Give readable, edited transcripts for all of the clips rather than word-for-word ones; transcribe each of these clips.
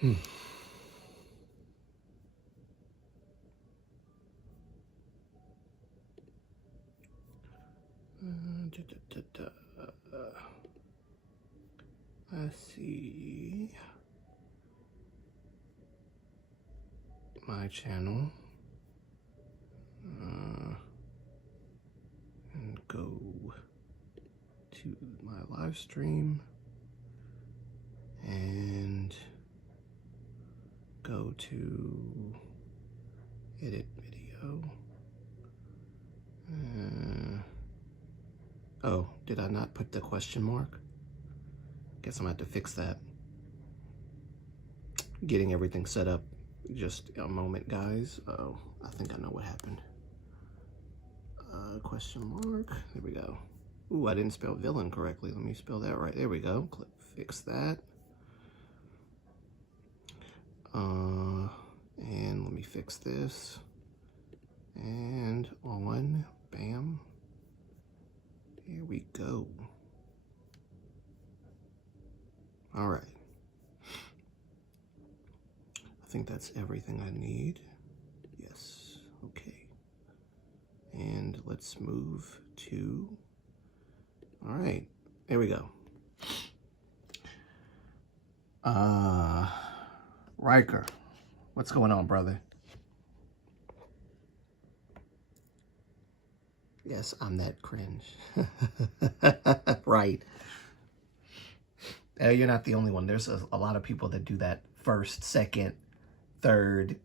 Hmm. Let's see my channel and go to my live stream and go to edit video. Oh, did I not put the question mark? Guess I'm gonna have to fix that. Getting everything set up. Just a moment, guys. Oh, I think I know what happened. Question mark. There we go. Ooh, I didn't spell villain correctly. Let me spell that right. There we go. Click fix that. And let me fix this. And on. Bam. Here we go. All right. I think that's everything I need. Yes. Okay. And let's move to, all right, there we go. Riker, what's going on, brother? Yes, I'm that cringe. Right. You're not the only one. There's a lot of people that do that first, second, third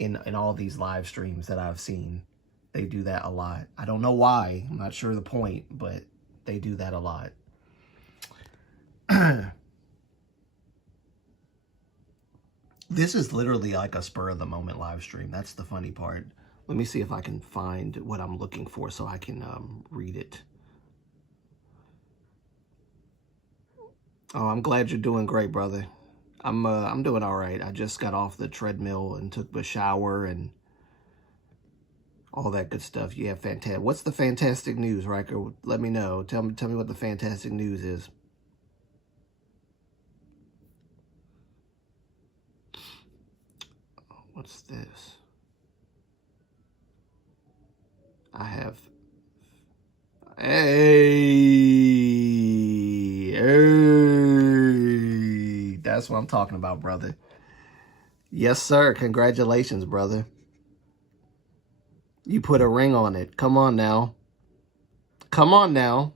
in all these live streams that I've seen. They do that a lot. I don't know why. I'm not sure the point, but they do that a lot. This is literally like a spur of the moment live stream. That's the funny part. Let me see if I can find what I'm looking for so I can read it. Oh, I'm glad you're doing great, brother. I'm doing all right. I just got off the treadmill and took a shower and all that good stuff. Yeah, fantastic. What's the fantastic news, Riker? Let me know. Tell me what the fantastic news is. What's this? I have. Hey, that's what I'm talking about, brother. Yes, sir. Congratulations, brother. You put a ring on it. Come on now. Come on now.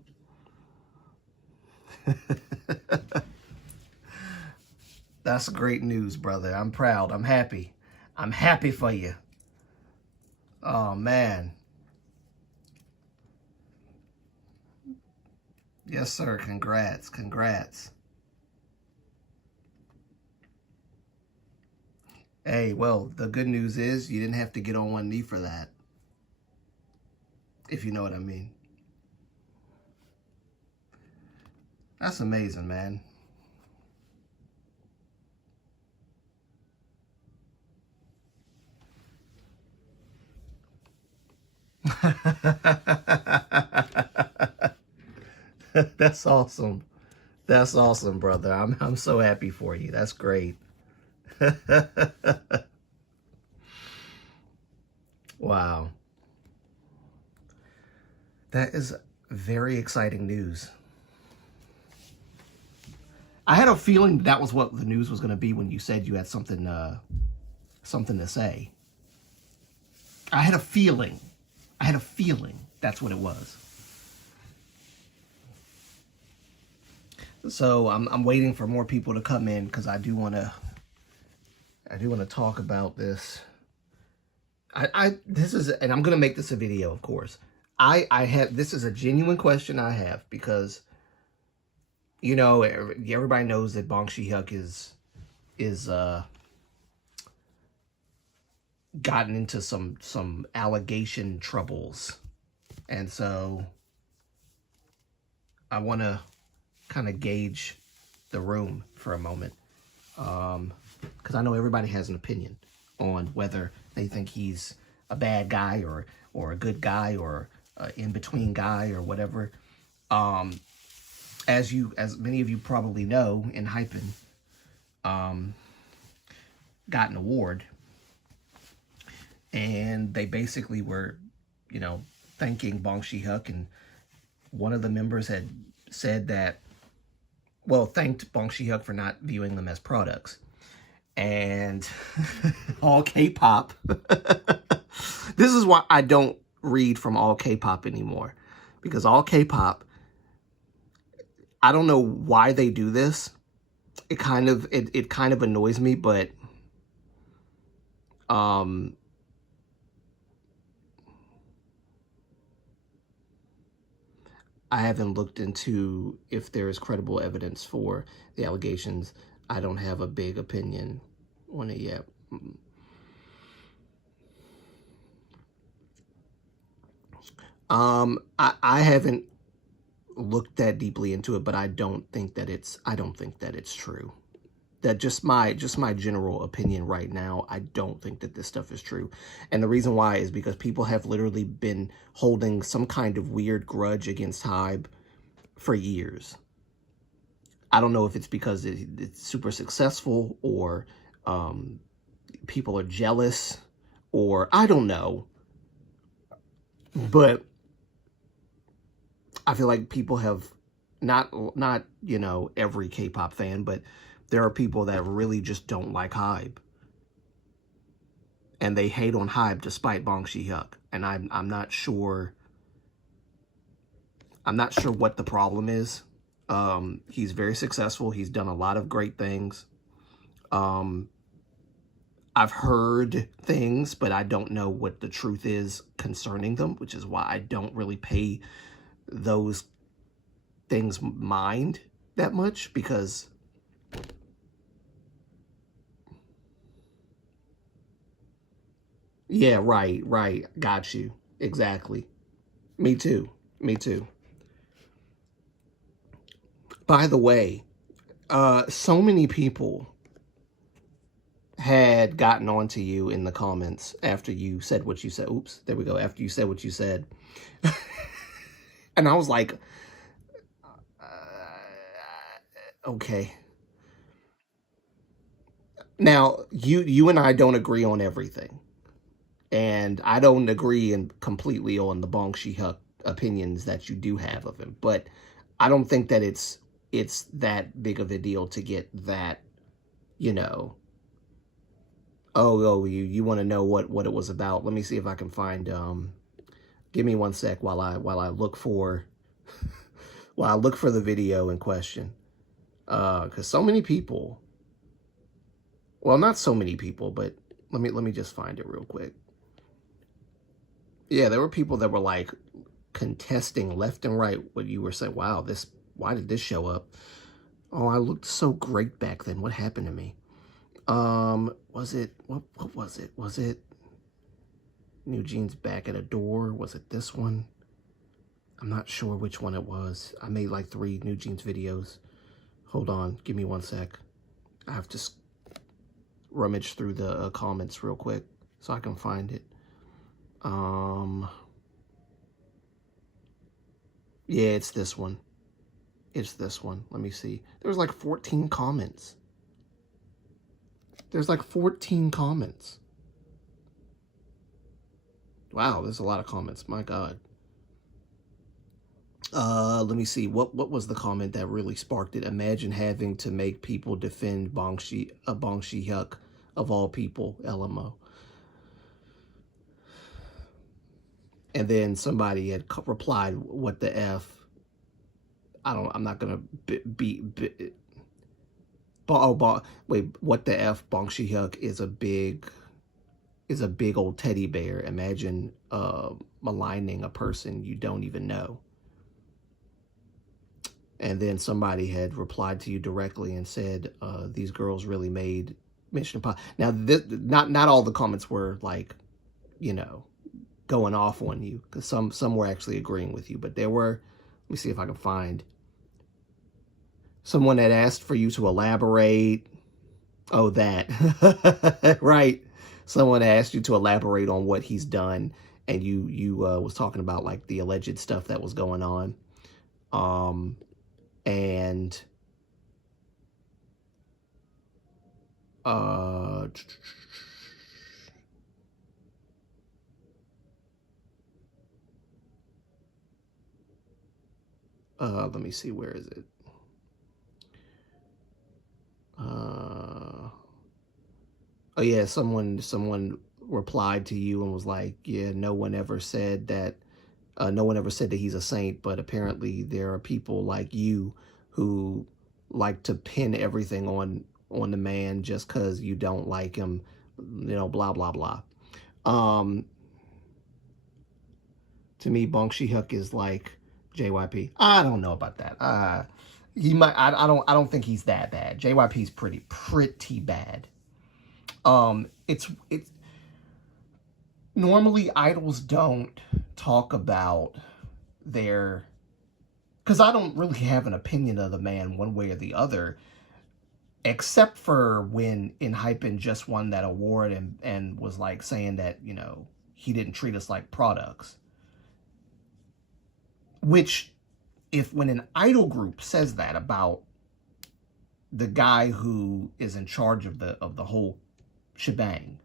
That's great news, brother. I'm proud. I'm happy. I'm happy for you. Oh, man. Yes, sir. Congrats. Congrats. Hey, well, the good news is you didn't have to get on one knee for that. If you know what I mean. That's amazing, man. That's awesome. That's awesome, brother. I'm so happy for you. That's great. Wow. That is very exciting news. I had a feeling that was what the news was going to be when you said you had something to say. I had a feeling. That's what it was. So I'm waiting for more people to come in because I do want to talk about this. This is, and I'm going to make this a video, of course. This is a genuine question I have because, you know, everybody knows that Bong Shi-hyuk is gotten into some allegation troubles. And so I want to kind of gauge the room for a moment. Because I know everybody has an opinion on whether they think he's a bad guy or a good guy or in-between guy or whatever. As many of you probably know, in HYBE, got an award, and they basically were, thanking Bong Shi-hyuk, and one of the members had said that, well, thanked Bong Shi-hyuk for not viewing them as products. And all K-pop, this is why I don't read from all K-pop anymore, because all K-pop, I don't know why they do this. It kind of annoys me, but I haven't looked into if there is credible evidence for the allegations. I don't have a big opinion on it yet. I haven't looked that deeply into it, but I don't think that it's true. That just my general opinion right now, I don't think that this stuff is true. And the reason why is because people have literally been holding some kind of weird grudge against HYBE for years. I don't know if it's because it's super successful, or people are jealous, or I don't know. But I feel like people have, not every K-pop fan, but there are people that really just don't like HYBE. And they hate on HYBE despite Bong Shi-hyuk. And I'm not sure what the problem is. He's very successful. He's done a lot of great things. I've heard things, but I don't know what the truth is concerning them, which is why I don't really pay those things mind that much, because yeah, right, got you, exactly. Me too. By the way, so many people had gotten onto you in the comments after you said what you said. Oops, there we go. After you said what you said. And I was like, okay. Now, you and I don't agree on everything. And I don't agree completely on the Bong Shi-hyuk opinions that you do have of him. But I don't think that it's that big of a deal to get that, oh, you want to know what it was about. Let me see if I can find, give me one sec while I look for, the video in question. Because so many people, well, not so many people, but let me just find it real quick. Yeah, there were people that were like contesting left and right what you were saying. Wow, why did this show up? Oh, I looked so great back then. What happened to me? Was it, what was it? Was it New Jeans Back at a Door? Was it this one? I'm not sure which one it was. I made like 3 New Jeans videos. Hold on, give me one sec. I have to rummage through the comments real quick so I can find it. Yeah, it's this one. Let me see. There was like 14 comments. There's like 14 comments. Wow, there's a lot of comments. My God. Let me see. What was the comment that really sparked it? Imagine having to make people defend Bong Shi-hyuk of all people. LMO. And then somebody had replied, "What the F?" I'm not gonna wait, what the F? Bong Shi-hyuk is a big old teddy bear. Imagine maligning a person you don't even know. And then somebody had replied to you directly and said, these girls really made Mission Impossible. Now, not all the comments were like, going off on you, because some were actually agreeing with you, but there were, let me see if I can find someone that asked for you to elaborate. Oh, that. Right. Someone asked you to elaborate on what he's done, and you was talking about like the alleged stuff that was going on. And Uh, let me see, where is it? Oh yeah, someone replied to you and was like, yeah, no one ever said that. No one ever said that he's a saint, but apparently there are people like you who like to pin everything on the man just because you don't like him, you know, blah blah blah. Um, to me, Bong Shi-hyuk is like JYP. I don't know about that. He might. I don't think he's that bad. JYP's pretty bad. It's normally idols don't talk about their, because I don't really have an opinion of the man one way or the other, except for when HYBE just won that award and was like saying that, you know, he didn't treat us like products. Which, if when an idol group says that about the guy who is in charge of the whole shebang,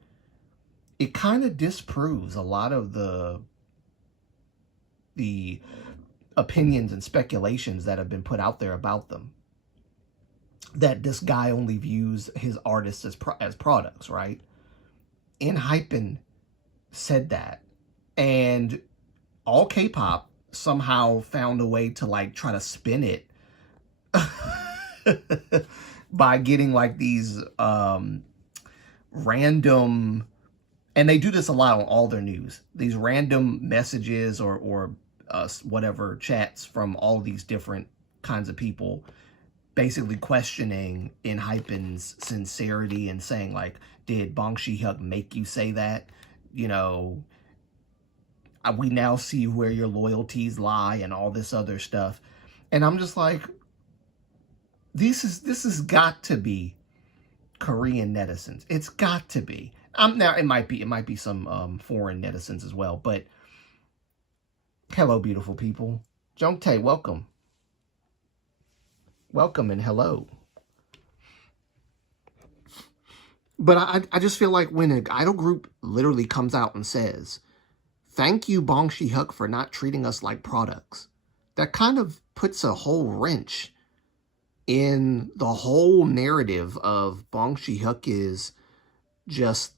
it kind of disproves a lot of the opinions and speculations that have been put out there about them. That this guy only views his artists as products, right? HYBE said that, and all K-pop somehow found a way to like try to spin it by getting like these random, and they do this a lot on all their news, these random messages or whatever chats from all these different kinds of people, basically questioning HYBE's sincerity and saying like, did Bong Shi-hyuk make you say that? You know, we now see where your loyalties lie and all this other stuff. And I'm just like, this has got to be Korean netizens. It's got to be. Now it might be some foreign netizens as well, but hello, beautiful people. Jungtae, welcome. Welcome and hello. But I just feel like when an idol group literally comes out and says, thank you, Bong Shi-hyuk, for not treating us like products, that kind of puts a whole wrench in the whole narrative of Bong Shi-hyuk is just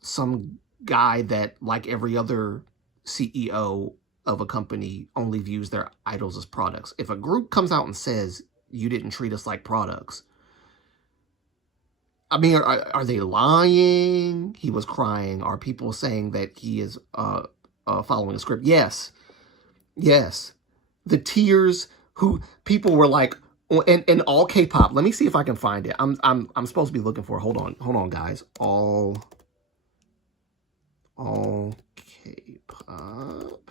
some guy that, like every other CEO of a company, only views their idols as products. If a group comes out and says, you didn't treat us like products, I mean, are they lying? He was crying. Are people saying that he is following a script? Yes. Yes. The tears, who people were like, and all K-pop. Let me see if I can find it. I'm supposed to be looking for it. Hold on, guys. All K-pop.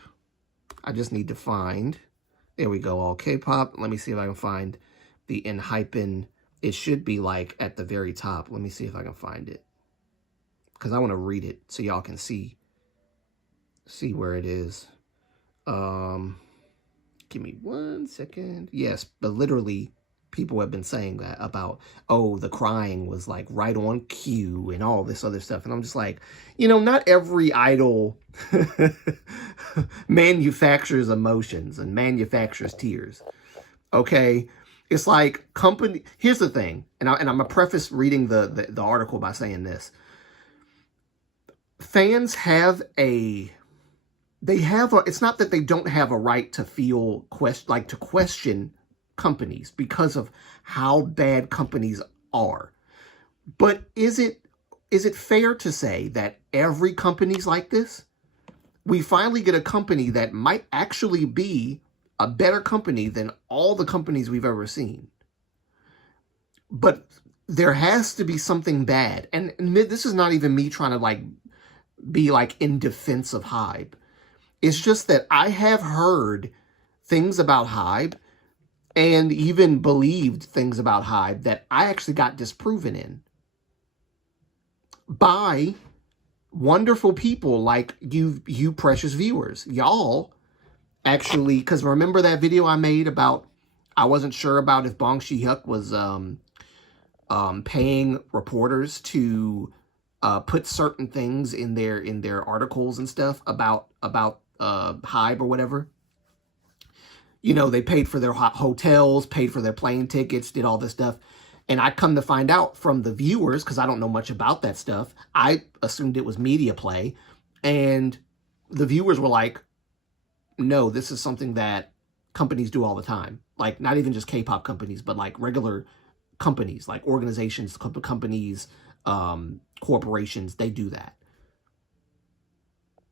I just need to find. There we go. All K-pop. Let me see if I can find the HYBE. It should be like at the very top. Let me see if I can find it, because I want to read it so y'all can see where it is. Give me 1 second. Yes, but literally people have been saying that about, oh, the crying was like right on cue and all this other stuff. And I'm just like, you know, not every idol manufactures emotions and manufactures tears. Okay? It's like company. Here's the thing, and I'm gonna preface reading the article by saying this: fans have a. It's not that they don't have a right to feel question companies because of how bad companies are, but is it fair to say that every company's like this? We finally get a company that might actually be a better company than all the companies we've ever seen. But there has to be something bad. And this is not even me trying to like be like in defense of HYBE. It's just that I have heard things about HYBE and even believed things about HYBE that I actually got disproven in by wonderful people like you precious viewers. Y'all actually, because remember that video I made about, I wasn't sure about if Bong Shi-hyuk was paying reporters to put certain things in their articles and stuff about HYBE or whatever. You know, they paid for their hotels, paid for their plane tickets, did all this stuff. And I come to find out from the viewers, because I don't know much about that stuff, I assumed it was media play. And the viewers were like, no, this is something that companies do all the time. Like, not even just K-pop companies, but like regular companies, like organizations, companies, corporations, they do that.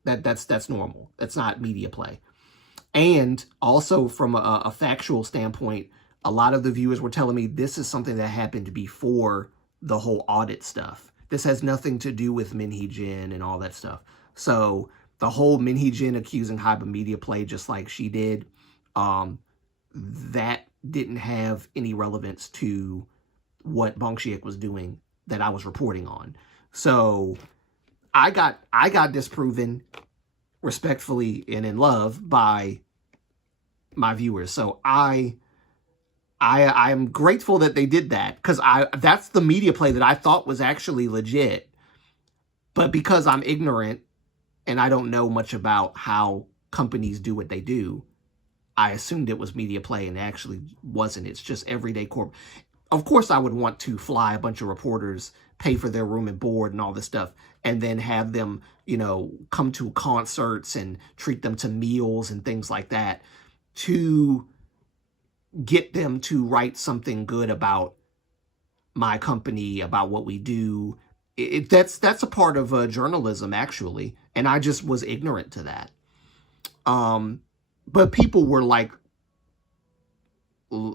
That's normal. That's not media play. And also from a factual standpoint, a lot of the viewers were telling me this is something that happened before the whole audit stuff. This has nothing to do with Min Jin and all that stuff. So the whole Min Jin accusing HYBE of media play just like she did, that didn't have any relevance to what Bong Shi-hyuk was doing that I was reporting on. So I got disproven respectfully and in love by my viewers. So I'm grateful that they did that, because that's the media play that I thought was actually legit. But because I'm ignorant and I don't know much about how companies do what they do, I assumed it was media play, and it actually wasn't. It's just everyday corp. Of course, I would want to fly a bunch of reporters, pay for their room and board and all this stuff, and then have them, you know, come to concerts and treat them to meals and things like that to get them to write something good about my company, about what we do. That's a part of journalism, actually, and I just was ignorant to that. But people were like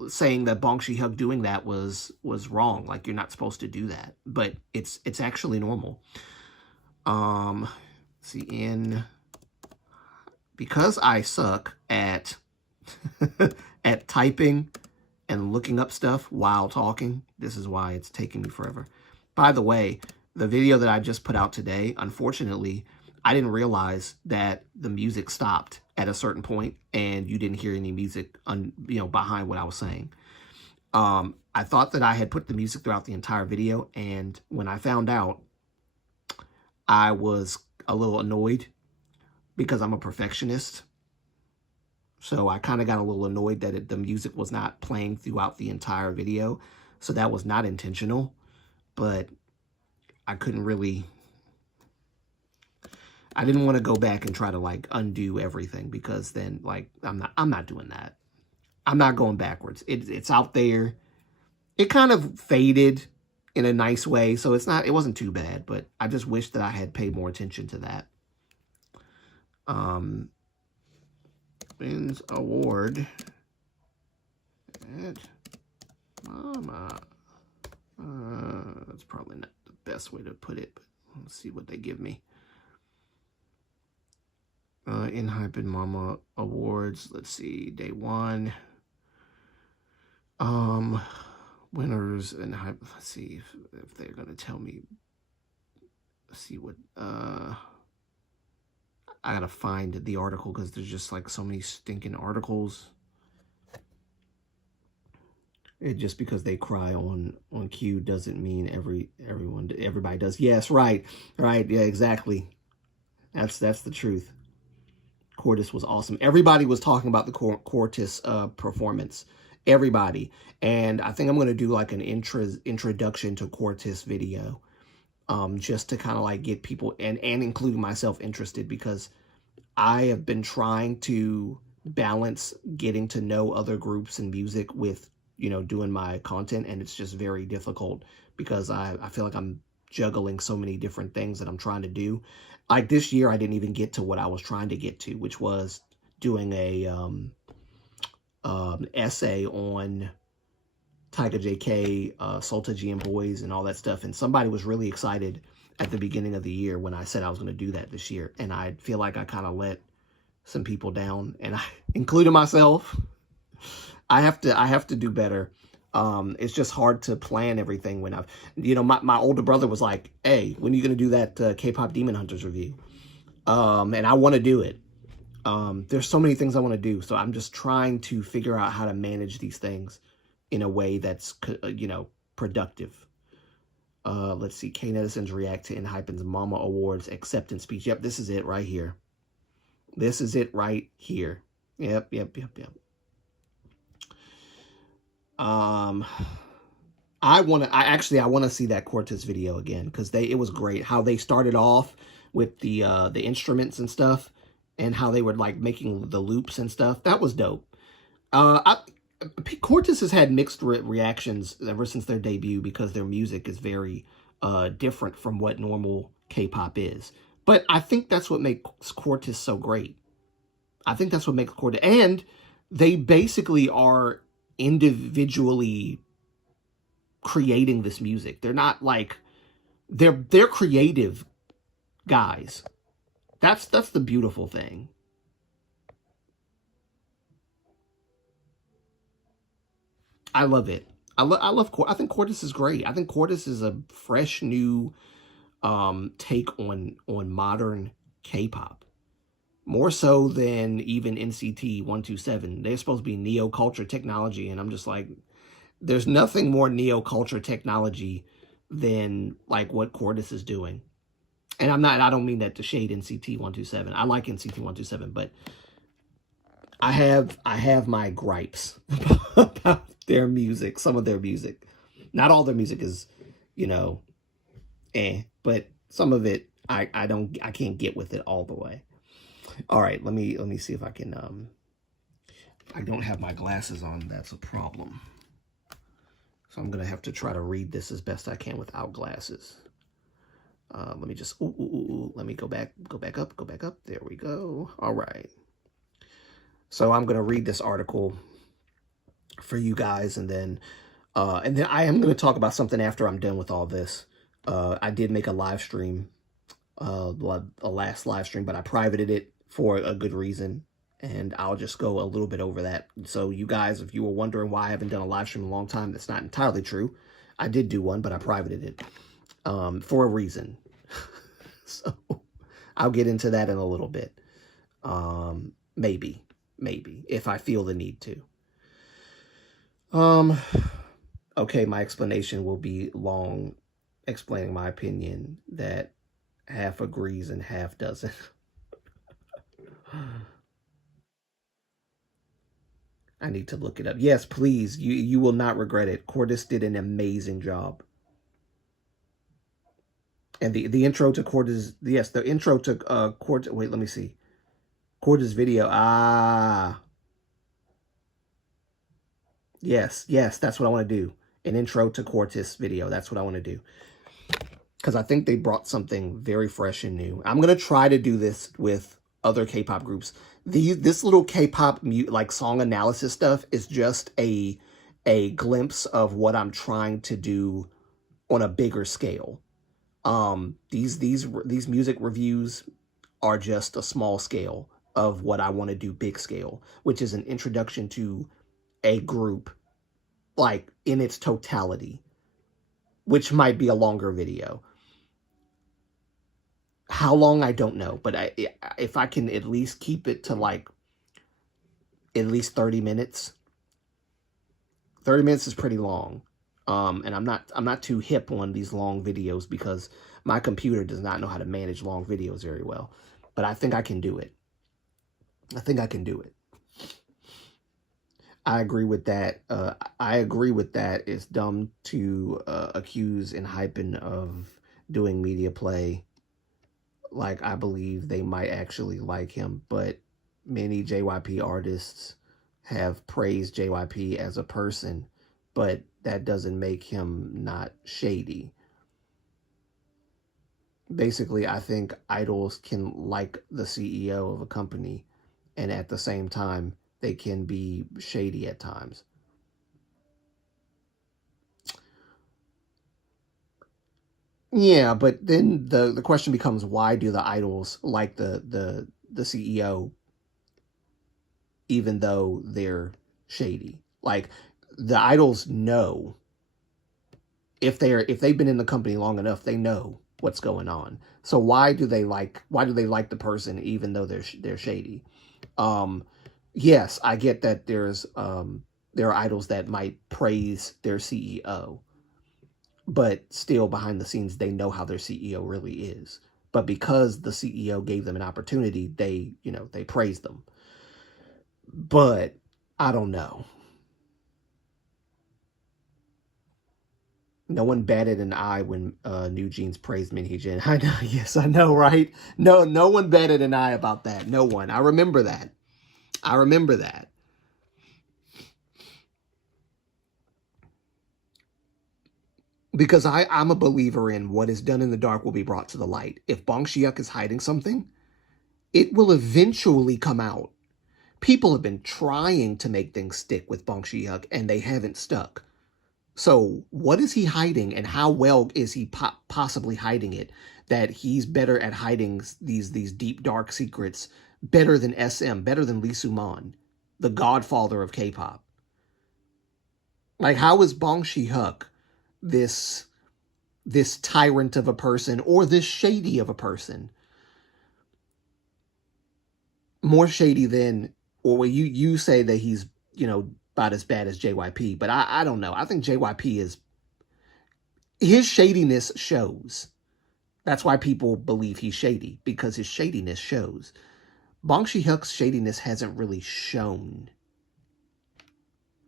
saying that Bong Shi-hyuk doing that was wrong. Like, you're not supposed to do that, but it's actually normal. See, because I suck at at typing and looking up stuff while talking, this is why it's taking me forever. By the way, the video that I just put out today, unfortunately, I didn't realize that the music stopped at a certain point and you didn't hear any music behind what I was saying. I thought that I had put the music throughout the entire video, and when I found out, I was a little annoyed because I'm a perfectionist. So I kind of got a little annoyed that the music was not playing throughout the entire video. So that was not intentional, but I couldn't really, I didn't want to go back and try to like undo everything, because then like I'm not doing that. I'm not going backwards. It's out there. It kind of faded in a nice way, so it wasn't too bad, but I just wish that I had paid more attention to that. Wins award at Mama. That's probably not the best way to put it, but let's see what they give me. In HYBE and Mama Awards, let's see, day 1. Winners in HYBE. Let's see if they're gonna tell me. Let's see what I gotta find the article, because there's just like so many stinking articles. Just because they cry on cue doesn't mean everybody does. Yes, right, yeah, exactly. That's the truth. Cortis was awesome. Everybody was talking about the Cortis performance. Everybody. And I think I'm gonna do like an introduction to Cortis video. Just to kind of like get people, and including myself, interested, because I have been trying to balance getting to know other groups and music with, doing my content, and it's just very difficult because I feel like I'm juggling so many different things that I'm trying to do. Like this year, I didn't even get to what I was trying to get to, which was doing a essay on Tiger JK, Sulta G and Boys and all that stuff. And somebody was really excited at the beginning of the year when I said I was going to do that this year. And I feel like I kind of let some people down, and I, including myself. I have to do better. It's just hard to plan everything when I've, my older brother was like, hey, when are you going to do that K-pop Demon Hunters review? And I want to do it. There's so many things I want to do. So I'm just trying to figure out how to manage these things in a way that's, productive. Let's see. K-Netizens react to HYBE's Mama Awards acceptance speech. Yep, this is it right here. This is it right here. Yep. I want to see that Cortez video again, because it was great how they started off with the instruments and stuff, and how they were like making the loops and stuff. That was dope. Cortez has had mixed reactions ever since their debut, because their music is very different from what normal K-pop is. But I think that's what makes Cortez so great. I think that's what makes Cortez, and they basically are individually creating this music. They're not like, they're creative guys. That's the beautiful thing. I love it. I think Cortez is great. I think Cortez is a fresh new take on modern K-pop. More so than even NCT 127. They're supposed to be neo-culture technology, and I'm just like, there's nothing more neo-culture technology than like what Cortez is doing. And I don't mean that to shade NCT 127. I like NCT 127, but I have my gripes about their music, some of their music. Not all their music is, but some of it I can't get with it all the way. All right, let me see if I can I don't have my glasses on. That's a problem. So I'm going to have to try to read this as best I can without glasses. Let me just let me go back up. There we go. All right. So I'm going to read this article for you guys, and then I am going to talk about something after I'm done with all this. I did make a live stream, a last live stream, but I privated it for a good reason, and I'll just go a little bit over that. So you guys, if you were wondering why I haven't done a live stream in a long time, that's not entirely true. I did do one, but I privated it for a reason. So I'll get into that in a little bit. Maybe if I feel the need to. Okay, my explanation will be long, explaining my opinion that half agrees and half doesn't. I need to look it up. Yes, please. You will not regret it. Cortez did an amazing job. And the intro to Cortez, yes, the intro to Cortez, wait, let me see. Cortez video. Yes, that's what I want to do. An intro to Cortez video. That's what I want to do. Because I think they brought something very fresh and new. I'm going to try to do this with other K-pop groups. This little K-pop like song analysis stuff is just a glimpse of what I'm trying to do on a bigger scale. These music reviews are just a small scale of what I want to do big scale, which is an introduction to a group, like in its totality, which might be a longer video. How long, I don't know, but if I can at least keep it to like at least 30 minutes. 30 minutes is pretty long. And I'm not too hip on these long videos, because my computer does not know how to manage long videos very well. But I think I can do it. I agree with that. It's dumb to accuse HYBE of doing media play. Like, I believe they might actually like him, but many JYP artists have praised JYP as a person, but that doesn't make him not shady. Basically, I think idols can like the CEO of a company, and at the same time, they can be shady at times. Yeah, but then the question becomes, why do the idols like the CEO even though they're shady? Like, the idols know, if they've been in the company long enough, they know what's going on. So why do they like the person even though they're shady? Yes, I get that there are idols that might praise their CEO. but still behind the scenes, they know how their CEO really is. But because the CEO gave them an opportunity, they, you know, they praised them. But I don't know. No one batted an eye when New Jeans praised Minhee Jin. I know, yes, I know, right? No one batted an eye about that. No one. I remember that. I remember that. Because I'm a believer in what is done in the dark will be brought to the light. If Bong Shi-hyuk is hiding something, it will eventually come out. People have been trying to make things stick with Bong Shi-hyuk, and they haven't stuck. So what is he hiding, and how well is he possibly hiding it, that he's better at hiding these deep, dark secrets, better than SM, better than Lee Soo-man, the godfather of K-pop? Like, how is Bong Shi-hyuk this tyrant of a person, or this shady of a person, more shady than, or you say that he's, you know, about as bad as JYP, but I don't know. I think JYP is, his shadiness shows. That's why people believe he's shady, because his shadiness shows. Bong Shi-hyuk's shadiness hasn't really shown.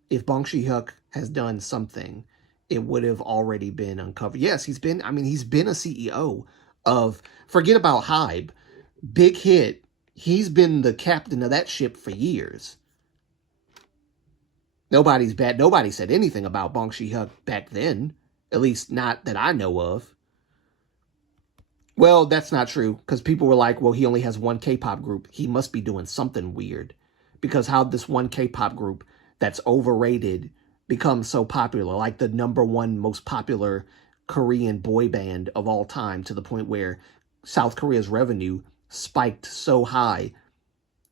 If Bong Shi-hyuk has done something, it would have already been uncovered. Yes, he's been, I mean, he's been a CEO of, forget about HYBE, Big Hit. He's been the captain of that ship for years. Nobody's bad. Nobody said anything about Bong Shi-hyuk back then, at least not that I know of. Well, that's not true, because people were like, well, he only has one K-pop group. He must be doing something weird, because how this one K-pop group that's overrated becomes so popular, like the #1 most popular Korean boy band of all time, to the point where South Korea's revenue spiked so high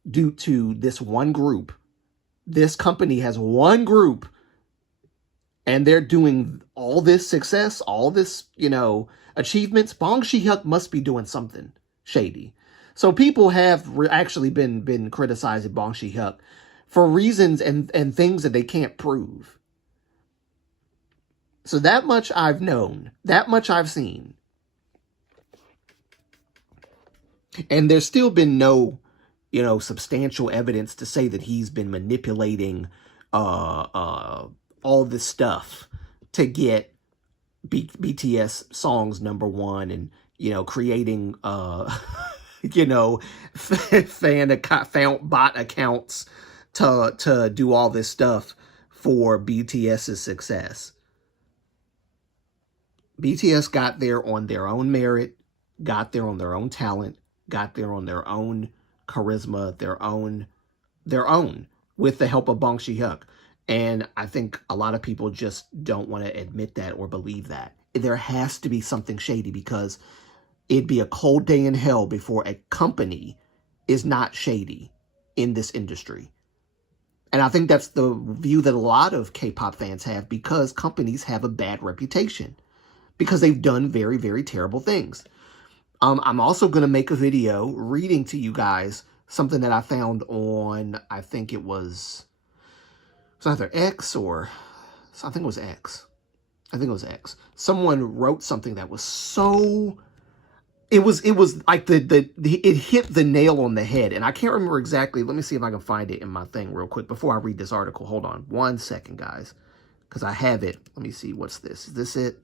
due to this one group. This company has one group, and they're doing all this success, all this, you know, achievements. Bong Shi-hyuk must be doing something shady. So people have actually been criticizing Bong Shi-hyuk for reasons and things that they can't prove. So that much I've known, that much I've seen. And there's still been no, you know, substantial evidence to say that he's been manipulating all this stuff to get BTS songs #1, and, you know, creating you know, fan bot accounts to do all this stuff for BTS's success. BTS got there on their own merit, got there on their own talent, got there on their own charisma, their own, with the help of Bong Shi-hyuk. And I think a lot of people just don't want to admit that or believe that. There has to be something shady, because it'd be a cold day in hell before a company is not shady in this industry. And I think that's the view that a lot of K-pop fans have, because companies have a bad reputation, because they've done very, very terrible things. I'm also going to make a video reading to you guys something that I found on, I think it was either X or, I think it was X. I think it was X. Someone wrote something that was so, it was like it hit the nail on the head. And I can't remember exactly. Let me see if I can find it in my thing real quick before I read this article. Hold on 1 second, guys, because I have it. Let me see. What's this? Is this it?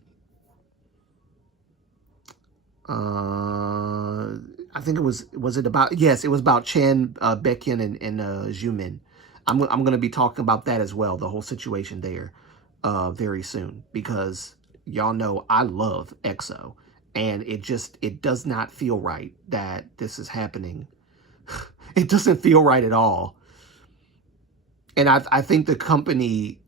I think it was it about, yes, it was about Chan, Baekhyun, and Jimin. I'm going to be talking about that as well, the whole situation there, very soon, because y'all know I love EXO, and it does not feel right that this is happening. It doesn't feel right at all. And I think the company,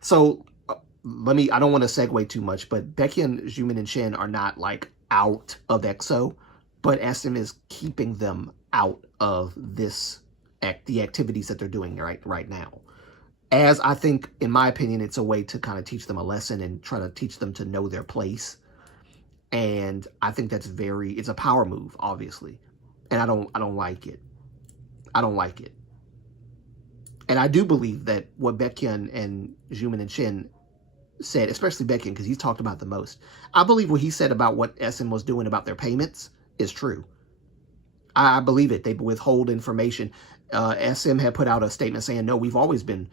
so I don't want to segue too much, but Baekhyun, Jimin, and Chan are not like out of EXO, but SM is keeping them out of this, the activities that they're doing right now. As I think, in my opinion, it's a way to kind of teach them a lesson and try to teach them to know their place. And I think that's it's a power move, obviously. And I don't like it. I don't like it. And I do believe that what Baekhyun and Jimin and Shin said, especially Beckin, because he's talked about the most. I believe what he said about what SM was doing about their payments is true. I believe it. They withhold information. SM had put out a statement saying, no, we've always been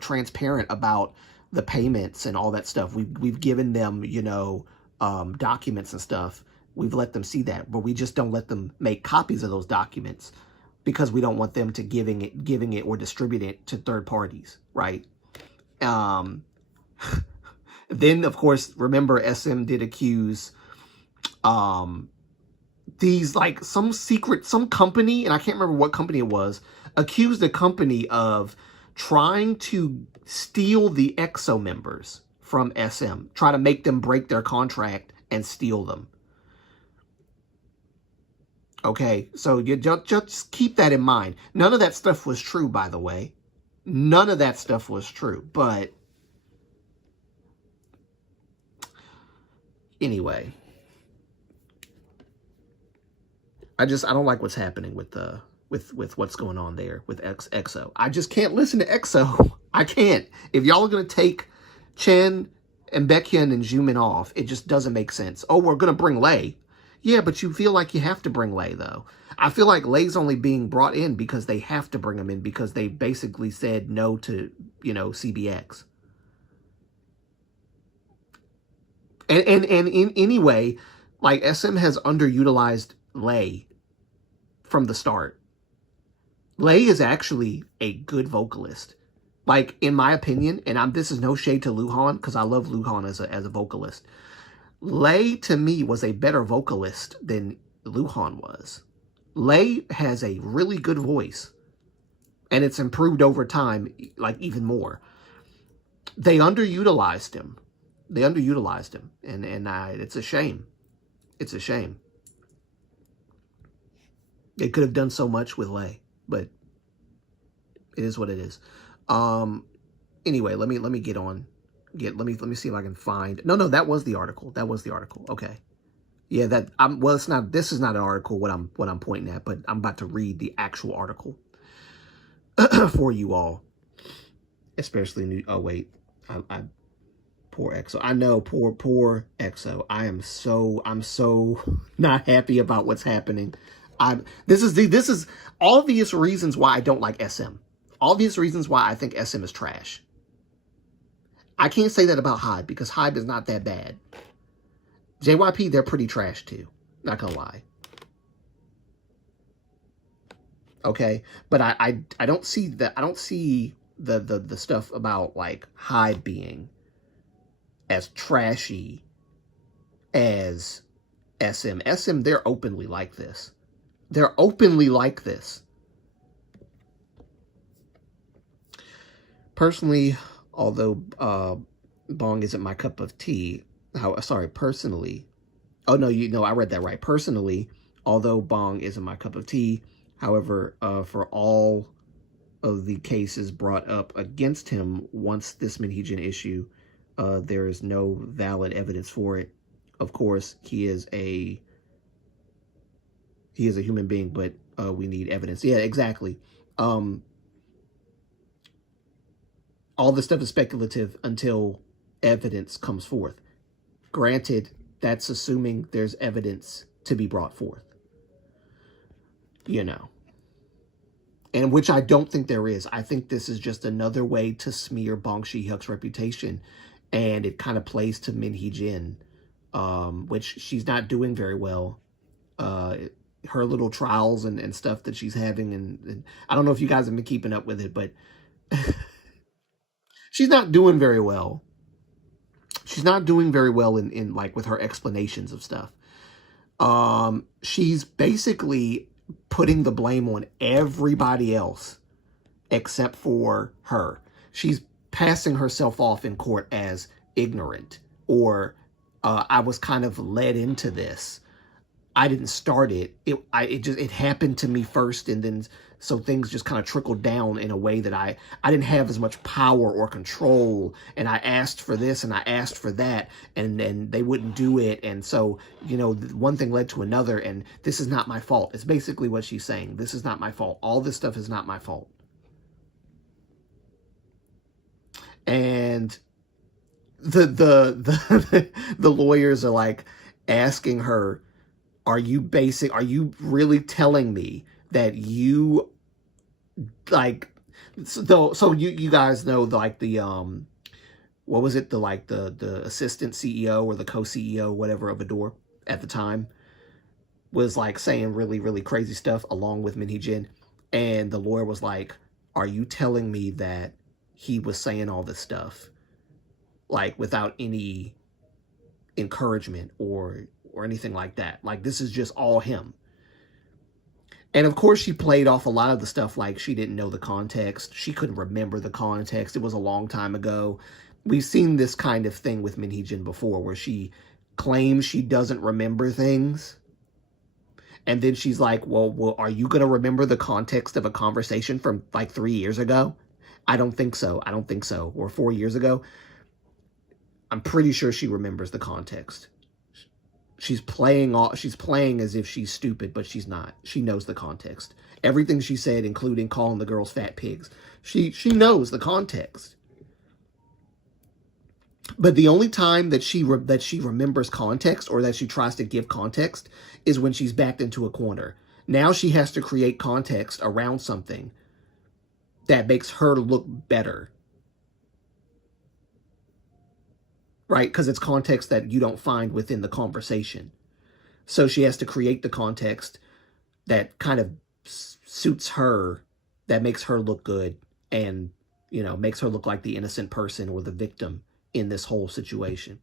transparent about the payments and all that stuff. We've given them, you know, documents and stuff. We've let them see that, but we just don't let them make copies of those documents because we don't want them to giving it or distribute it to third parties, right? Then of course, remember SM did accuse these, like, some company, and I can't remember what company it was, accused the company of trying to steal the EXO members from SM, try to make them break their contract and steal them. Okay, so you just keep that in mind. None of that stuff was true, by the way. None of that stuff was true, but anyway, I don't like what's happening with what's going on there with EXO. I just can't listen to EXO. I can't. If y'all are gonna take Chen and Baekhyun and Jimin off, it just doesn't make sense. Oh, we're gonna bring Lay. Yeah, but you feel like you have to bring Lay, though. I feel like Lay's only being brought in because they have to bring him in because they basically said no to, you know, CBX. And in anyway, like, SM has underutilized Lay from the start. Lay is actually a good vocalist. Like, in my opinion, and this is no shade to Luhan, because I love Luhan as a vocalist. Lay, to me, was a better vocalist than Luhan was. Lay has a really good voice, and it's improved over time, like, even more. They underutilized him. And it's a shame. It's a shame. They could have done so much with Lay, but it is what it is. Anyway, let me get on. Let me see if I can find. No, that was the article. Okay. Yeah, well, it's not, this is not an article what I'm pointing at, but I'm about to read the actual article for you all. Especially oh wait. Poor EXO. I know, poor EXO. I'm so not happy about what's happening. This is obvious reasons why I don't like SM. Obvious reasons why I think SM is trash. I can't say that about HYBE because HYBE is not that bad. JYP, they're pretty trash too. Not gonna lie. Okay, but I don't see that. I don't see the stuff about, like, HYBE being as trashy as SM. SM, they're openly like this. They're openly like this. Personally, although Bong isn't my cup of tea, personally. Oh, no, I read that right. Personally, although Bong isn't my cup of tea, however, for all of the cases brought up against him once this Minheejin issue, there is no valid evidence for it. Of course, he is a human being, but we need evidence. Yeah, exactly. All this stuff is speculative until evidence comes forth. Granted, that's assuming there's evidence to be brought forth. You know. And which I don't think there is. I think this is just another way to smear Bong Shi-hyuk's reputation. And it kind of plays to Minheejin, which she's not doing very well. Her little trials and stuff that she's having. And I don't know if you guys have been keeping up with it, but she's not doing very well. She's not doing very well in like with her explanations of stuff. She's basically putting the blame on everybody else except for her. She's passing herself off in court as ignorant, or I was kind of led into this. I didn't start it. It happened to me first, and then so things just kind of trickled down in a way that I didn't have as much power or control, and I asked for this and I asked for that, and they wouldn't do it, and so, you know, one thing led to another, and this is not my fault. It's basically what she's saying. This is not my fault. All this stuff is not my fault. And the lawyers are like asking her, are you really telling me that you like, so you guys know like the what was it, the assistant CEO or the co-CEO whatever of Adore at the time was like saying really really crazy stuff along with Min Hee Jin, and the lawyer was like, are you telling me that he was saying all this stuff like without any encouragement or anything like that, like this is just all him? And of course, she played off a lot of the stuff like she didn't know the context. She couldn't remember the context. It was a long time ago. We've seen this kind of thing with Min Hee Jin before, where she claims she doesn't remember things. And then she's like, well, are you going to remember the context of a conversation from like 3 years ago? I don't think so. I don't think so. Or 4 years ago. I'm pretty sure she remembers the context. She's playing as if she's stupid, but she's not. She knows the context. Everything she said, including calling the girls fat pigs, she knows the context. But the only time that she remembers context, or that she tries to give context, is when she's backed into a corner. Now she has to create context around something that makes her look better. Right? Because it's context that you don't find within the conversation. So she has to create the context that kind of suits her, that makes her look good, and, you know, makes her look like the innocent person or the victim in this whole situation.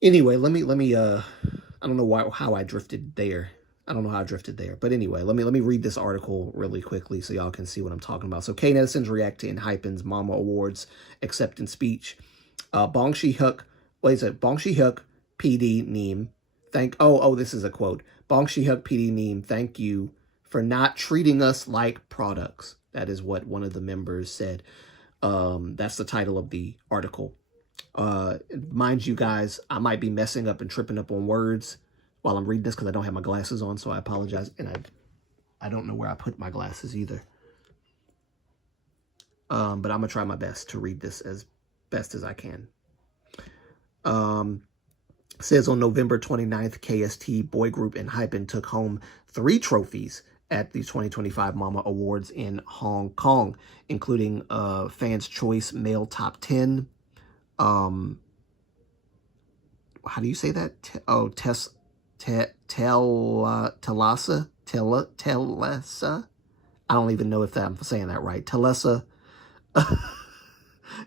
Anyway, let me I don't know how I drifted there. I don't know how I drifted there. But anyway, let me read this article really quickly so y'all can see what I'm talking about. So K-netizens react to HYBE's Mama Awards acceptance speech. Bong Shi-hyuk, what is it? Bong Shi-hyuk, PD Neem, this is a quote. Bong Shi-hyuk, PD Neem, thank you for not treating us like products. That is what one of the members said. That's the title of the article. Mind you guys, I might be messing up and tripping up on words while I'm reading this because I don't have my glasses on, so I apologize. And I don't know where I put my glasses either. But I'm going to try my best to read this as best as I can. Says on November 29th, KST boy group and HYBE took home 3 trophies at the 2025 Mama Awards in Hong Kong, including Fans Choice Male Top 10. How do you say that? Telesa. I don't even know if I'm saying that right. Telesa.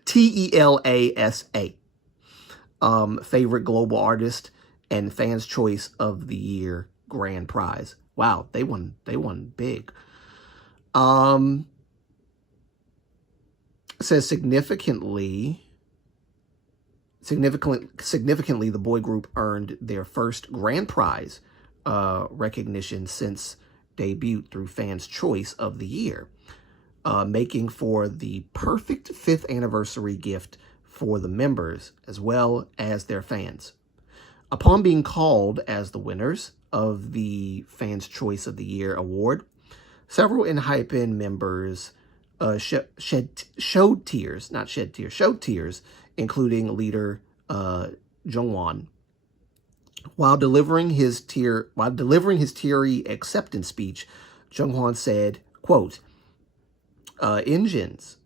Telasa. Favorite global artist and Fans Choice of the Year grand prize. Wow, they won big. It says significantly, the boy group earned their first grand prize recognition since debut through Fans Choice of the Year, making for the perfect 5th anniversary gift for the members as well as their fans. Upon being called as the winners of the Fans Choice of the Year award, several HYBE members showed tears, including leader Jungwon. While delivering his teary acceptance speech, Jungwon said, quote, engines,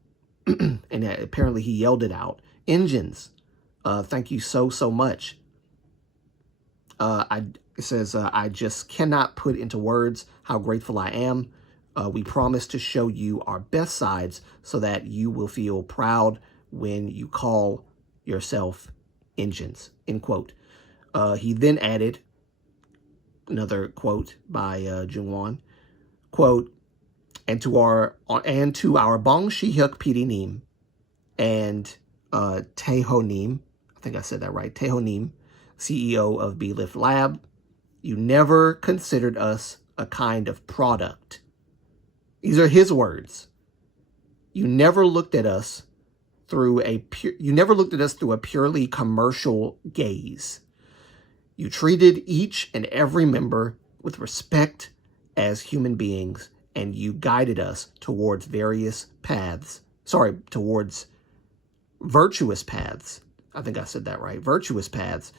and apparently he yelled it out, engines, thank you so much. It says, I just cannot put into words how grateful I am. We promise to show you our best sides so that you will feel proud when you call yourself engines, end quote. He then added another quote by Jungwon, quote, and to our Bong Shi-hyuk PD Neem and Taeho Neem, I think I said that right, Taeho Neem, CEO of B-Lift Lab, you never considered us a kind of product. These are his words. You never looked at us through a purely commercial gaze. You treated each and every member with respect as human beings, and you guided us towards various paths sorry, towards virtuous paths. I think I said that right. Virtuous paths,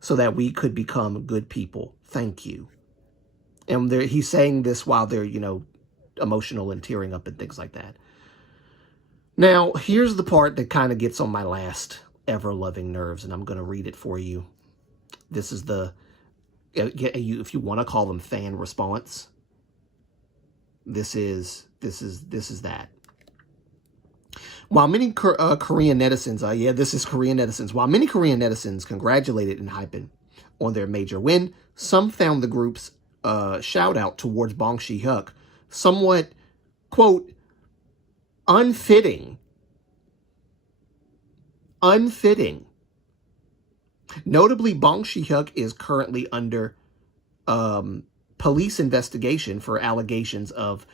so that we could become good people. Thank you. And he's saying this while they're, emotional and tearing up and things like that. Now, here's the part that kind of gets on my last ever-loving nerves, and I'm going to read it for you. This is if you want to call them fan response, this is that. While many Korean netizens, this is Korean netizens. While many Korean netizens congratulated HYBE on their major win, some found the group's shout out towards Bong Si-hyuk somewhat, quote, unfitting. Notably, Bong Si-hyuk is currently under police investigation for allegations of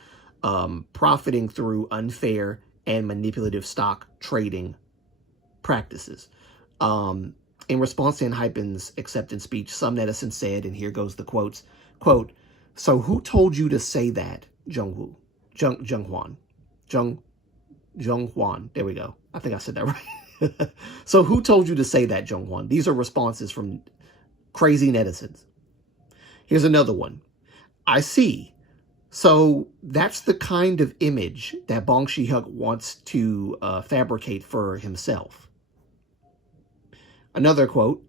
profiting through unfair and manipulative stock trading practices. In response to HYBE's acceptance speech, some netizens said, and here goes the quotes, quote, "So who told you to say that, Jung Hwan? There we go. I think I said that right. So who told you to say that, Jung Hwan?" These are responses from crazy netizens. Here's another one. "I see. So that's the kind of image that Bong Si-hyuk wants to fabricate for himself." Another quote,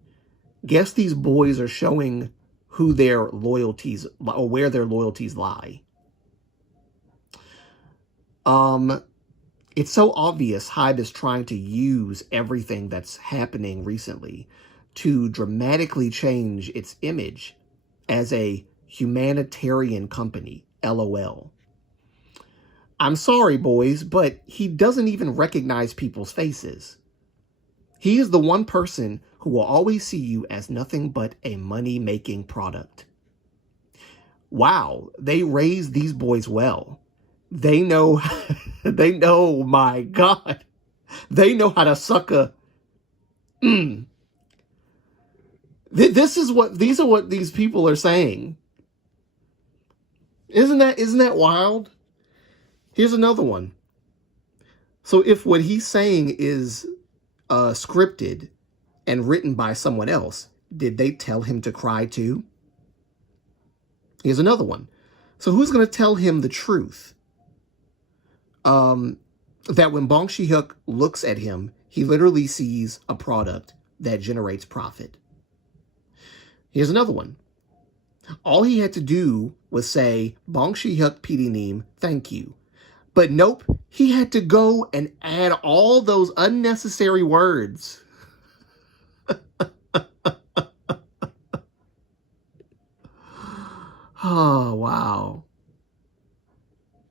"Guess these boys are showing who their loyalties, or where their loyalties lie." It's so obvious HYBE is trying to use everything that's happening recently to dramatically change its image as a humanitarian company. LOL. I'm sorry, boys, but he doesn't even recognize people's faces. He is the one person who will always see you as nothing but a money-making product. Wow, they raised these boys well. They know, my God, they know how to suck a, these are what these people are saying. Isn't that wild? Here's another one. So if what he's saying is scripted and written by someone else, did they tell him to cry too? Here's another one. So who's going to tell him the truth? That when Bong Si-hyuk looks at him, he literally sees a product that generates profit. Here's another one. All he had to do was say, "Bong Si-hyuk PD Neem, thank you." But nope, he had to go and add all those unnecessary words. Oh, wow.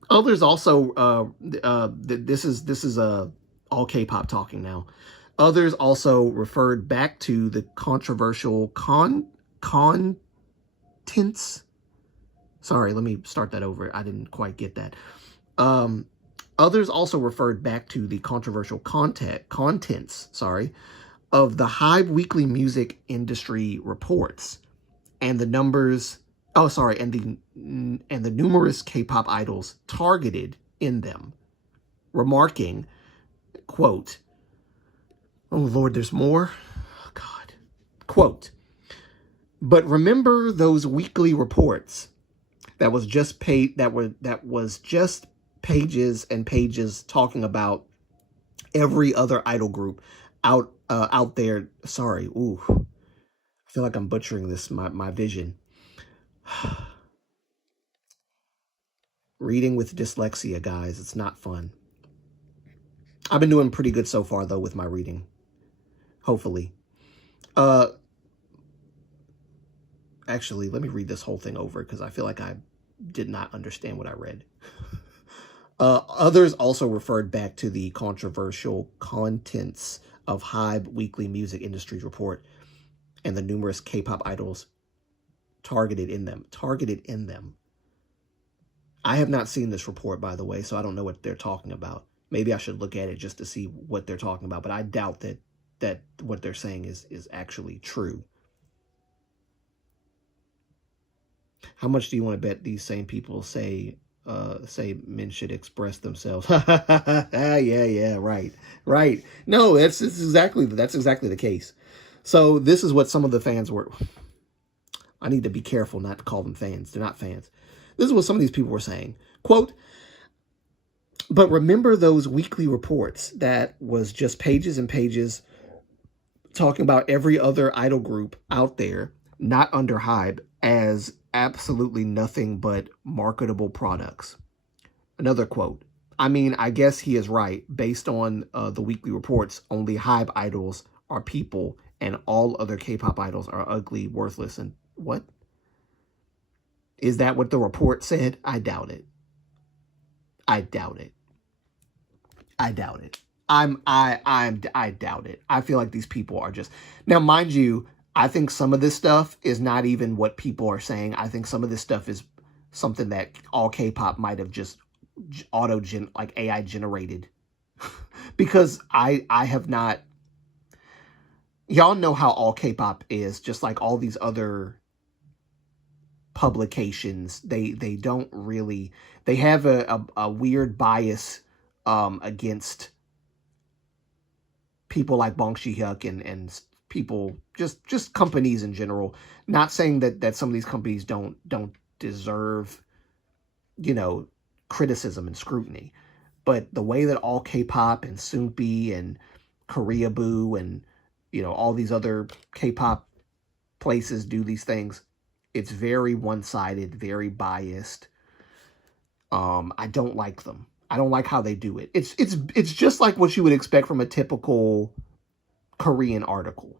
Others also, this is all K-pop talking now. Others also referred back to the controversial contents. Sorry, let me start that over. I didn't quite get that. Others also referred back to the controversial contents, of the HYBE weekly music industry reports and the numbers. And the numerous K-pop idols targeted in them, remarking, quote, "Oh Lord, there's more. Oh God." Quote, "But remember those weekly reports that was just pages and pages talking about every other idol group out there." Sorry, ooh, I feel like I'm butchering this. My vision. Reading with dyslexia, guys, it's not fun. I've been doing pretty good so far, though, with my reading. Hopefully. Actually, let me read this whole thing over because I feel like I did not understand what I read. Others also referred back to the controversial contents of HYBE Weekly Music Industry Report and the numerous K-pop idols targeted in them. I have not seen this report, by the way, so I don't know what they're talking about. Maybe I should look at it just to see what they're talking about, but I doubt that what they're saying is actually true. How much do you want to bet these same people say say men should express themselves. Yeah, right. No, that's exactly the case. So this is what some of the fans were. I need to be careful not to call them fans. They're not fans. This is what some of these people were saying. Quote, but remember those weekly reports that was just pages and pages talking about every other idol group out there, not under HYBE, as absolutely nothing but marketable products. Another quote. I mean, I guess he is right. Based on the weekly reports, only HYBE idols are people and all other K-pop idols are ugly, worthless, and what? Is that what the report said? I doubt it. I doubt it. I doubt it. I doubt it. I feel like these people are just, now mind you, I think some of this stuff is not even what people are saying. I think some of this stuff is something that all K-pop might have just like AI generated. Because I have not, y'all know how all K-pop is, just like all these other publications. They don't really, they have a weird bias against people like Bong Shi-hyuk and people, just companies in general. Not saying that some of these companies don't deserve, you know, criticism and scrutiny, but the way that all K-pop and Soompi and Koreaboo and, you know, all these other K-pop places do these things, it's very one-sided, very biased. I don't like them. I don't like how they do it. It's just like what you would expect from a typical Korean article.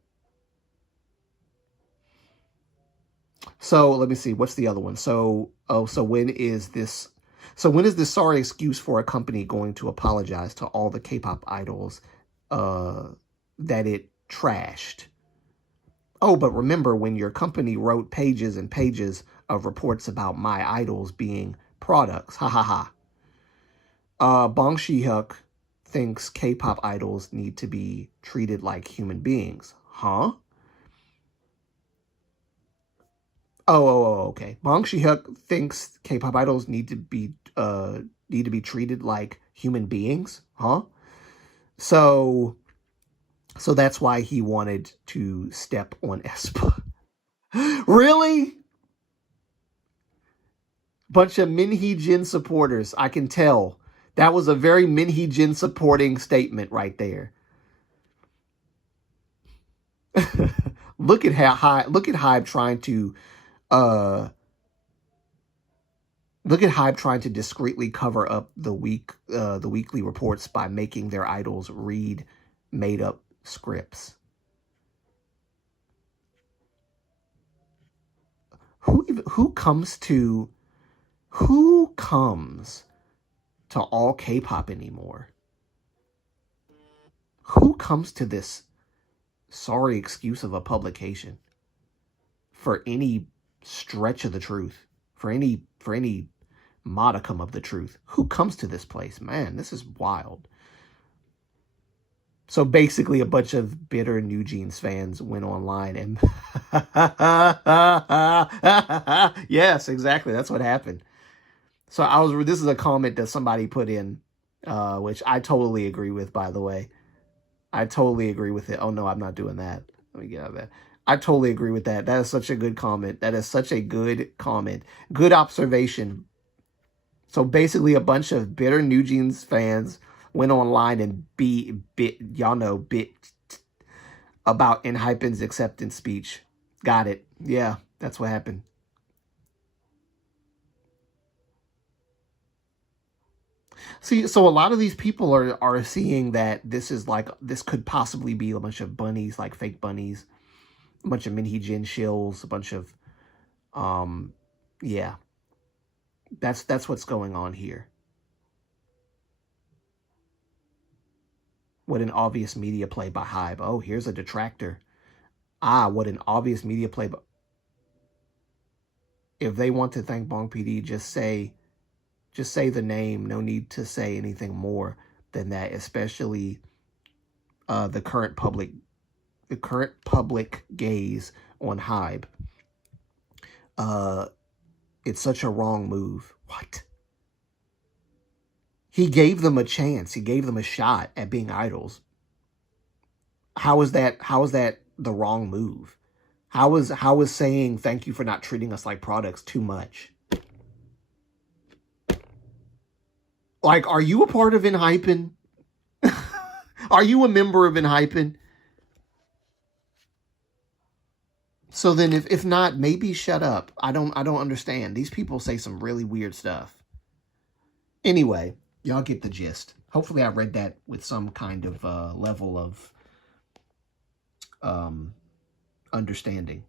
So let me see. What's the other one? So when is this? So when is this sorry excuse for a company going to apologize to all the K-pop idols that it trashed? Oh, but remember when your company wrote pages and pages of reports about my idols being products. Ha ha ha. Bong Shi-hyuk thinks K-pop idols need to be treated like human beings. Huh? Okay. Bong Shi-hyuk thinks K-pop idols need to be treated like human beings. Huh? So that's why he wanted to step on aespa. Really? Bunch of Min Hee-jin supporters. I can tell. That was a very Min Hee-jin supporting statement right there. Look at HYBE trying to discreetly cover up the weekly reports by making their idols read made up scripts. Who comes to all K-pop anymore? Who comes to this sorry excuse of a publication for any stretch of the truth, for any modicum of the truth? Who comes to this place? Man, this is wild. So basically a bunch of bitter New Jeans fans went online and yes, exactly. That's what happened. So this is a comment that somebody put in, which I totally agree with, by the way. I totally agree with it. Oh no, I'm not doing that. Let me get out of that. I totally agree with that. That is such a good comment. That is such a good comment. Good observation. So basically a bunch of bitter New Jeans fans went online and bit about ENHYPEN's acceptance speech. Got it. Yeah, that's what happened. See, so a lot of these people are seeing that this could possibly be a bunch of bunnies, like fake bunnies, a bunch of Min Hee-jin shills, a bunch of yeah. That's what's going on here. What an obvious media play by HYBE. Oh, here's a detractor. Ah, what an obvious media play. If they want to thank Bong PD, just say the name. No need to say anything more than that, especially the current public gaze on HYBE. It's such a wrong move. What? He gave them a chance. He gave them a shot at being idols. How is that the wrong move? How is saying thank you for not treating us like products too much? Like, are you a part of HYBE? Are you a member of HYBE? So then if not, maybe shut up. I don't understand. These people say some really weird stuff. Anyway, y'all get the gist. Hopefully I read that with some kind of level of understanding.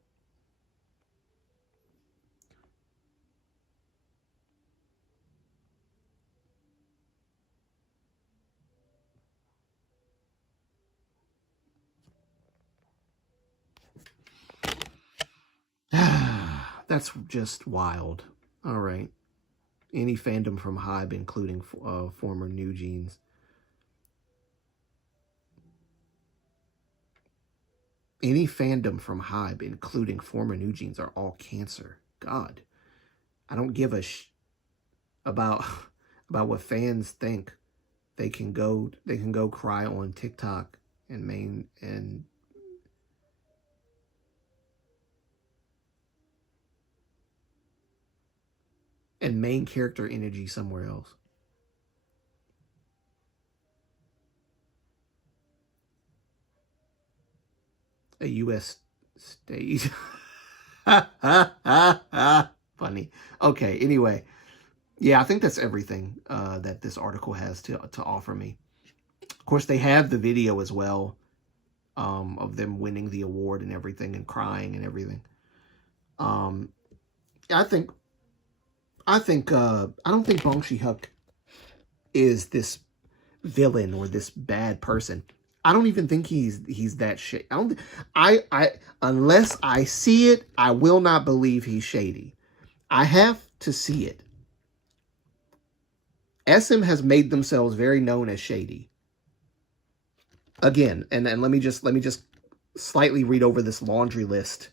That's just wild. All right. Any fandom from HYBE, including former New Jeans. Any fandom from HYBE, including former New Jeans, are all cancer. God, I don't give a about what fans think. They can go cry on TikTok and main character energy somewhere else. A U.S. state. Funny. Okay, anyway. Yeah, I think that's everything that this article has to offer me. Of course, they have the video as well of them winning the award and everything and crying and everything. I don't think Bong Shi-hyuk is this villain or this bad person. I don't even think he's that shady. Unless I see it, I will not believe he's shady. I have to see it. SM has made themselves very known as shady. Again, and let me just slightly read over this laundry list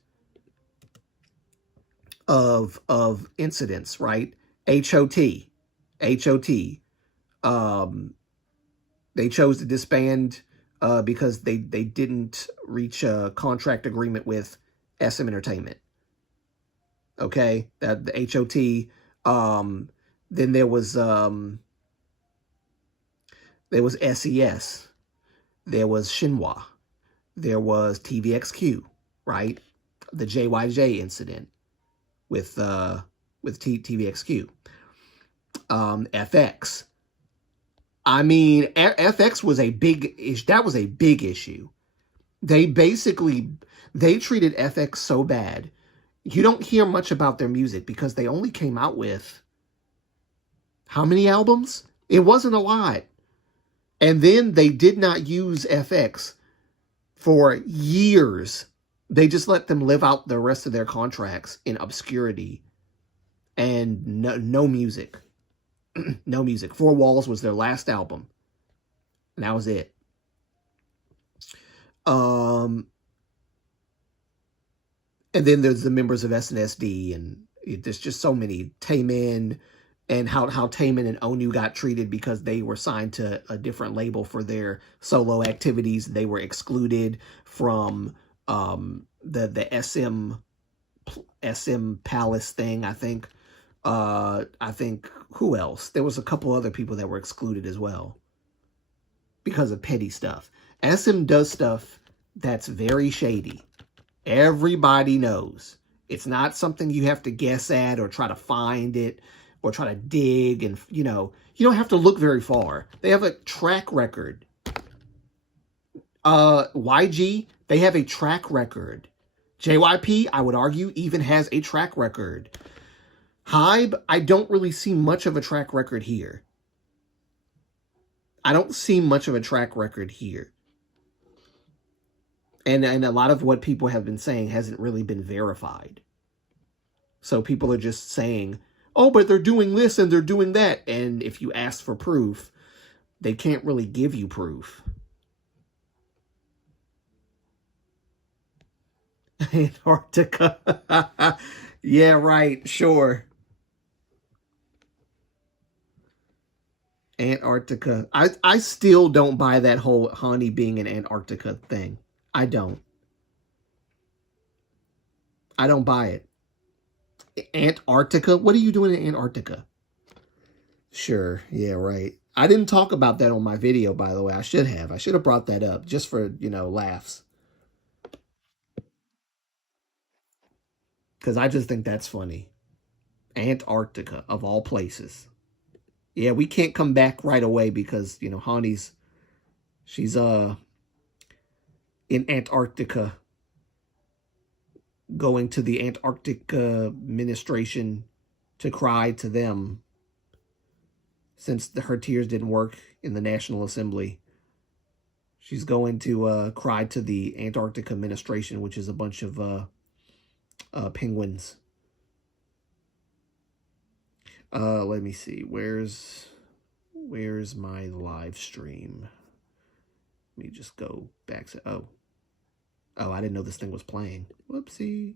of incidents, right? HOT. They chose to disband because they didn't reach a contract agreement with SM Entertainment. Okay, that the HOT. Then there was SES. There was Shinhwa. There was TVXQ, right? The JYJ incident with TVXQ. FX. I mean, FX was a big issue. That was a big issue. They treated FX so bad. You don't hear much about their music because they only came out with how many albums? It wasn't a lot. And then they did not use FX for years. They just let them live out the rest of their contracts in obscurity and no music. No music. Four Walls was their last album. And that was it. And then there's the members of SNSD, and there's just so many. Taemin, and how Taemin and Onu got treated because they were signed to a different label for their solo activities. They were excluded from the SM Palace thing, I think. I think, who else? There was a couple other people that were excluded as well because of petty stuff. SM does stuff that's very shady. Everybody knows. It's not something you have to guess at or try to find it or try to dig, and you don't have to look very far. They have a track record. YG, they have a track record. JYP, I would argue, even has a track record. HYBE, I don't really see much of a track record here. I don't see much of a track record here. And a lot of what people have been saying hasn't really been verified. So people are just saying, oh, but they're doing this and they're doing that. And if you ask for proof, they can't really give you proof. Antarctica. Yeah, right. Sure. Antarctica. I still don't buy that whole Hani being in Antarctica thing. I don't. I don't buy it. Antarctica? What are you doing in Antarctica? Sure. Yeah, right. I didn't talk about that on my video, by the way. I should have. I should have brought that up just for, laughs. Because I just think that's funny. Antarctica, of all places. Yeah, we can't come back right away because, Hani's, she's, in Antarctica, going to the Antarctic administration to cry to them since her tears didn't work in the National Assembly. She's going to cry to the Antarctic administration, which is a bunch of penguins. Let me see. Where's my live stream? Let me just go back to... Oh, I didn't know this thing was playing. Whoopsie.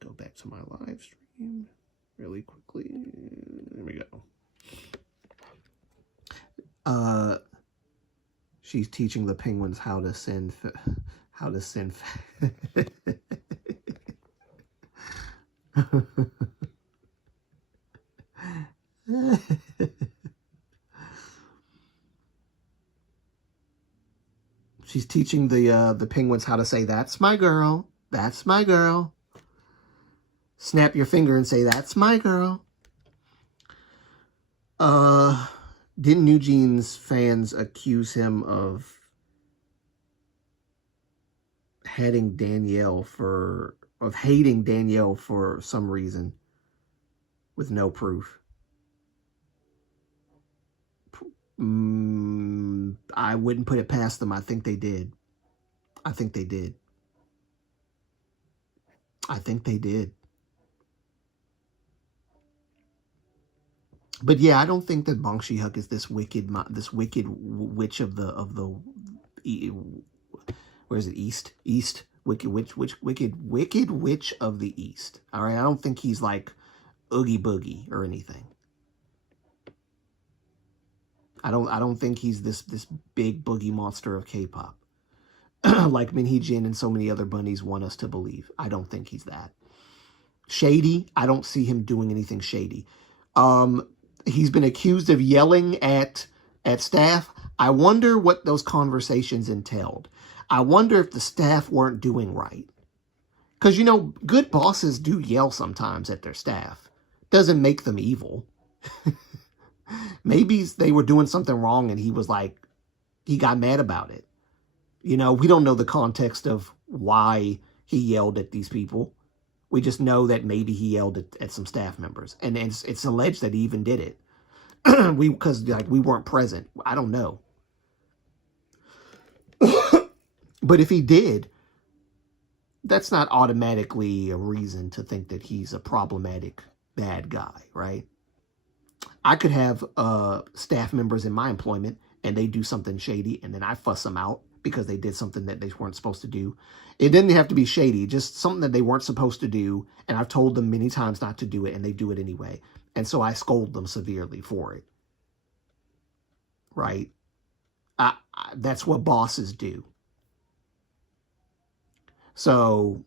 Go back to my live stream really quickly. There we go. She's teaching the penguins how to send She's teaching the penguins how to say, "That's my girl. That's my girl." Snap your finger and say, "That's my girl." Didn't New Jeans fans accuse him of hating Danielle for some reason with no proof? I wouldn't put it past them. I think they did. I think they did. But yeah, I don't think that Bong Shi-huk is this wicked witch of the where is it? East wicked witch of the East. All right, I don't think he's like Oogie Boogie or anything. I don't think he's this big boogie monster of K-pop like Min Hee Jin and so many other bunnies want us to believe. I don't think he's that. Shady, I don't see him doing anything shady. He's been accused of yelling at staff. I wonder what those conversations entailed. I wonder if the staff weren't doing right. Because, good bosses do yell sometimes at their staff. Doesn't make them evil. Maybe they were doing something wrong and he was like, he got mad about it. We don't know the context of why he yelled at these people. We just know that maybe he yelled at some staff members. And it's alleged that he even did it. Because we weren't present. I don't know. But if he did, that's not automatically a reason to think that he's a problematic bad guy, right? I could have staff members in my employment and they do something shady and then I fuss them out because they did something that they weren't supposed to do. It didn't have to be shady, just something that they weren't supposed to do. And I've told them many times not to do it and they do it anyway. And so I scold them severely for it. Right? That's what bosses do. So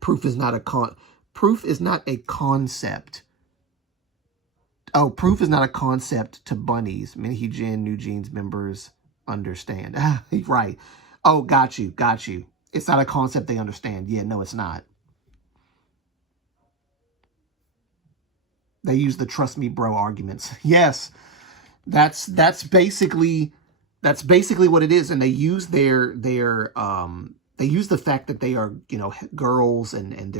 proof is not a concept. Oh, proof is not a concept to bunnies. Min Hee Jin, New Jeans members understand. Right. Oh, got you. It's not a concept they understand. Yeah, no, it's not. They use the trust me bro arguments. Yes. That's basically what it is. And they use they use the fact that they are, girls and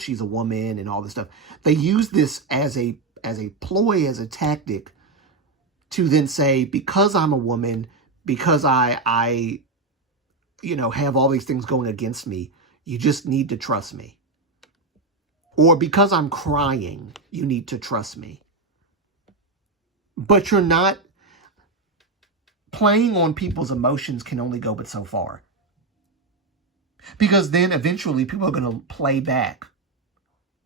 she's a woman and all this stuff. They use this as a ploy, as a tactic to then say, because I'm a woman, because I have all these things going against me, you just need to trust me. Or because I'm crying, you need to trust me. But you're not playing on people's emotions can only go but so far. Because then eventually people are going to play back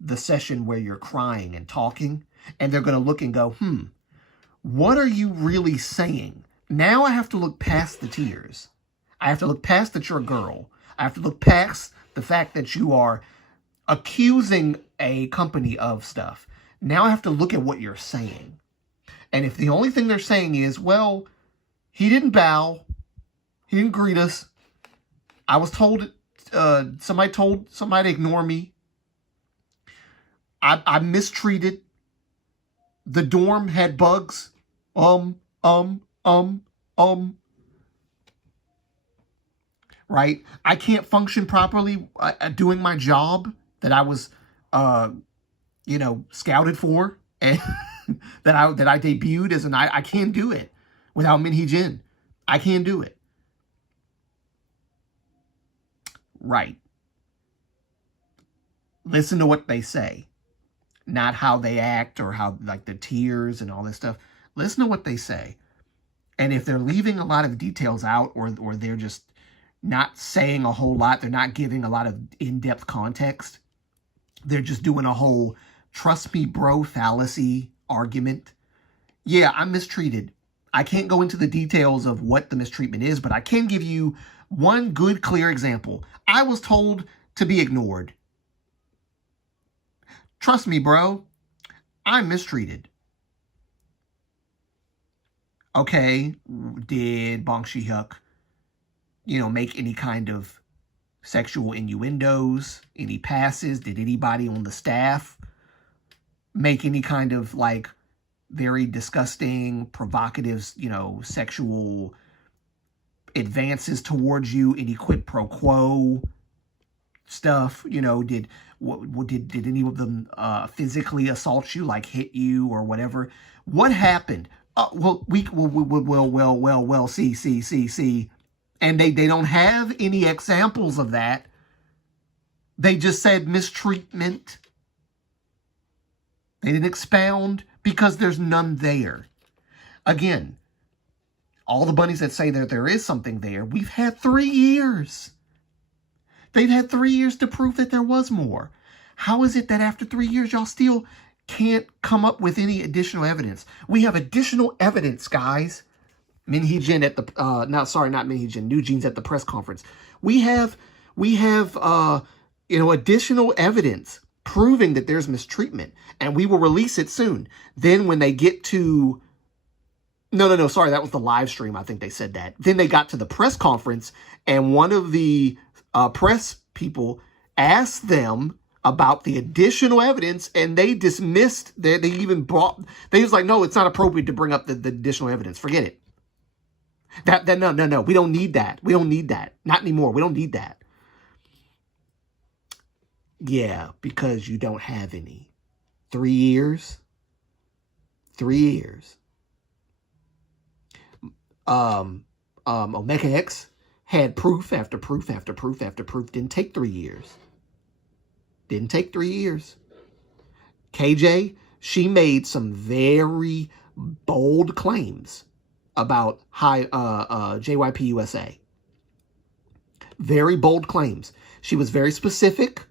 the session where you're crying and talking, And they're going to look and go, what are you really saying? Now I have to look past the tears. I have to look past that you're a girl. I have to look past the fact that you are accusing a company of stuff. Now I have to look at what you're saying. And if the only thing they're saying is, well, he didn't bow, he didn't greet us, I was told, somebody told somebody to ignore me, I mistreated, the dorm had bugs, right? I can't function properly doing my job that I was, scouted for, and that I debuted as I can't do it without Min Hee Jin. I can't do it. Right. Listen to what they say, not how they act or how, like, the tears and all this stuff. Listen to what they say. And if they're leaving a lot of details out, or they're just not saying a whole lot, they're not giving a lot of in-depth context, they're just doing a whole trust me bro fallacy argument. Yeah, I'm mistreated. I can't go into the details of what the mistreatment is, but I can give you one good, clear example. I was told to be ignored. Trust me, bro, I'm mistreated. Okay, did Bong Shi-hyuk, make any kind of sexual innuendos, any passes? Did anybody on the staff make any kind of, like, very disgusting, provocative, sexual advances towards you? Any quid pro quo stuff? Did any of them physically assault you, like hit you or whatever? What happened? See. And they don't have any examples of that. They just said mistreatment. They didn't expound because there's none there. Again, all the bunnies that say that there is something there, we've had 3 years. They've had 3 years to prove that there was more. How is it that after 3 years, y'all still can't come up with any additional evidence? We have additional evidence, guys. Min Hee Jin at the, not Min Hee Jin, New Jeans at the press conference. We have additional evidence proving that there's mistreatment, and we will release it soon. Then when they get to, sorry, that was the live stream. I think they said that. Then they got to the press conference, and one of the press people asked them about the additional evidence, and they dismissed, they was like, no, it's not appropriate to bring up the additional evidence. Forget it. No, we don't need that. We don't need that. Not anymore. We don't need that. Yeah, because you don't have any. 3 years. 3 years. Omega X had proof after proof after proof after proof. Didn't take 3 years. Didn't take 3 years. KJ, she made some very bold claims about JYP USA. Very bold claims. She was very specific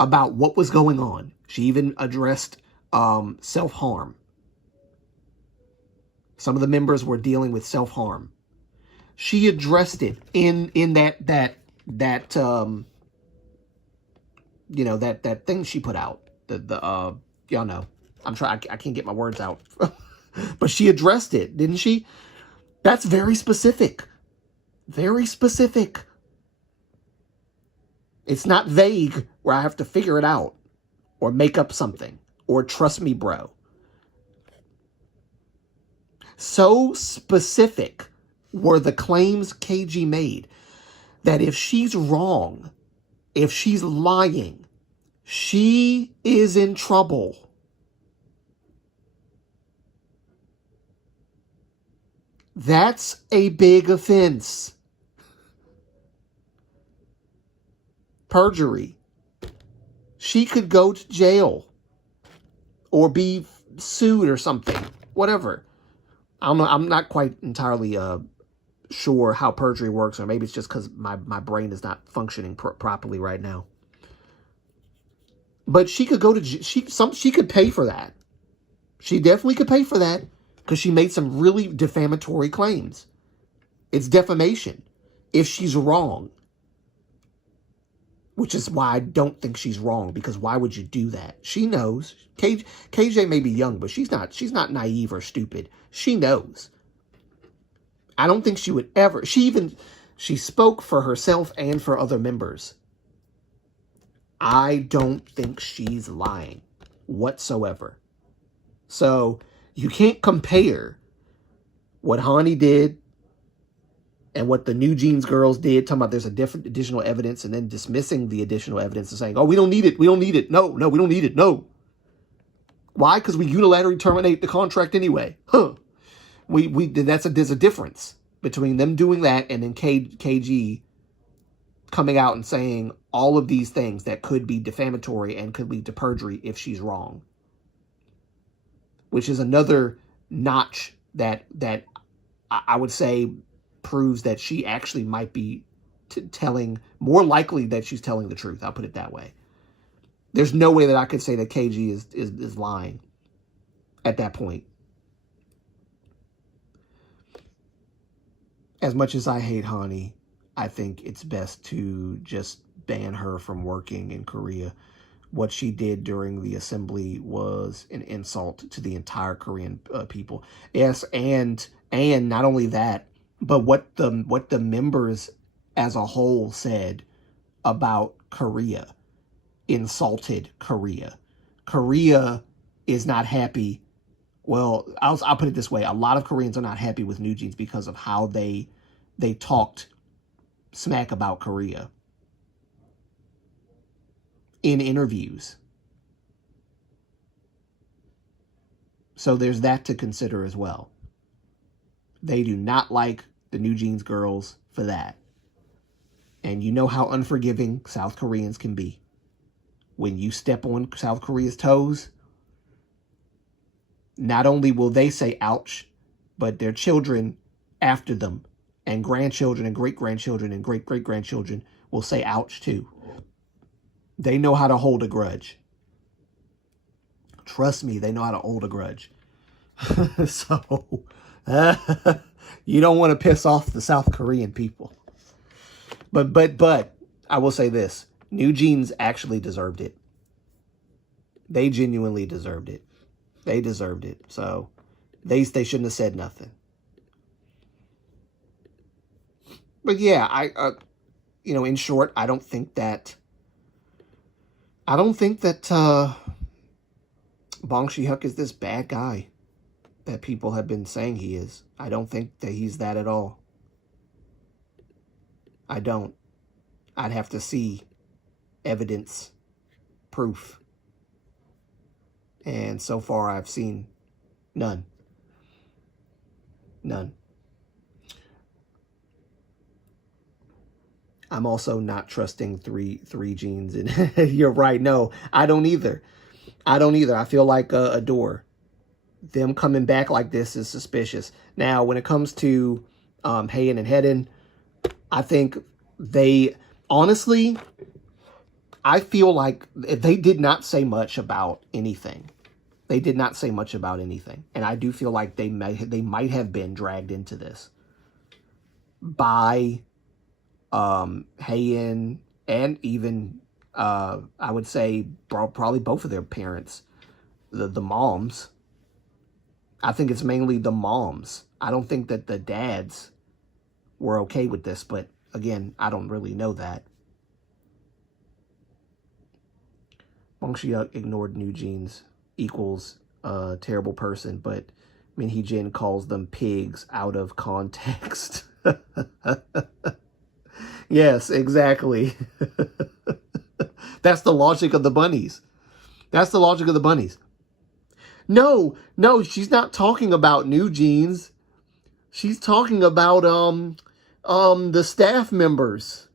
about what was going on. She even addressed self-harm. Some of the members were dealing with self-harm. She addressed it in that thing she put out. Y'all know. I can't get my words out. But she addressed it, didn't she? That's very specific. Very specific. It's not vague where I have to figure it out or make up something or trust me, bro. So specific were the claims KG made that if she's wrong, if she's lying, she is in trouble. That's a big offense. Perjury. She could go to jail or be sued or something. Whatever. I don't know. I'm not quite entirely sure how perjury works, or maybe it's just because my brain is not functioning properly right now. But she could go to she could pay for that. She definitely could pay for that because she made some really defamatory claims. It's defamation if she's wrong, which is why I don't think she's wrong, because why would you do that? She knows. KJ may be young, but she's not naive or stupid. She knows. I don't think she would ever. She spoke for herself and for other members. I don't think she's lying whatsoever. So you can't compare what Hani did and what the New Jeans girls did, talking about there's a different additional evidence, and then dismissing the additional evidence and saying, oh, we don't need it. We don't need it. No, we don't need it. No. Why? Because we unilaterally terminate the contract anyway. Huh. There's a difference between them doing that and then KG coming out and saying all of these things that could be defamatory and could lead to perjury if she's wrong. Which is another notch that I would say proves that she actually might be more likely that she's telling the truth. I'll put it that way. There's no way that I could say that KG is lying at that point. As much as I hate Hani, I think it's best to just ban her from working in Korea. What she did during the assembly was an insult to the entire Korean people. Yes, and not only that, but what the members as a whole said about Korea insulted Korea. Korea is not happy. Well, I'll put it this way: a lot of Koreans are not happy with New Jeans because of how they talked smack about Korea in interviews. So there's that to consider as well. They do not like the New Jeans girls for that. And you know how unforgiving South Koreans can be. When you step on South Korea's toes, not only will they say ouch, but their children after them and grandchildren and great-grandchildren and great-great-grandchildren will say ouch too. They know how to hold a grudge. Trust me, they know how to hold a grudge. So, you don't want to piss off the South Korean people. But I will say this. New Jeans actually deserved it. They genuinely deserved it. They deserved it. So, they shouldn't have said nothing. But yeah, in short, I don't think that Bong Shi-hyuk is this bad guy that people have been saying he is. I don't think that he's that at all. I don't. I'd have to see evidence, proof. And so far I've seen none. None. I'm also not trusting three Jeans. And you're right. No, I don't either. I feel like a door. Them coming back like this is suspicious. Now, when it comes to Haein and Hedin, I think honestly, I feel like they did not say much about anything. They did not say much about anything. And I do feel like they might have been dragged into this by Haein and even I would say probably both of their parents, the moms. I think it's mainly the moms. I don't think that the dads were okay with this, but again, I don't really know that. Bong Shi-hyuk ignored New Jeans equals a terrible person, but Min Hee-jin calls them pigs out of context. Yes, exactly. That's the logic of the bunnies. That's the logic of the bunnies. No, she's not talking about New Jeans. She's talking about the staff members.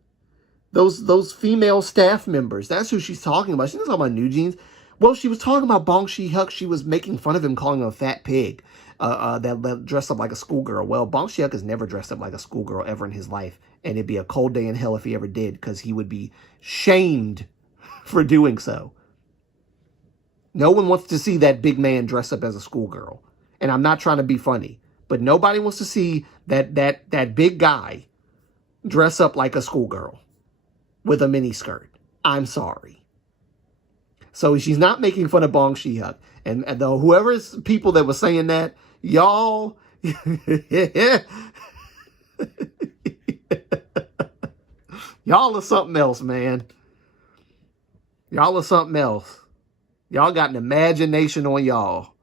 Those female staff members. That's who she's talking about. She's not talking about New Jeans. Well, she was talking about Bong Shi-hyuk. She was making fun of him, calling him a fat pig that dressed up like a schoolgirl. Well, Bong Shi-hyuk has never dressed up like a schoolgirl ever in his life. And it'd be a cold day in hell if he ever did, because he would be shamed for doing so. No one wants to see that big man dress up as a schoolgirl. And I'm not trying to be funny, but nobody wants to see that big guy dress up like a schoolgirl with a mini skirt. I'm sorry. So she's not making fun of Bong Shi-hyuk. And though whoever's people that was saying that, y'all, y'all are something else, man. Y'all are something else. Y'all got an imagination on y'all.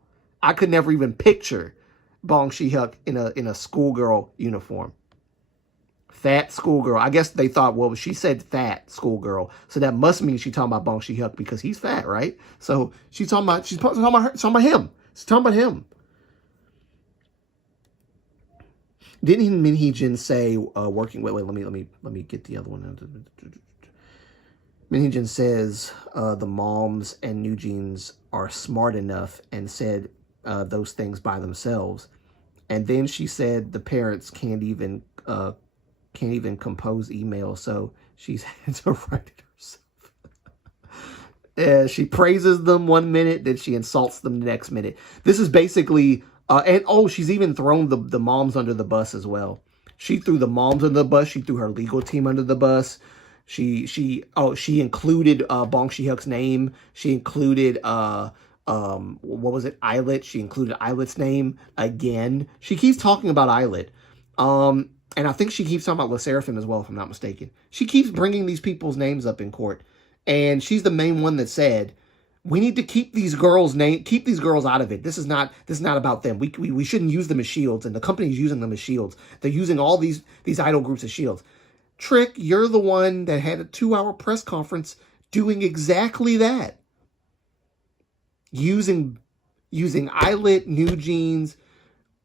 I could never even picture Bong Shi-hyuk in a schoolgirl uniform. Fat schoolgirl. I guess they thought, well, she said fat schoolgirl, so that must mean she's talking about Bong Shi-hyuk because he's fat, right? So she's talking about him. She's talking about him. Didn't Min Hee-jin say working? Wait, let me get the other one. Min Hee-jin says the moms and New Jeans are smart enough and said those things by themselves, and then she said the parents can't even compose emails, so she's had to write it herself. She praises them one minute, then she insults them the next minute. This is basically, she's even thrown the moms under the bus as well. She threw the moms under the bus. She threw her legal team under the bus. She included Bong Shi-hyuk's name. She included what was it? Islet. She included Islet's name again. She keeps talking about Islet. And I think she keeps talking about Le Seraphim as well, if I'm not mistaken. She keeps bringing these people's names up in court. And she's the main one that said, we need to keep these girls out of it. This is not about them. We shouldn't use them as shields, and the company's using them as shields. They're using all these idol groups as shields. Trick, you're the one that had a 2-hour press conference doing exactly that. Using Islet, New Jeans,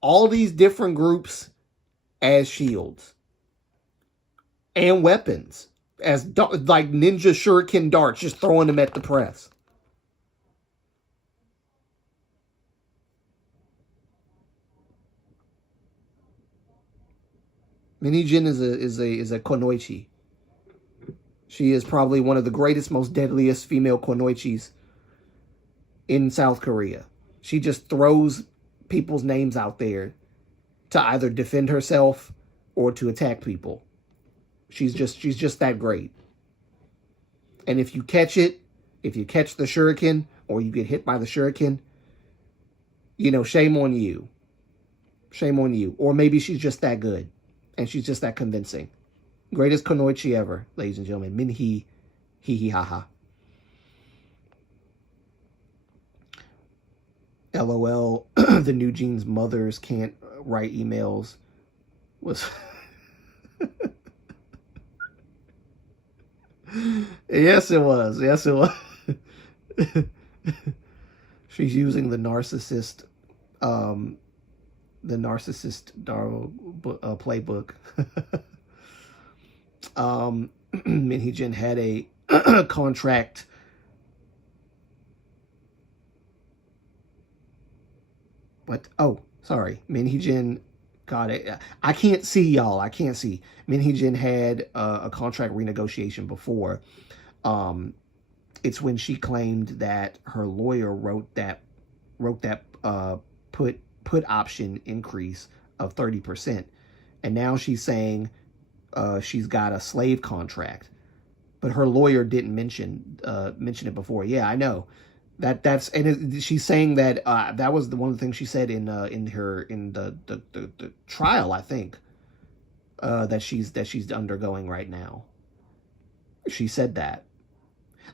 all these different groups as shields and weapons, as like ninja shuriken darts, just throwing them at the press. Min Hee-jin is a konoichi. She is probably one of the greatest, most deadliest female konoichis in South Korea. She just throws people's names out there to either defend herself or to attack people. She's just that great. And if you catch the shuriken, or you get hit by the shuriken, shame on you. Shame on you. Or maybe she's just that good. And she's just that convincing. Greatest konoichi ever, ladies and gentlemen. Min Hee, ha ha. LOL, the New Jeans mothers can't write emails. Was Yes, it was. She's using the narcissist playbook. Min Hee-jin had a contract. What? Oh, sorry. Min Hee-jin got it. I can't see, y'all. I can't see. Min Hee-jin had a contract renegotiation before. It's when she claimed that her lawyer wrote that put option increase of 30%, and now she's saying she's got a slave contract, but her lawyer didn't mention it before. Yeah, I know. She's saying that that was one of the things she said in the trial, I think, that she's undergoing right now. She said that,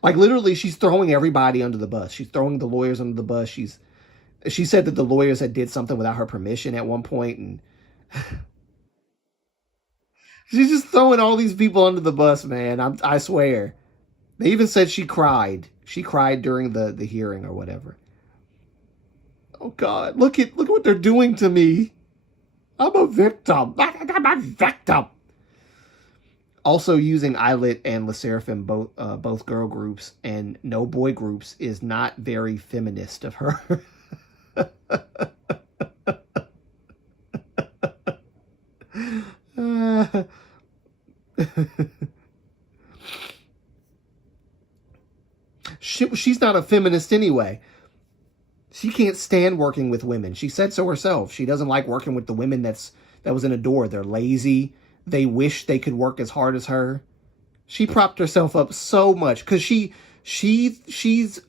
like, literally, she's throwing everybody under the bus. She's throwing the lawyers under the bus. She said that the lawyers had did something without her permission at one point, and she's just throwing all these people under the bus, man. I swear. They even said she cried. She cried during the hearing or whatever. Oh God, look at what they're doing to me. I'm a victim. I'm a victim. Also, using Islet and Le Seraphim, both girl groups, and no boy groups, is not very feminist of her. She's not a feminist anyway. can't stand working with women. She said so herself. She doesn't like working with the women that was in a door. They're lazy. They wish they could work as hard as her. She propped herself up so much because she's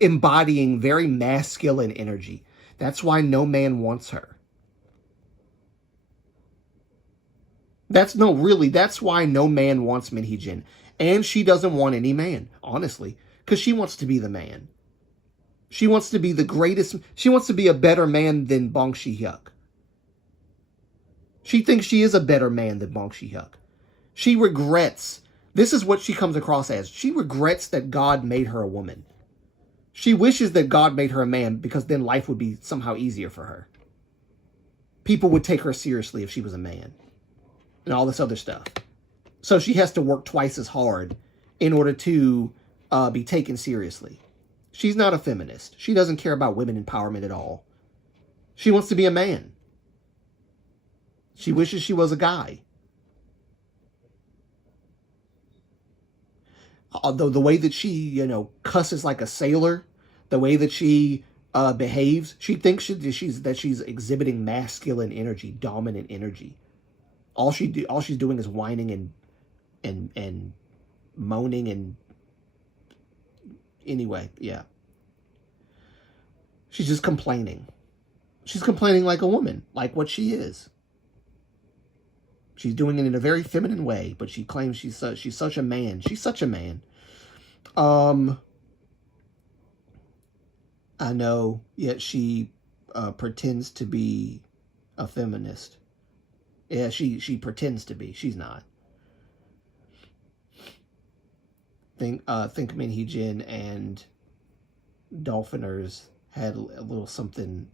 embodying very masculine energy. That's why no man wants her. That's why no man wants Minhee Jin. And she doesn't want any man, honestly, because she wants to be the man. She wants to be the greatest. She wants to be a better man than Bong Si-hyuk. She thinks she is a better man than Bong Si-hyuk. She regrets. This is what she comes across as. She regrets that God made her a woman. She wishes that God made her a man because then life would be somehow easier for her. People would take her seriously if she was a man. And all this other stuff. So she has to work twice as hard in order to be taken seriously. She's not a feminist. She doesn't care about women empowerment at all. She wants to be a man. She wishes she was a guy. Although the way that she, cusses like a sailor, the way that she behaves, she thinks she's exhibiting masculine energy, dominant energy. All she's doing is whining and moaning and anyway, yeah. She's just complaining. She's complaining like a woman, like what she is. She's doing it in a very feminine way, but she claims she's such a man. She's such a man. I know, yet she pretends to be a feminist. Yeah, she pretends to be. She's not. Think Minhee Jin and Dolphiners had a little something.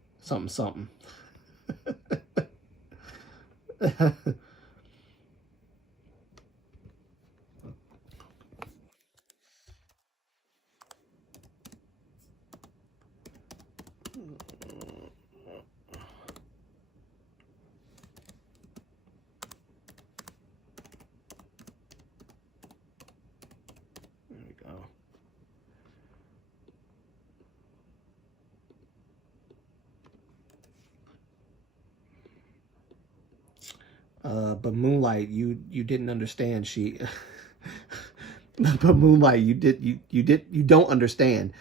But Moonlight, you didn't understand. But Moonlight, you don't understand.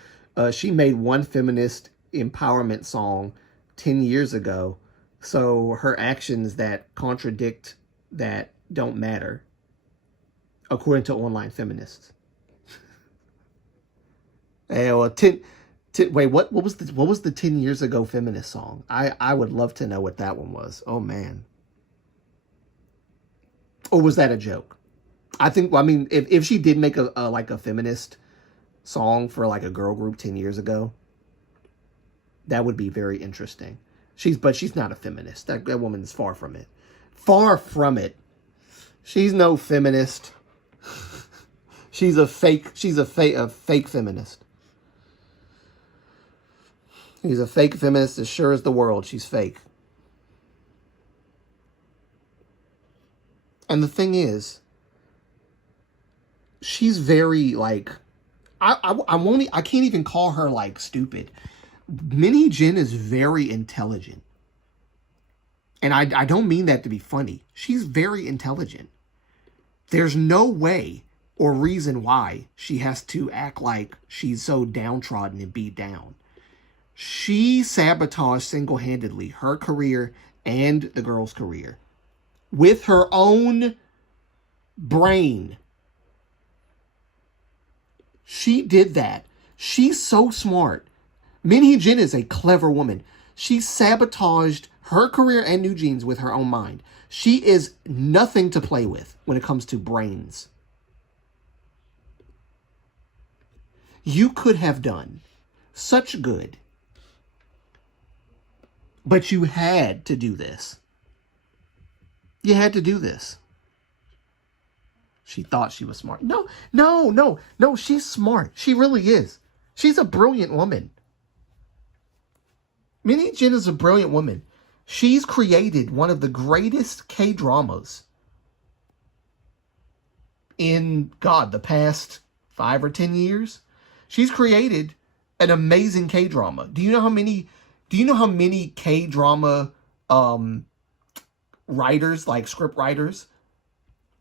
She made one feminist empowerment song 10 years ago, so her actions that contradict that don't matter, according to online feminists. Well, wait, what was the 10 years ago feminist song? I would love to know what that one was. Oh man. Or was that a joke? I mean, if she did make a feminist song for like a girl group 10 years ago, that would be very interesting. But she's not a feminist. That woman is far from it. Far from it. She's no feminist. She's a fake feminist. She's a fake feminist as sure as the world. She's fake. And the thing is, she's very like, I can't even call her like stupid. Minhee Jin is very intelligent. And I don't mean that to be funny. She's very intelligent. There's no way or reason why she has to act like she's so downtrodden and beat down. She sabotaged single-handedly her career and the girl's career with her own brain. She did that. She's so smart. Minhee Jin is a clever woman. She sabotaged her career and New Jeans with her own mind. She is nothing to play with when it comes to brains. You could have done such good, but you had to do this. You had to do this. She thought she was smart. No, she's smart. She really is. She's a brilliant woman. Minhee Jin is a brilliant woman. She's created one of the greatest K-dramas in, God, the past 5 or 10 years. She's created an amazing K-drama. Do you know how many K-drama writers, like script writers,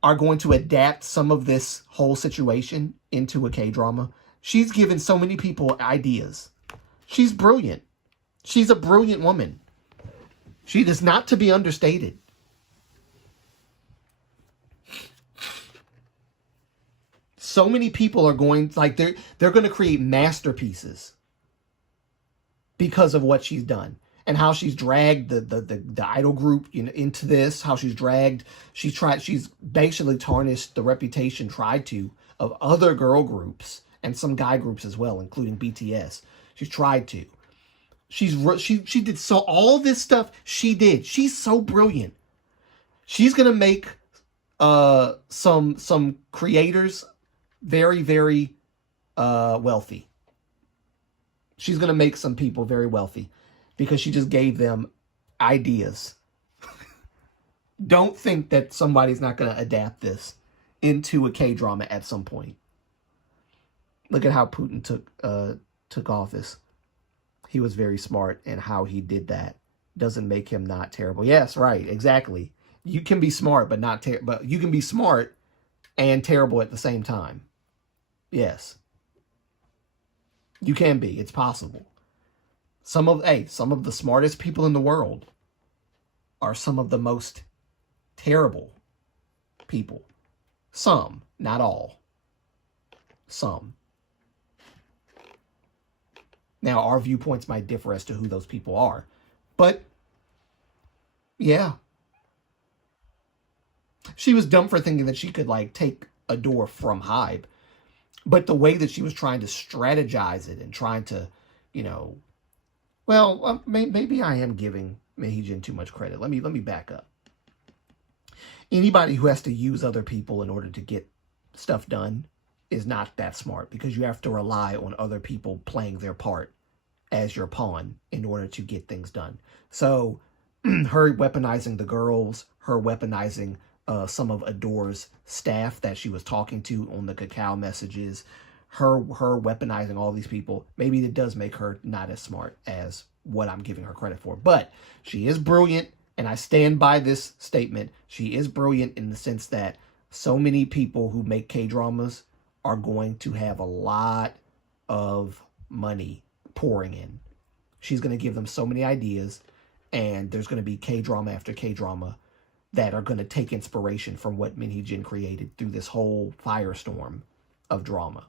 are going to adapt some of this whole situation into a K-drama? She's given so many people ideas. She's brilliant. She's a brilliant woman. She is not to be understated. So many people are going, like, they're going to create masterpieces because of what she's done and how she's dragged the idol group, you know, into this. How she's basically tarnished the reputation, of other girl groups and some guy groups as well, including BTS. She's tried to. She did so all this stuff she did. She's so brilliant. She's gonna make some creators very, very wealthy. She's gonna make some people very wealthy because she just gave them ideas. Don't think that somebody's not gonna adapt this into a K-drama at some point. Look at how Putin took office. He was very smart, and how he did that doesn't make him not terrible. Yes, right, exactly. You can be smart, but you can be smart and terrible at the same time. Yes, you can be. It's possible. Some of the smartest people in the world are some of the most terrible people. Some, not all. Some. Now, our viewpoints might differ as to who those people are. But, yeah. She was dumb for thinking that she could, like, take a door from HYBE. But the way that she was trying to strategize it and trying to, you know... Well, maybe I am giving Minhyejin too much credit. Let me back up. Anybody who has to use other people in order to get stuff done is not that smart, because you have to rely on other people playing their part as your pawn in order to get things done. So her weaponizing the girls, her weaponizing some of Adore's staff that she was talking to on the cacao messages, her weaponizing all these people, maybe it does make her not as smart as what I'm giving her credit for. But she is brilliant, and I stand by this statement. She is brilliant in the sense that so many people who make K-dramas are going to have a lot of money pouring in. She's going to give them so many ideas, and there's going to be K-drama after K-drama that are going to take inspiration from what Minhyejin created through this whole firestorm of drama.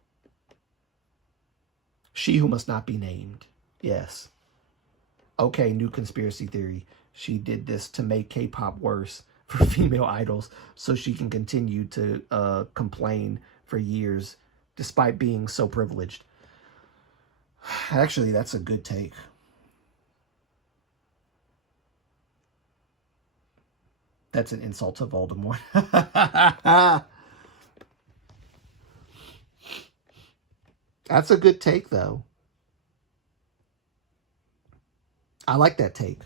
She who must not be named. Yes. Okay, new conspiracy theory. She did this to make K-pop worse for female idols so she can continue to complain for years despite being so privileged. Actually, that's a good take. That's an insult to Voldemort. That's a good take, though. I like that take.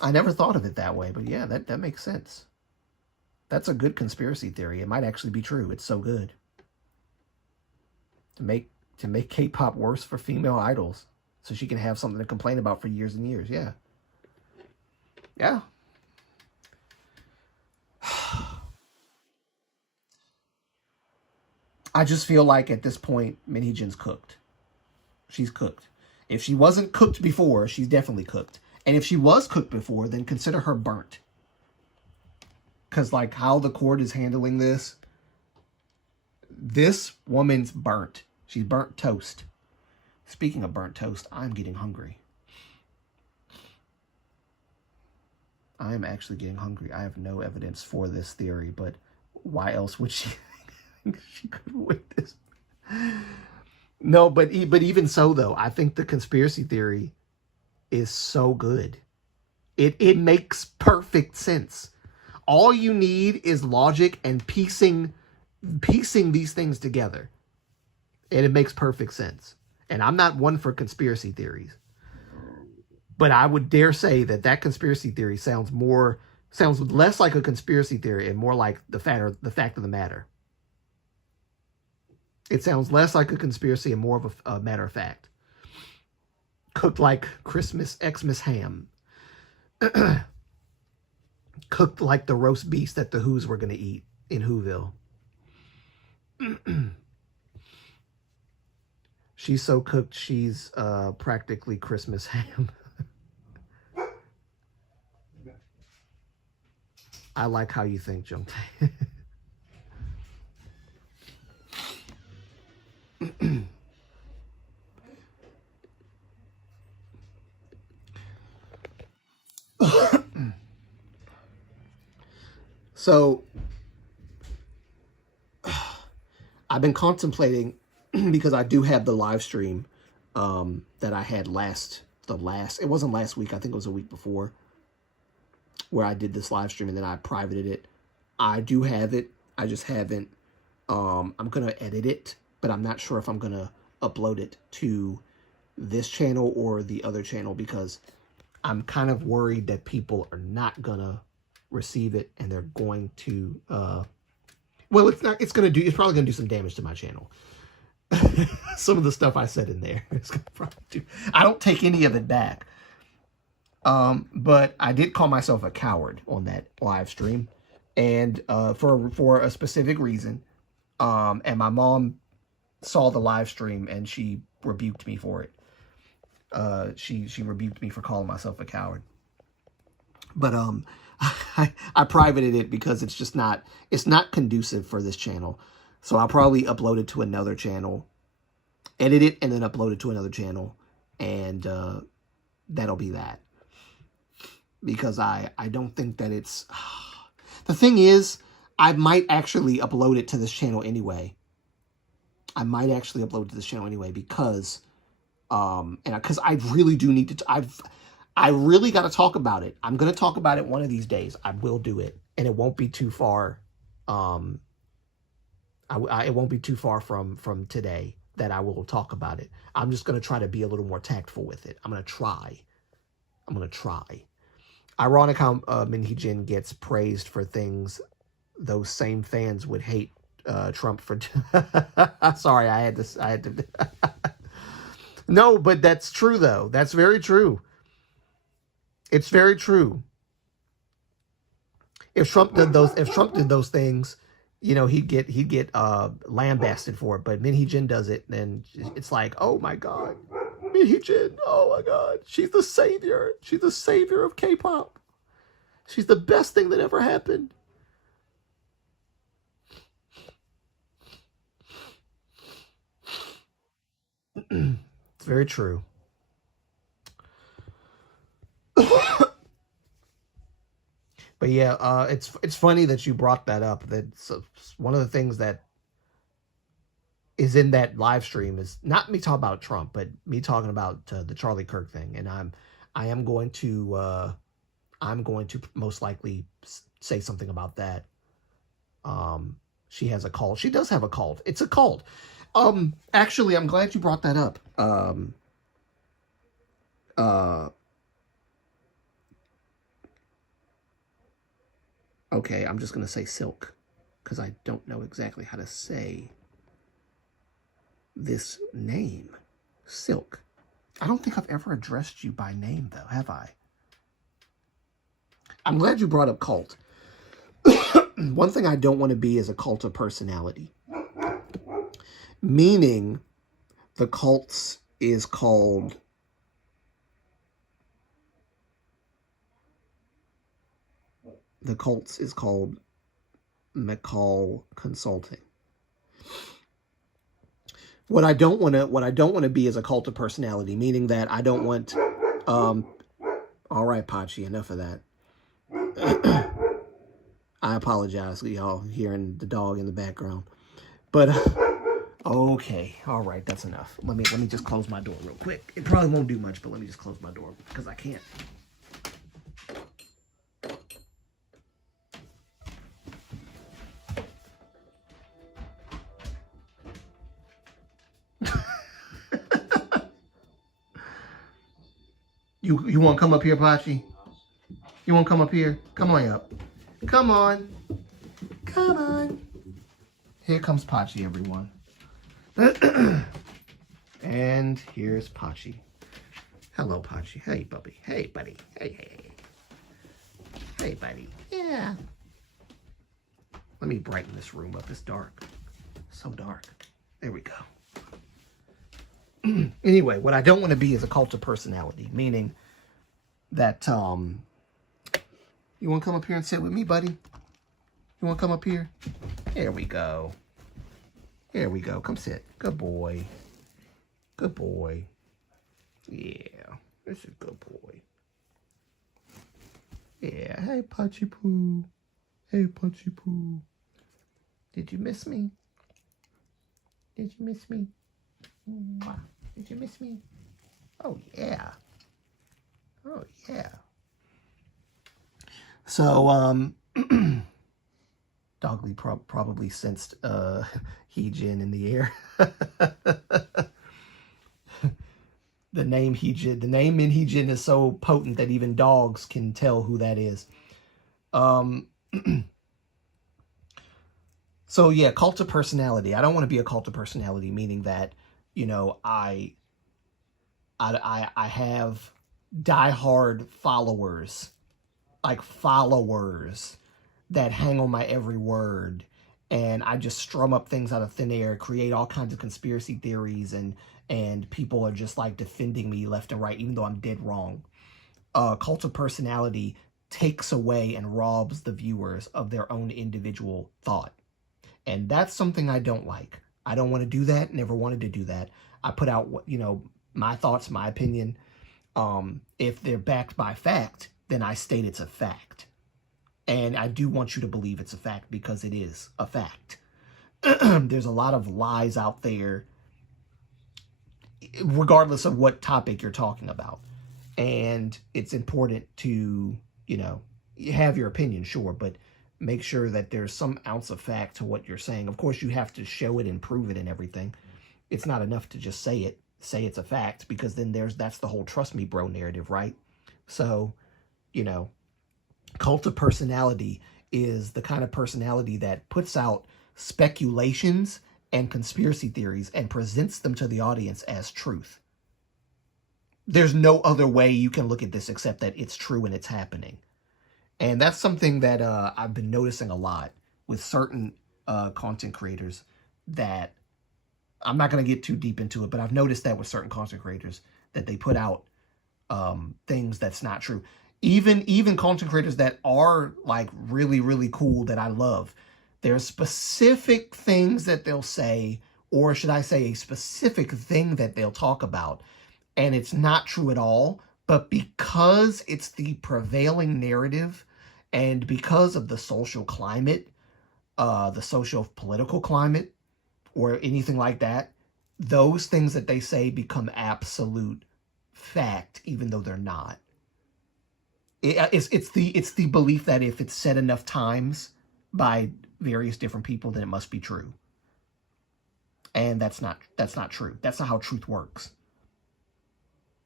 I never thought of it that way, but yeah, that makes sense. That's a good conspiracy theory. It might actually be true. It's so good. To make K-pop worse for female idols so she can have something to complain about for years and years. Yeah. Yeah. I just feel like at this point, Minhyejin's cooked. She's cooked. If she wasn't cooked before, she's definitely cooked. And if she was cooked before, then consider her burnt. Because, like, how the court is handling this woman's burnt. She's burnt toast. Speaking of burnt toast, I'm getting hungry. I am actually getting hungry. I have no evidence for this theory, but why else would she think she could wait this? No, but even so, though, I think the conspiracy theory is so good. It makes perfect sense. All you need is logic and piecing these things together. And it makes perfect sense. And I'm not one for conspiracy theories. But I would dare say that that conspiracy theory sounds less like a conspiracy theory and more like the fact of the matter. It sounds less like a conspiracy and more of a matter of fact. Cooked like Xmas ham. Cooked like the roast beast that the Who's were going to eat in Whoville. She's so cooked, she's practically Christmas ham. I like how you think, Jungtae. So, I've been contemplating, because I do have the live stream that I had it wasn't last week, I think it was a week before, where I did this live stream and then I privated it. I do have it, I just haven't, I'm going to edit it, but I'm not sure if I'm going to upload it to this channel or the other channel, because I'm kind of worried that people are not going to receive it and they're going to, well, it's probably going to do some damage to my channel. Some of the stuff I said in there, it's gonna probably do. I don't take any of it back. But I did call myself a coward on that live stream, and for a specific reason. And my mom saw the live stream and she rebuked me for it. She rebuked me for calling myself a coward. But I privated it because it's not conducive for this channel. So I'll probably upload it to another channel, edit it, and then upload it to another channel. And that'll be that. Because I don't think that it's... The thing is, I might actually upload it to this channel anyway. Because... because I really do need to... I really got to talk about it. I'm going to talk about it one of these days. I will do it. And it won't be too far... it won't be too far from today that I will talk about it. I'm just going to try to be a little more tactful with it. I'm going to try. Ironic how Min Jin gets praised for things those same fans would hate Trump for. Sorry, I had to. No, but that's true though. That's very true. It's very true. If Trump did those things, you know, he'd get lambasted for it. But Min Jin does it, then it's like, oh my God, Min Jin, oh my God, she's the savior. She's the savior of K-pop. She's the best thing that ever happened. It's very true. But yeah, it's funny that you brought that up. That's one of the things that is in that live stream is not me talking about Trump, but me talking about the Charlie Kirk thing. And I am going to most likely say something about that. She has a cult. She does have a cult. It's a cult. Actually, I'm glad you brought that up. Okay, I'm just going to say Silk, because I don't know exactly how to say this name. Silk. I don't think I've ever addressed you by name, though, have I? I'm glad you brought up cult. One thing I don't want to be is a cult of personality. Meaning, the cults is called... The cults is called McCall Consulting. What I don't want to be is a cult of personality, meaning that I don't want all right, Pachi, enough of that. I apologize for y'all hearing the dog in the background. But okay, all right, that's enough. Let me just close my door real quick. It probably won't do much, but let me just close my door because I can't. You want to come up here, Pachi? You want to come up here? Come on up. Come on. Come on. Here comes Pachi, everyone. And here's Pachi. Hello, Pachi. Hey, Bubby. Hey, buddy. Hey, hey, hey. Hey, buddy. Yeah. Let me brighten this room up. It's dark. So dark. There we go. Anyway, what I don't want to be is a cult of personality, meaning that, you want to come up here and sit with me, buddy? You want to come up here? There we go. Here we go. Come sit. Good boy. Good boy. Yeah. This is good boy. Yeah. Hey, Pachi Poo. Hey, Pachi Poo. Did you miss me? Did you miss me? Mwah. Did you miss me? Oh, yeah. Oh, yeah. So, Dogly probably sensed Heejin in the air. The name Heejin, the name in Heejin is so potent that even dogs can tell who that is. So yeah, cult of personality. I don't want to be a cult of personality, meaning that, you know, I have diehard followers, like followers that hang on my every word, and I just strum up things out of thin air, create all kinds of conspiracy theories, and people are just like defending me left and right, even though I'm dead wrong. Cult of personality takes away and robs the viewers of their own individual thought. And that's something I don't like. I don't want to do that, never wanted to do that. I put out, you know, my thoughts, my opinion. If they're backed by fact, then I state it's a fact. And I do want you to believe it's a fact because it is a fact. There's a lot of lies out there, regardless of what topic you're talking about. And it's important to, you know, have your opinion, sure, but make sure that there's some ounce of fact to what you're saying. Of course, you have to show it and prove it and everything. It's not enough to just say it, say it's a fact, because then that's the whole trust me bro narrative, right? So, you know, cult of personality is the kind of personality that puts out speculations and conspiracy theories and presents them to the audience as truth. There's no other way you can look at this except that it's true and it's happening. And that's something that I've been noticing a lot with certain content creators that I'm not going to get too deep into it, but I've noticed that with certain content creators that they put out things that's not true. Even content creators that are like really, really cool that I love, there's specific things that they'll say, or should I say a specific thing that they'll talk about, and it's not true at all, but because it's the prevailing narrative and because of the social climate, the social political climate, or anything like that, those things that they say become absolute fact, even though they're not. It's the belief that if it's said enough times by various different people, then it must be true. And that's not true. That's not how truth works.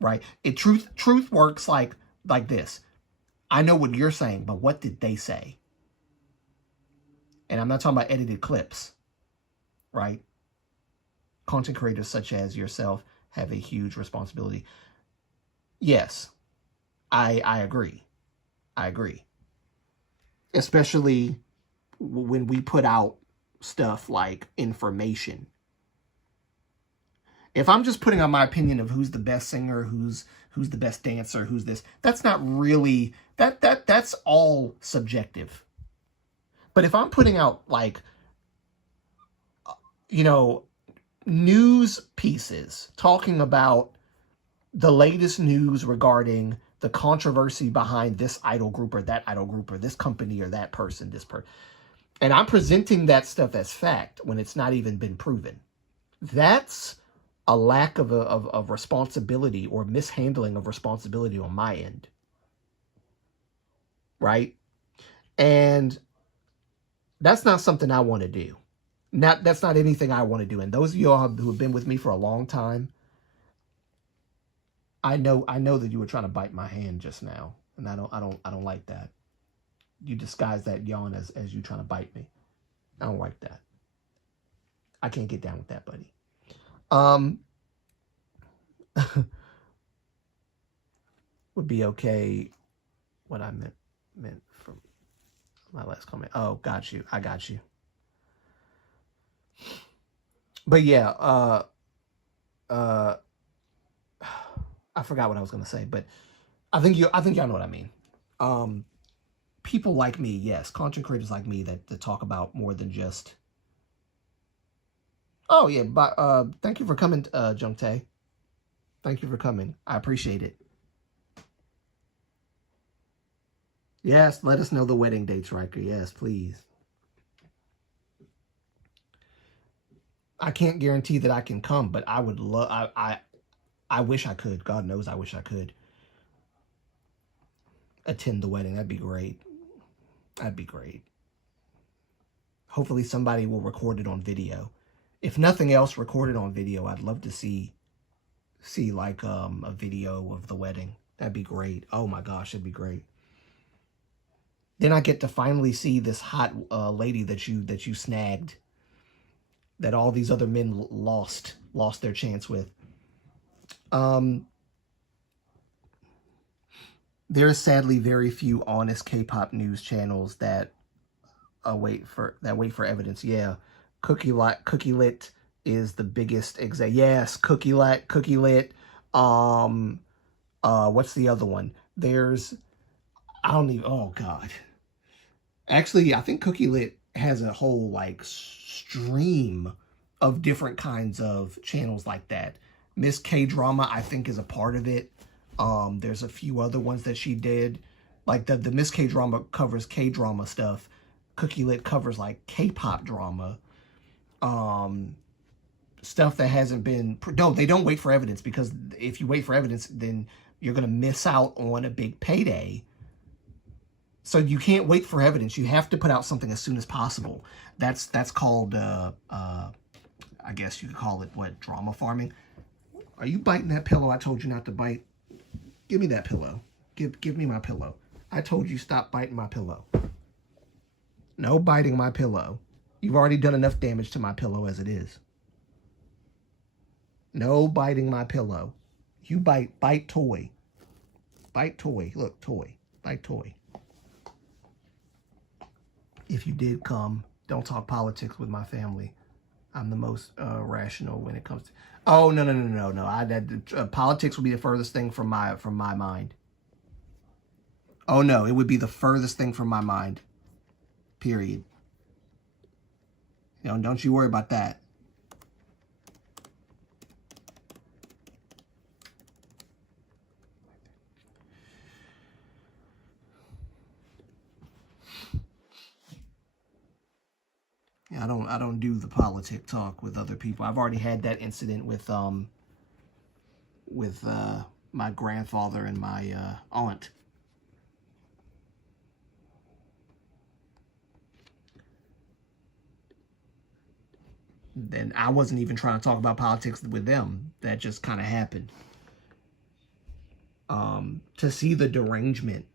Right? Truth works like this. I know what you're saying, but what did they say? And I'm not talking about edited clips, right? Content creators such as yourself have a huge responsibility. Yes, I agree. I agree. Especially when we put out stuff like information. If I'm just putting out my opinion of who's the best singer, who's the best dancer, who's this, that's not really, that's all subjective. But if I'm putting out like, you know, news pieces talking about the latest news regarding the controversy behind this idol group or that idol group or this company or that person, this person, and I'm presenting that stuff as fact when it's not even been proven, that's a lack of responsibility or mishandling of responsibility on my end. Right? And that's not something I want to do. That's not anything I want to do. And those of y'all who have been with me for a long time, I know that you were trying to bite my hand just now, and I don't like that. You disguise that yawn as you trying to bite me. I don't like that. I can't get down with that, buddy. Would be okay. What I meant from my last comment. Oh, got you. I got you. But yeah, I forgot what I was gonna say, but I think y'all know what I mean. People like me, yes, content creators like me that talk about more than just. Oh yeah, but thank you for coming, Jungtae. Thank you for coming. I appreciate it. Yes, let us know the wedding dates, Riker. Yes, please. I can't guarantee that I can come, but I would love. I wish I could. God knows, I wish I could attend the wedding. That'd be great. That'd be great. Hopefully, somebody will record it on video. If nothing else, record it on video. I'd love to see like a video of the wedding. That'd be great. Oh my gosh, that'd be great. Then I get to finally see this hot lady that you snagged, that all these other men lost their chance with. There's sadly very few honest K-pop news channels that wait for evidence. Yeah, Cookie Lit is the biggest example. Yes, Cookie Lit. What's the other one? There's, I don't even. Oh God. Actually, I think Cookie Lit has a whole like stream of different kinds of channels like that. Miss K Drama, I think, is a part of it. There's a few other ones that she did. Like the Miss K Drama covers K drama stuff. Cookie Lit covers like K-pop drama. Stuff that hasn't been. No, they don't wait for evidence, because if you wait for evidence, then you're gonna miss out on a big payday. So you can't wait for evidence. You have to put out something as soon as possible. That's called, I guess you could call it, what, drama farming? Are you biting that pillow I told you not to bite? Give me that pillow. Give me my pillow. I told you stop biting my pillow. No biting my pillow. You've already done enough damage to my pillow as it is. No biting my pillow. You bite toy. Bite toy. Look, toy. Bite toy. If you did come, don't talk politics with my family. I'm the most rational when it comes to. Oh no! Politics would be the furthest thing from my mind. Oh no, it would be the furthest thing from my mind. Period. Don't you worry about that. I don't do the politic talk with other people. I've already had that incident with my grandfather and my aunt. Then I wasn't even trying to talk about politics with them. That just kind of happened. To see the derangement,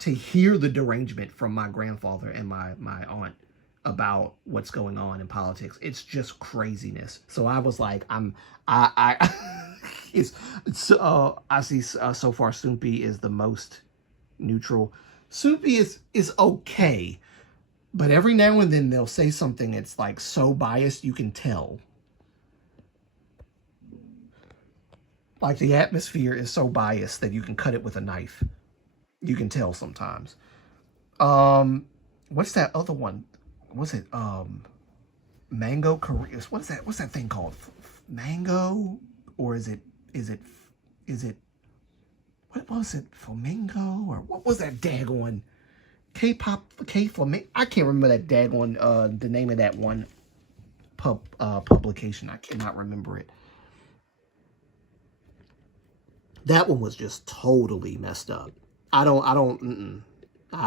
to hear the derangement from my grandfather and my aunt about what's going on in politics, it's just craziness. So I was like, I see so far Soompi is the most neutral. Soompi is okay, but every now and then they'll say something that's like so biased you can tell. Like the atmosphere is so biased that you can cut it with a knife. You can tell sometimes. What's that other one? Was it Mango Korea? What's that thing called? Mango? Or is it what was it? Flamingo? Or what was that daggone K-pop Flamingo? I can't remember that daggone the name of that one publication. I cannot remember it. That one was just totally messed up. I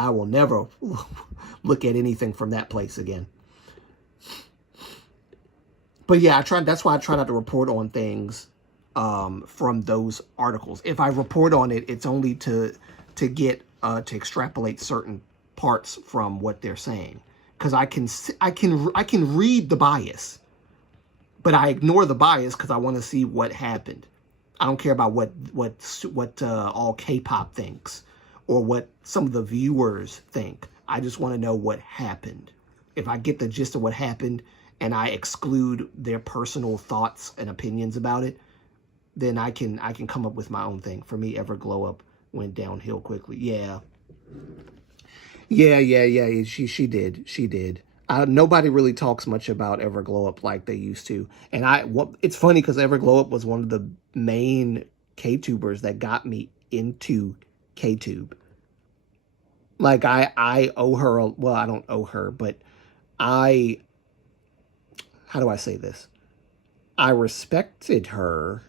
will never look at anything from that place again. But yeah, that's why I try not to report on things from those articles. If I report on it, it's only to get to extrapolate certain parts from what they're saying, because I can read the bias, but I ignore the bias because I want to see what happened. I don't care about what all K-pop thinks or what some of the viewers think. I just want to know what happened. If I get the gist of what happened and I exclude their personal thoughts and opinions about it, then I can come up with my own thing. For me, Ever Glow Up went downhill quickly. Yeah. She did. Nobody really talks much about Ever Glow Up like they used to. And it's funny because Ever Glow Up was one of the main K-tubers that got me into K-tube. Like I owe her, well, I don't owe her, but how do I say this? I respected her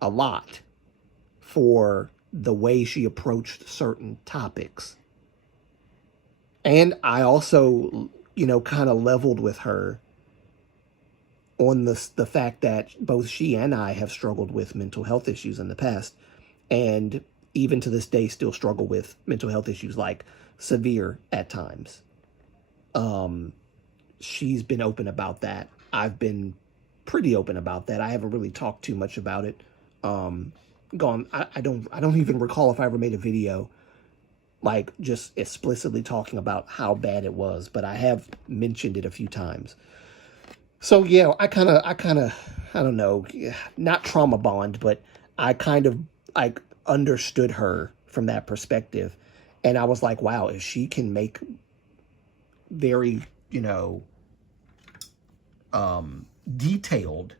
a lot for the way she approached certain topics. And I also, kind of leveled with her on the fact that both she and I have struggled with mental health issues in the past. And even to this day, still struggle with mental health issues, like severe at times. She's been open about that. I've been pretty open about that. I haven't really talked too much about it. I don't even recall if I ever made a video like just explicitly talking about how bad it was, but I have mentioned it a few times. So yeah, I kind of, I don't know, not trauma bond, but I kind of like understood her from that perspective. And I was like, wow, if she can make very, detailed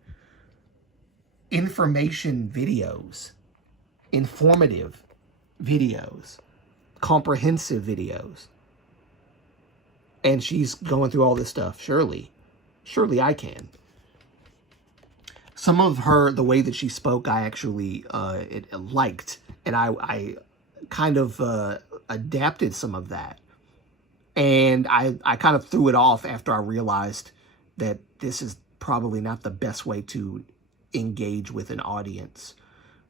information videos, informative videos, comprehensive videos, and she's going through all this stuff, surely I can. Some of the way that she spoke, I actually liked, and I kind of adapted some of that. And I kind of threw it off after I realized that this is probably not the best way to engage with an audience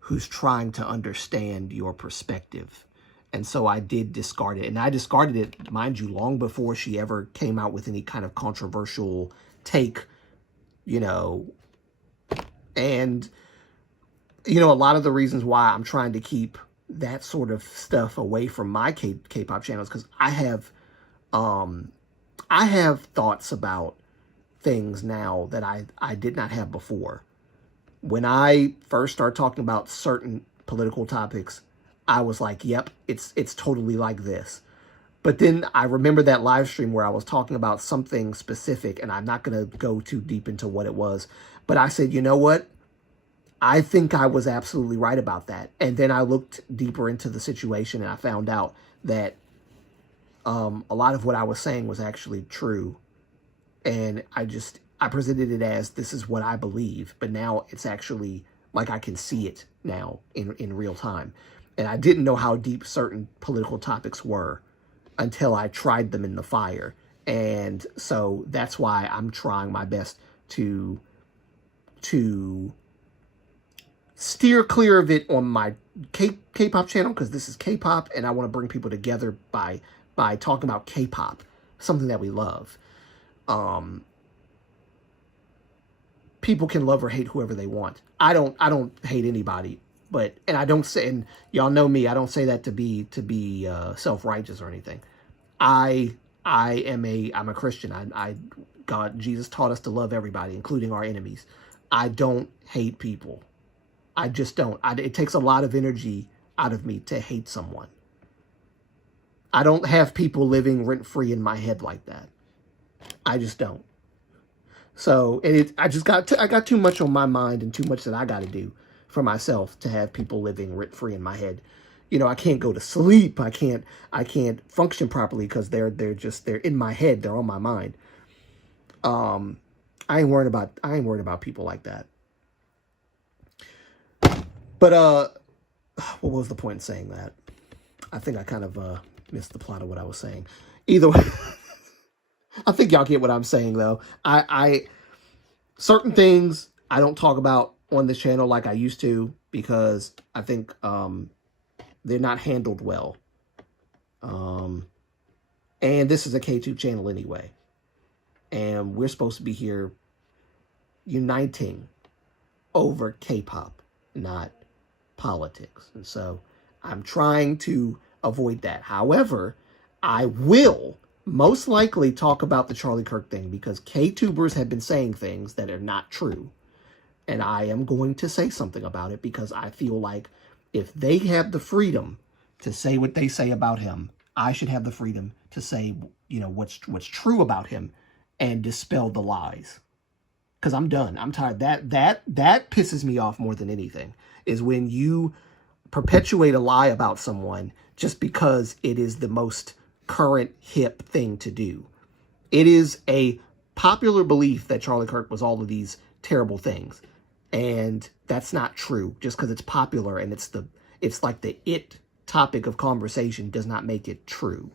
who's trying to understand your perspective. And so I did discard it. And I discarded it, mind you, long before she ever came out with any kind of controversial take, And, a lot of the reasons why I'm trying to keep that sort of stuff away from my K-pop channels, because I have thoughts about things now that I did not have before. When I first started talking about certain political topics, I was like, yep, it's totally like this. But then I remember that live stream where I was talking about something specific, and I'm not going to go too deep into what it was. But I said, you know what? I think I was absolutely right about that. And then I looked deeper into the situation, and I found out that a lot of what I was saying was actually true. And I presented it as, this is what I believe. But now it's actually like I can see it now in real time. And I didn't know how deep certain political topics were until I tried them in the fire. And so that's why I'm trying my best to steer clear of it on my K-pop channel, because this is K-pop, and I want to bring people together by talking about K-pop, something that we love. People can love or hate whoever they want. I don't hate anybody, and I don't say, and y'all know me, I don't say that to be self-righteous or anything. I'm a Christian. Jesus taught us to love everybody, including our enemies. I don't hate people. I just don't. It takes a lot of energy out of me to hate someone. I don't have people living rent-free in my head like that. I just don't. So, and I got too much on my mind and too much that I got to do for myself to have people living rent-free in my head. I can't go to sleep. I can't function properly because they're in my head. They're on my mind. I ain't worried about people like that. But what was the point in saying that? I think I kind of missed the plot of what I was saying. Either way, I think y'all get what I'm saying though. I certain things I don't talk about on this channel like I used to, because I think they're not handled well. And this is a K-Tube channel anyway. And we're supposed to be here uniting over K-pop, not politics. And so I'm trying to avoid that. However, I will most likely talk about the Charlie Kirk thing, because K-tubers have been saying things that are not true. And I am going to say something about it, because I feel like if they have the freedom to say what they say about him, I should have the freedom to say, you know, what's true about him and dispel the lies. Because I'm done. I'm tired. That pisses me off more than anything, is when you perpetuate a lie about someone just because it is the most current hip thing to do. It is a popular belief that Charlie Kirk was all of these terrible things. And that's not true. Just because it's popular and it's like the it topic of conversation does not make it true.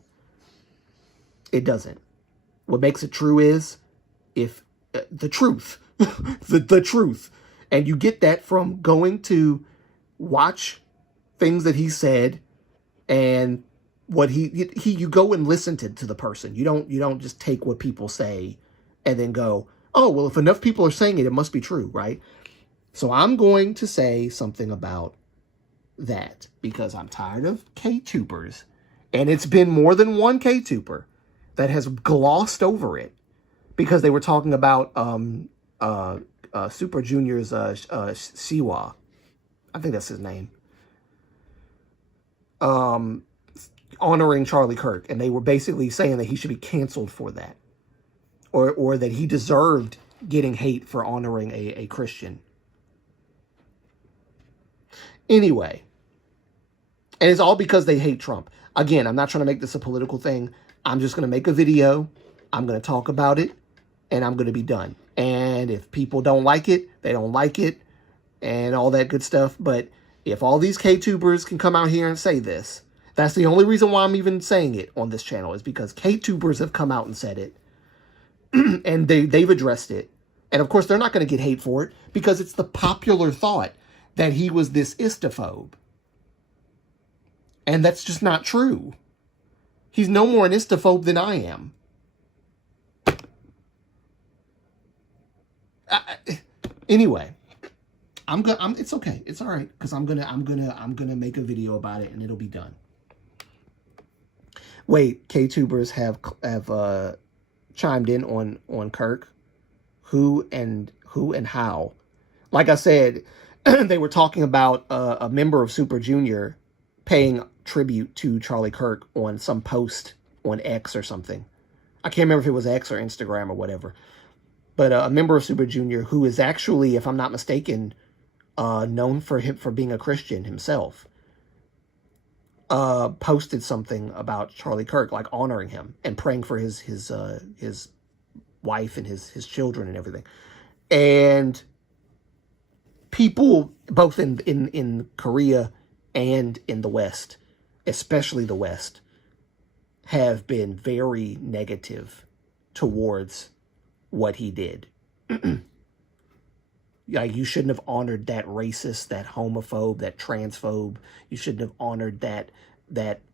It doesn't. What makes it true is if the truth, the truth. And you get that from going to watch things that he said, and what you go and listen to the person. You don't just take what people say and then go, oh, well, if enough people are saying it, it must be true, right? So I'm going to say something about that, because I'm tired of K-tubers, and it's been more than one K-tuber that has glossed over it because they were talking about Super Junior's Siwa. I think that's his name. Honoring Charlie Kirk, and they were basically saying that he should be canceled for that, or that he deserved getting hate for honoring a Christian. Anyway, and it's all because they hate Trump. Again, I'm not trying to make this a political thing. I'm just going to make a video. I'm going to talk about it, and I'm going to be done. And if people don't like it, they don't like it, and all that good stuff. But if all these K-tubers can come out here and say this, that's the only reason why I'm even saying it on this channel, is because K-tubers have come out and said it, and they've addressed it. And of course, they're not going to get hate for it, because it's the popular thought that he was this istophobe. And that's just not true. He's no more an istophobe than I am. Anyway, it's okay. It's all right, because I'm gonna make a video about it, and it'll be done. Wait, K-tubers have chimed in on Kirk. Who and how? Like I said, they were talking about a member of Super Junior paying tribute to Charlie Kirk on some post on X or something. I can't remember if it was X or Instagram or whatever. But a member of Super Junior, who is actually, if I'm not mistaken, known for being a Christian himself, posted something about Charlie Kirk, like honoring him and praying for his wife and his children and everything. And people both in Korea and in the West, especially the West, have been very negative towards what he did. Like, you shouldn't have honored that racist, that homophobe, that transphobe. You shouldn't have honored that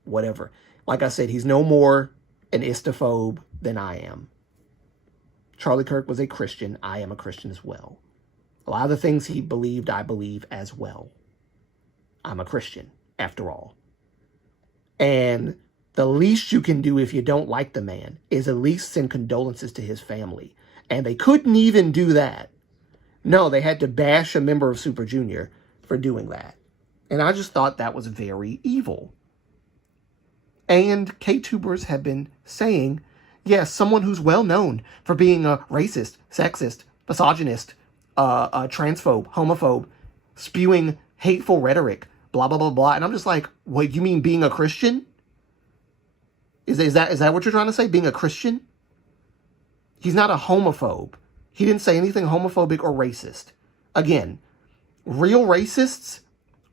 whatever. Like I said, he's no more an istophobe than I am. Charlie Kirk was a Christian. I am a Christian as well. A lot of the things he believed, I believe as well. I'm a Christian, after all. And the least you can do if you don't like the man is at least send condolences to his family. And they couldn't even do that. No, they had to bash a member of Super Junior for doing that. And I just thought that was very evil. And K-tubers have been saying, yes, someone who's well known for being a racist, sexist, misogynist, a transphobe, homophobe, spewing hateful rhetoric, blah, blah, blah, blah. And I'm just like, what, you mean being a Christian? Is that what you're trying to say? Being a Christian? He's not a homophobe. He didn't say anything homophobic or racist. Again, real racists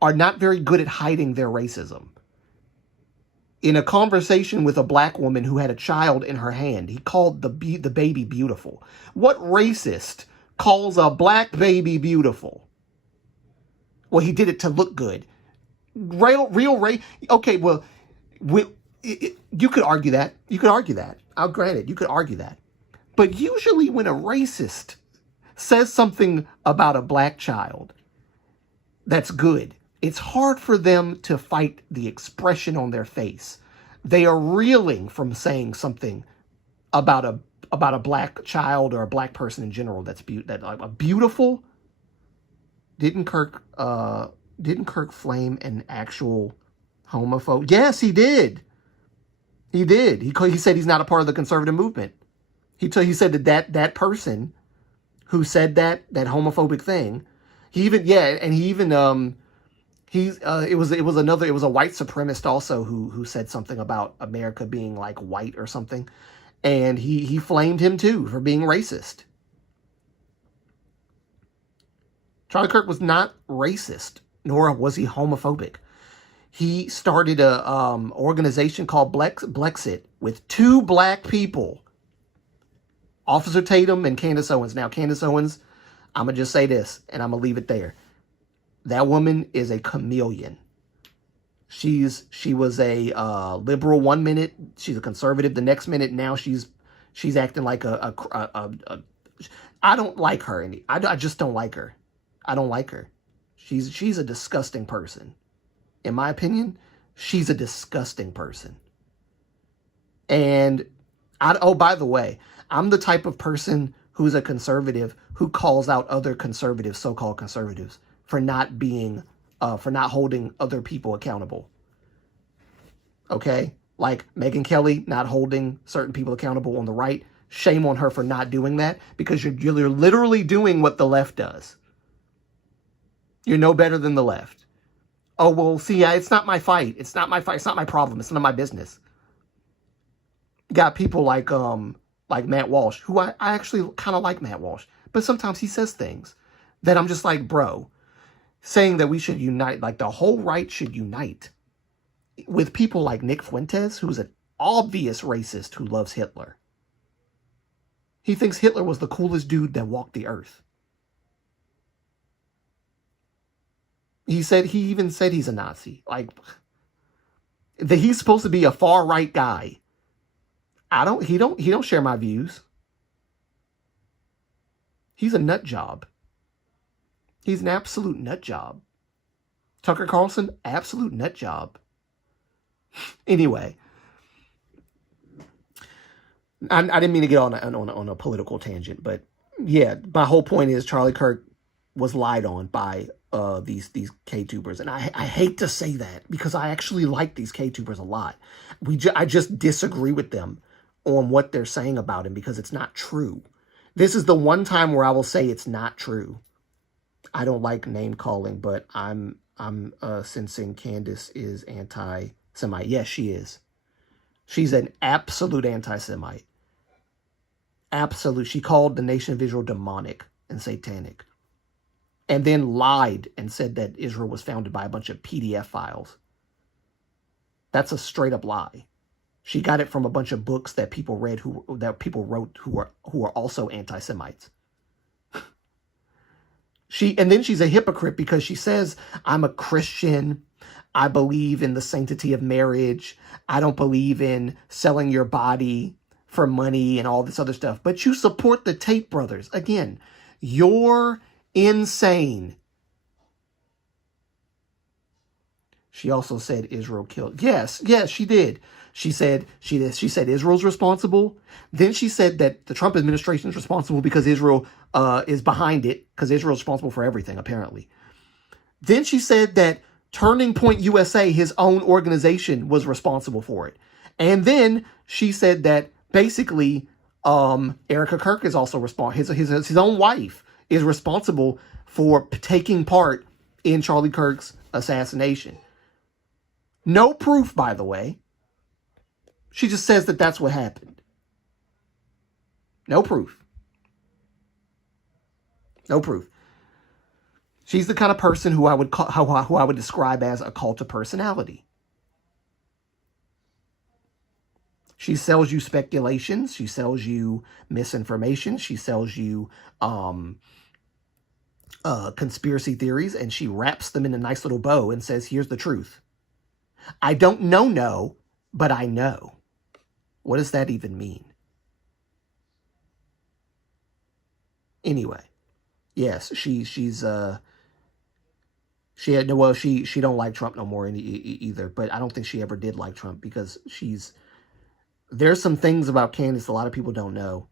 are not very good at hiding their racism. In a conversation with a black woman who had a child in her hand, he called the baby beautiful. What racist calls a black baby beautiful? Well, he did it to look good. Real race. Okay, well, you could argue that. You could argue that. I'll grant it. You could argue that. But usually when a racist says something about a black child that's good, it's hard for them to fight the expression on their face. They are reeling from saying something about a black child or a black person in general that's beautiful. Didn't Kirk flame an actual homophobe? Yes, he did. He did. He said he's not a part of the conservative movement. He said that person who said that homophobic thing, it was a white supremacist also who said something about America being like white or something, and he flamed him too for being racist. Charlie Kirk was not racist, nor was he homophobic. He started a organization called Blexit with 2 black people, Officer Tatum and Candace Owens. Now, Candace Owens, I'm going to just say this, and I'm going to leave it there. That woman is a chameleon. She was a liberal one minute, she's a conservative the next minute. Now she's acting like I don't like her. I just don't like her. I don't like her. She's a disgusting person. In my opinion, she's a disgusting person. And by the way, I'm the type of person who's a conservative who calls out other conservatives, so-called conservatives, for not holding other people accountable. Okay? Like Megyn Kelly not holding certain people accountable on the right. Shame on her for not doing that, because you're literally doing what the left does. You're no better than the left. Oh, well, see, it's not my fight. It's not my fight. It's not my problem. It's none of my business. You got people like Matt Walsh, who I actually kind of like Matt Walsh, but sometimes he says things that I'm just like, bro, saying that we should unite, like the whole right should unite with people like Nick Fuentes, who's an obvious racist who loves Hitler. He thinks Hitler was the coolest dude that walked the earth. He even said he's a Nazi. Like, that he's supposed to be a far right guy. He don't share my views. He's a nut job. He's an absolute nut job. Tucker Carlson, absolute nut job. Anyway, I didn't mean to get on a political tangent, but yeah, my whole point is Charlie Kirk was lied on by these K-tubers, and I hate to say that because I actually like these K-tubers a lot. I just disagree with them on what they're saying about him because it's not true. This is the one time where I will say it's not true. I don't like name calling, but I'm sensing Candace is anti-Semite. Yes, she is. She's an absolute anti-Semite. Absolute. She called the Nation of Israel demonic and satanic, and then lied and said that Israel was founded by a bunch of PDF files. That's a straight up lie. She got it from a bunch of books that people read that people wrote who are also anti-Semites. And then she's a hypocrite because she says, I'm a Christian. I believe in the sanctity of marriage. I don't believe in selling your body for money and all this other stuff. But you support the Tate brothers. Again, you're insane. She also said Israel killed. Yes, she did. She said Israel's responsible. Then she said that the Trump administration is responsible because Israel is behind it, because Israel is responsible for everything, apparently. Then she said that Turning Point USA, his own organization, was responsible for it. And then she said that basically Erica Kirk is also responsible. His own wife is responsible for taking part in Charlie Kirk's assassination. No proof, by the way. She just says that that's what happened. No proof. No proof. She's the kind of person who I would describe as a cult of personality. She sells you speculations. She sells you misinformation. She sells you conspiracy theories, and she wraps them in a nice little bow and says, here's the truth. I don't know, but I know. What does that even mean? Anyway, yes, she had no, well, she don't like Trump no more either, but I don't think she ever did like Trump, because there's some things about Candace a lot of people don't know.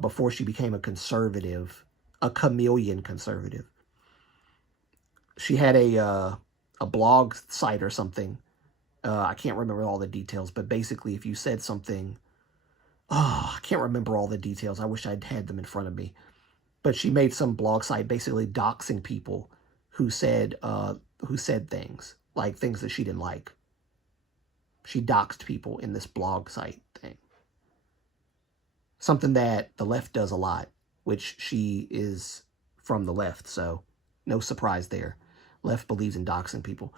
Before she became a conservative, a chameleon conservative, she had a blog site or something. I can't remember all the details, but basically if you said something, I can't remember all the details. I wish I'd had them in front of me. But she made some blog site basically doxing people who said things, like things that she didn't like. She doxed people in this blog site thing. Something that the left does a lot, which she is from the left, so no surprise there. Left believes in doxing people.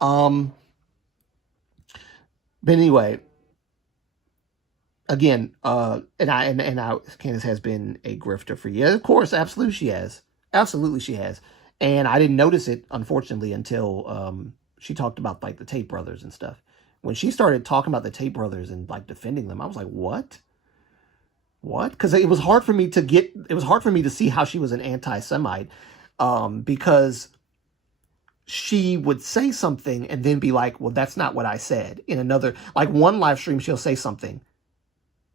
But anyway, again, Candace has been a grifter for years. Of course, absolutely she has. Absolutely she has. And I didn't notice it, unfortunately, until she talked about like the Tate brothers and stuff. When she started talking about the Tate brothers and like defending them, I was like, what? What? Because it was hard for me to see how she was an anti-Semite, because she would say something and then be like, well, that's not what I said. In another, like one live stream, she'll say something.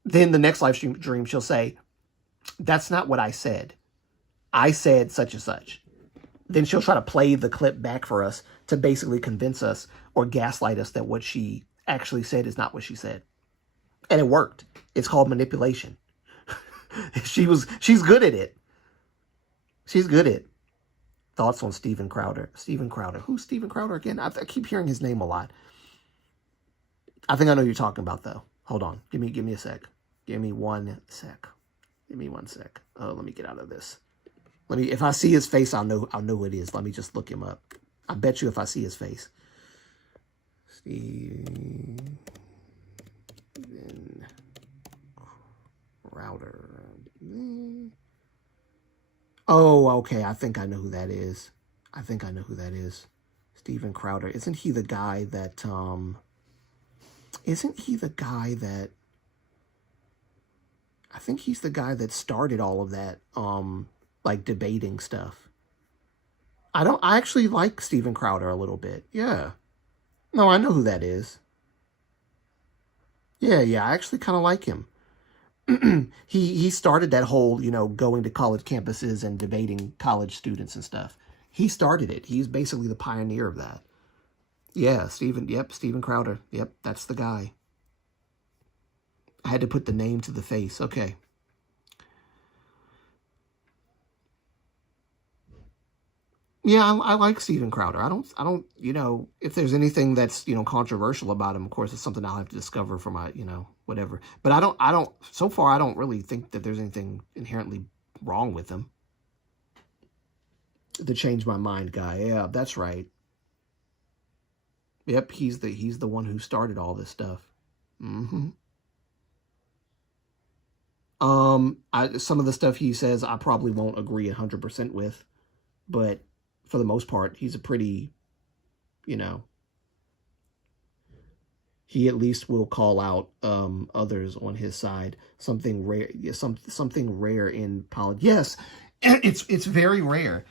Then the next live stream, she'll say, that's not what I said. I said such and such. Then she'll try to play the clip back for us to basically convince us or gaslight us that what she actually said is not what she said. And it worked. It's called manipulation. She's good at it. She's good at it. Thoughts on Steven Crowder. Steven Crowder. Who's Steven Crowder again? I keep hearing his name a lot. I think I know who you're talking about, though. Hold on. Give me a sec. Give me one sec. Give me one sec. Oh, let me get out of this. If I see his face, I'll know who it is. Let me just look him up. I bet you if I see his face. Steven Crowder. Oh, okay. I think I know who that is. Steven Crowder. Isn't he the guy that, I think he's the guy that started all of that, like debating stuff. I actually like Steven Crowder a little bit. Yeah. No, I know who that is. Yeah, I actually kind of like him. He started that whole, going to college campuses and debating college students and stuff. He started it. He's basically the pioneer of that. Yeah, Steven Crowder. Yep, that's the guy. I had to put the name to the face. Okay. Yeah, I like Steven Crowder. I don't, if there's anything that's, controversial about him, of course, it's something I'll have to discover for my, whatever. But so far, I don't really think that there's anything inherently wrong with him. The change my mind guy. Yeah, that's right. Yep, he's the one who started all this stuff. Mm-hmm. Some of the stuff he says, I probably won't agree 100% with, but for the most part, he's a pretty, he at least will call out others on his side. Something rare, something rare in politics. Yes, it's very rare.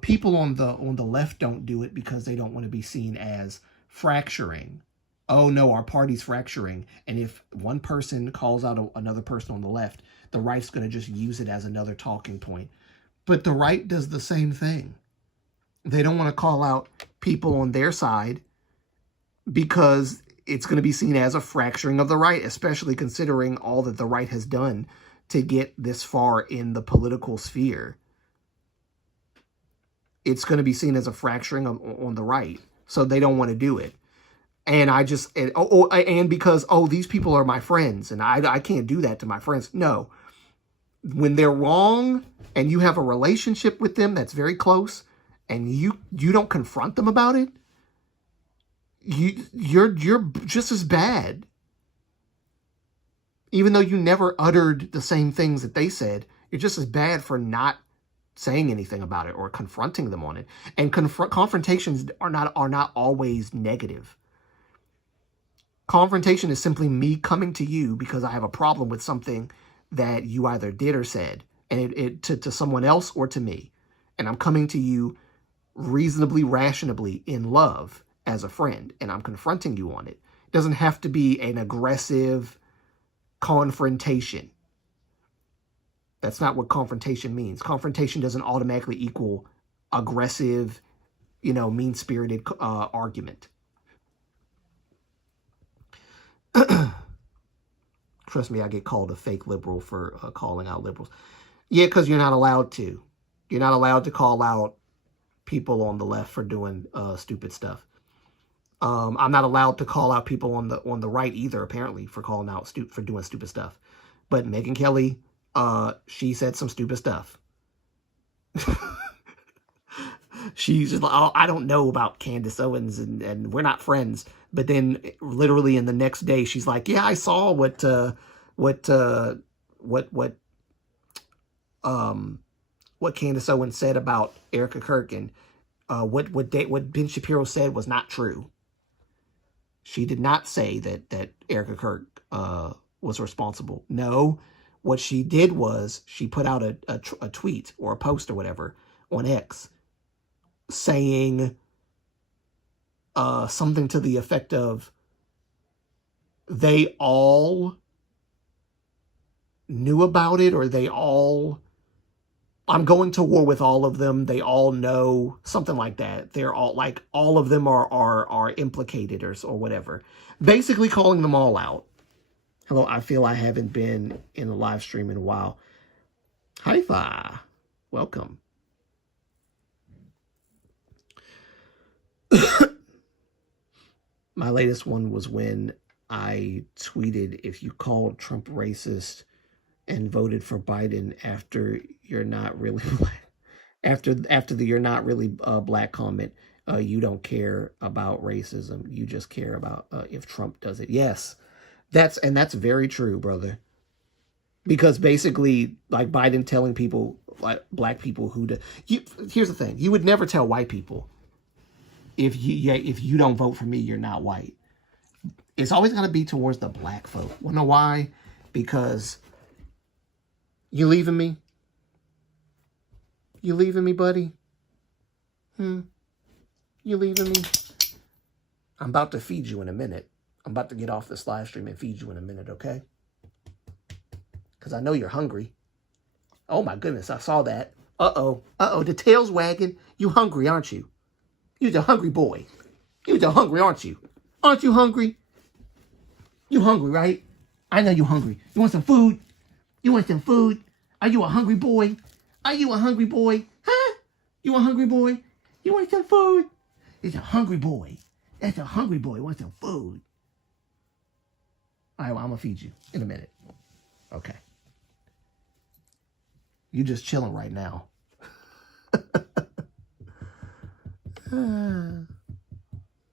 People on the left don't do it because they don't want to be seen as fracturing. Oh no, our party's fracturing. And if one person calls out another person on the left, the right's going to just use it as another talking point. But the right does the same thing. They don't want to call out people on their side because it's going to be seen as a fracturing of the right, especially considering all that the right has done to get this far in the political sphere. It's going to be seen as a fracturing on the right. So they don't want to do it. And because these people are my friends and I can't do that to my friends. No. When they're wrong and you have a relationship with them that's very close and you don't confront them about it, you're just as bad. Even though you never uttered the same things that they said, You're just as bad for not saying anything about it or confronting them on it. And confrontations are not always negative. Confrontation is simply me coming to you because I have a problem with something that you either did or said, and to someone else or to me. And I'm coming to you reasonably, rationally, in love as a friend, and I'm confronting you on it. It doesn't have to be an aggressive confrontation. That's not what confrontation means. Confrontation doesn't automatically equal aggressive, mean-spirited argument. Trust me, I get called a fake liberal for calling out liberals. Yeah, because you're not allowed to. You're not allowed to call out people on the left for doing stupid stuff. I'm not allowed to call out people on the right either, apparently, for calling out for doing stupid stuff. But Megyn Kelly, she said some stupid stuff. She's just like, oh, I don't know about Candace Owens, and we're not friends. But then, literally, in the next day, she's like, yeah, I saw what Candace Owens said about Erica Kirk, and what Ben Shapiro said was not true. She did not say that Erica Kirk was responsible. No, what she did was she put out a tweet or a post or whatever on X saying something to the effect of, they all knew about it, or I'm going to war with all of them. They all know, something like that. They're all like, all of them are implicated or whatever. Basically calling them all out. Hello, I feel I haven't been in a live stream in a while. HYBE, welcome. My latest one was when I tweeted, if you called Trump racist and voted for Biden after you're not really black, after the you're not really black comment, you don't care about racism. You just care about if Trump does it. Yes, that's very true, brother. Because basically, like Biden telling people, like black people here's the thing, you would never tell white people, if you don't vote for me, you're not white. It's always going to be towards the black vote. You know why? Because you leaving me? You leaving me, buddy? You leaving me? I'm about to feed you in a minute. I'm about to get off this live stream and feed you in a minute, okay? Because I know you're hungry. Oh my goodness, I saw that. Uh-oh, the tail's wagging. You hungry, aren't you? You're the hungry boy. You're the hungry, aren't you? Aren't you hungry? You hungry, right? I know you hungry. You want some food? You want some food? Are you a hungry boy? Are you a hungry boy? Huh? You a hungry boy? You want some food? It's a hungry boy. That's a hungry boy. Want some food? All right, well, I'm going to feed you in a minute. Okay. You just chilling right now.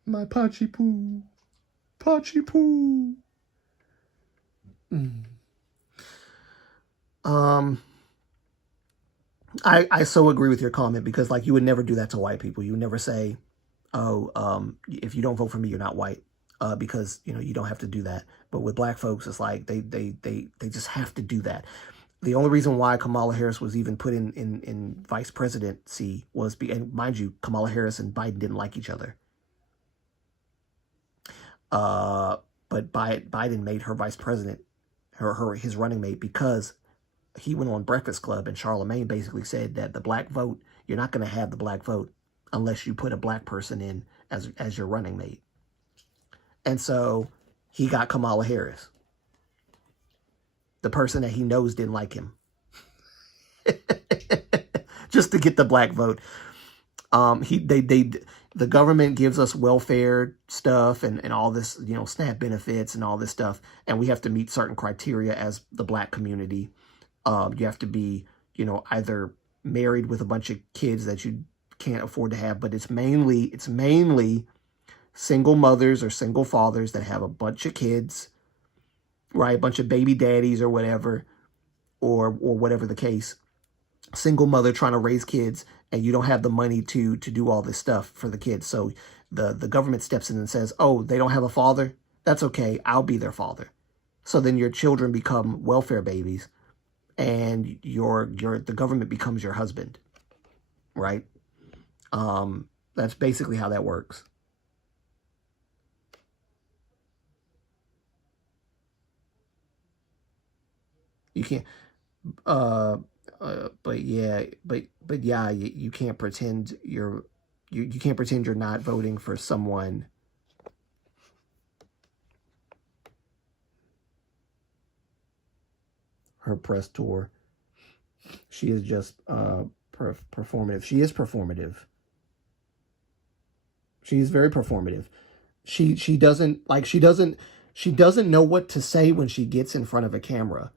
My Pachi Poo. Pachi Poo. I so agree with your comment, because like you would never do that to white people. You would never say, oh, if you don't vote for me, you're not white. Because you don't have to do that. But with black folks, it's like they just have to do that. The only reason why Kamala Harris was even put in vice presidency was, and mind you, Kamala Harris and Biden didn't like each other. But Biden made her vice president, his running mate, because he went on Breakfast Club and Charlemagne basically said that the black vote, you're not going to have the black vote unless you put a black person in as your running mate. And so he got Kamala Harris, the person that he knows didn't like him, just to get the black vote. The government gives us welfare stuff and all this, SNAP benefits and all this stuff, and we have to meet certain criteria as the black community. You have to be, either married with a bunch of kids that you can't afford to have, but it's mainly single mothers or single fathers that have a bunch of kids, right? A bunch of baby daddies or whatever. or whatever the case, single mother trying to raise kids, and you don't have the money to do all this stuff for the kids. So the government steps in and says, oh, they don't have a father? That's okay. I'll be their father. So then your children become welfare babies, and the government becomes your husband, right? That's basically how that works. You can't, but yeah, you can't pretend you can't pretend you're not voting for someone. Her press tour, she is just performative. She is performative. She is very performative. She doesn't know what to say when she gets in front of a camera.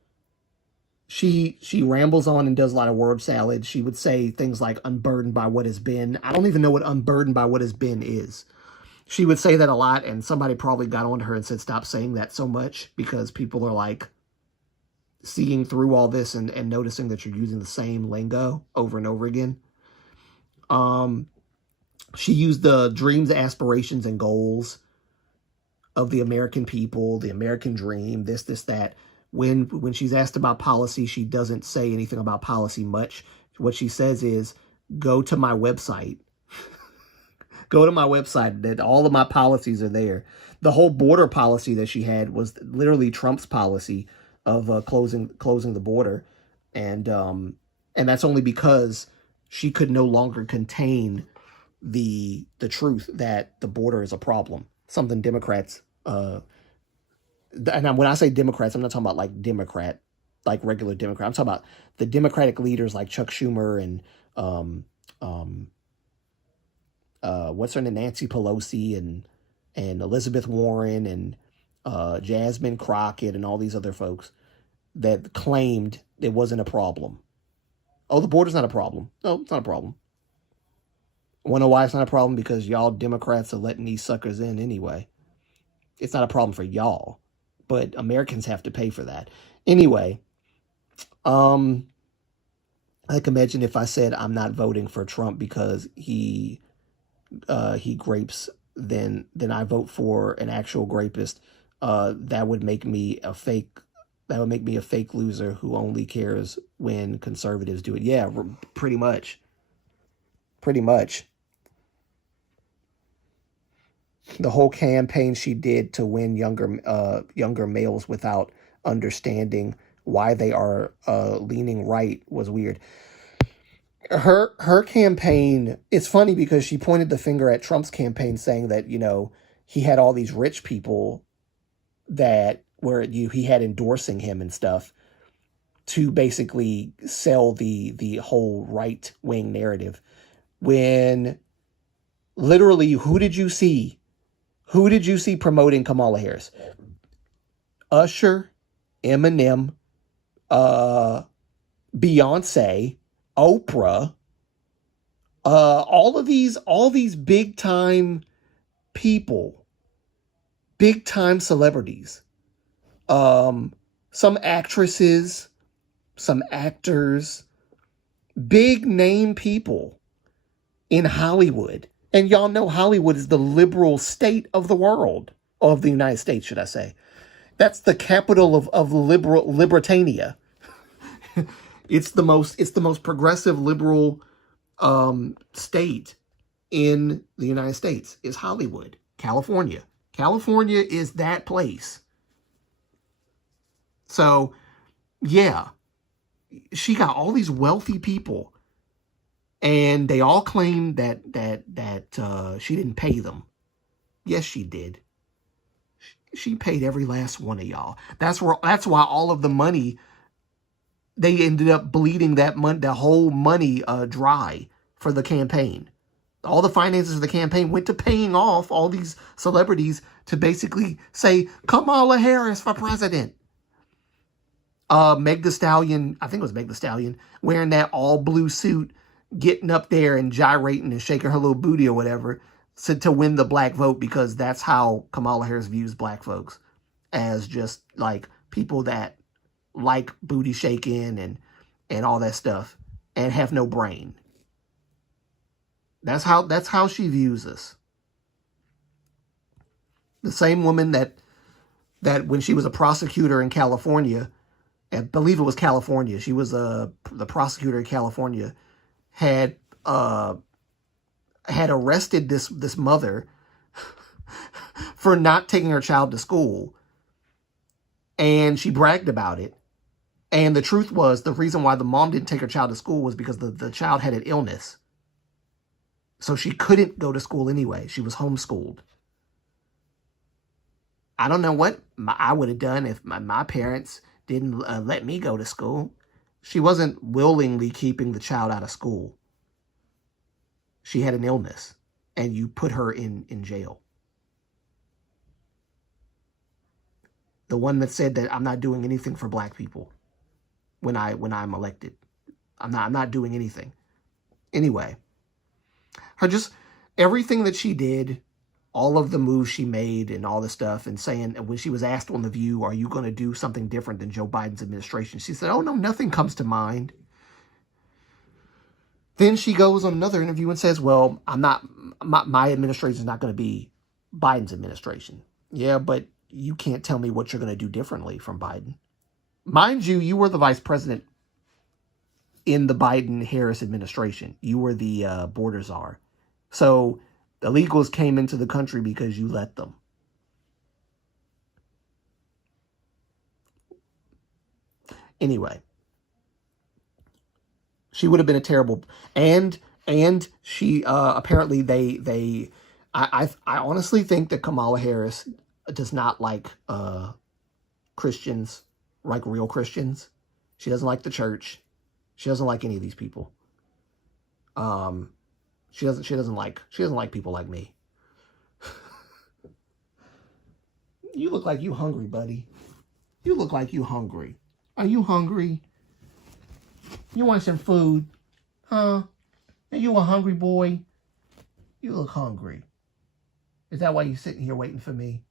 She rambles on and does a lot of word salad. She would say things like unburdened by what has been. I don't even know what unburdened by what has been is. She would say that a lot, and somebody probably got on to her and said, stop saying that so much, because people are like seeing through all this and noticing that you're using the same lingo over and over again. She used the dreams, aspirations, and goals of the American people, the American dream, this, that. When she's asked about policy, she doesn't say anything about policy much. What she says is, go to my website. Go to my website. That all of my policies are there. The whole border policy that she had was literally Trump's policy of closing the border, and that's only because she could no longer contain the truth that the border is a problem. Something Democrats and when I say Democrats, I'm not talking about like Democrat, like regular Democrat. I'm talking about the Democratic leaders like Chuck Schumer and what's her name, Nancy Pelosi and Elizabeth Warren and Jasmine Crockett and all these other folks that claimed it wasn't a problem. Oh, the border's not a problem. No, it's not a problem. Want to know why it's not a problem? Because y'all Democrats are letting these suckers in anyway. It's not a problem for y'all, but Americans have to pay for that. Anyway, like imagine if I said I'm not voting for Trump because he grapes, then I vote for an actual grapist. That would make me a fake. That would make me a fake loser who only cares when conservatives do it. Yeah, pretty much. Pretty much. The whole campaign she did to win younger males without understanding why they are leaning right was weird. Her campaign, it's funny because she pointed the finger at Trump's campaign saying that, you know, he had all these rich people that he had endorsing him and stuff to basically sell the whole right-wing narrative. When literally, who did you see? Who did you see promoting Kamala Harris? Usher, Eminem, Beyonce, Oprah, all these big time people, big time celebrities, some actresses, some actors, big name people in Hollywood. And y'all know Hollywood is the liberal state of the world, of the United States, should I say. That's the capital of Libertania. It's the most progressive liberal state in the United States is Hollywood, California. California is that place. So, yeah, she got all these wealthy people, and they all claim that she didn't pay them. Yes, she did. She paid every last one of y'all. That's why all of the money, they ended up bleeding that whole money dry for the campaign. All the finances of the campaign went to paying off all these celebrities to basically say Kamala Harris for president. Meg Thee Stallion, I think it was Meg Thee Stallion, wearing that all blue suit, getting up there and gyrating and shaking her little booty or whatever, to win the black vote, because that's how Kamala Harris views black folks, as just like people that like booty shaking and all that stuff and have no brain. That's how she views us. The same woman that when she was a prosecutor in California, I believe it was California, she was the prosecutor in California, had arrested this mother for not taking her child to school, and she bragged about it. And the truth was, the reason why the mom didn't take her child to school was because the child had an illness. So she couldn't go to school anyway. She was homeschooled. I don't know what I would have done if my parents didn't let me go to school. She wasn't willingly keeping the child out of school. She had an illness, and you put her in jail. The one that said that I'm not doing anything for black people when I'm elected. I'm not doing anything. Anyway, everything that she did, all of the moves she made and all this stuff, and saying, when she was asked on The View, are you going to do something different than Joe Biden's administration? She said, oh no, nothing comes to mind. Then she goes on another interview and says, well, my administration is not going to be Biden's administration. Yeah, but you can't tell me what you're going to do differently from Biden. Mind you, you were the vice president in the Biden-Harris administration. You were the border czar. So the illegals came into the country because you let them. Anyway, she would have been a terrible, and she apparently I honestly think that Kamala Harris does not like Christians, like real Christians. She doesn't like the church. She doesn't like any of these people. She doesn't like people like me. You look like you hungry, buddy. You look like you hungry. Are you hungry? You want some food? Huh? Are you a hungry boy? You look hungry. Is that why you're sitting here waiting for me?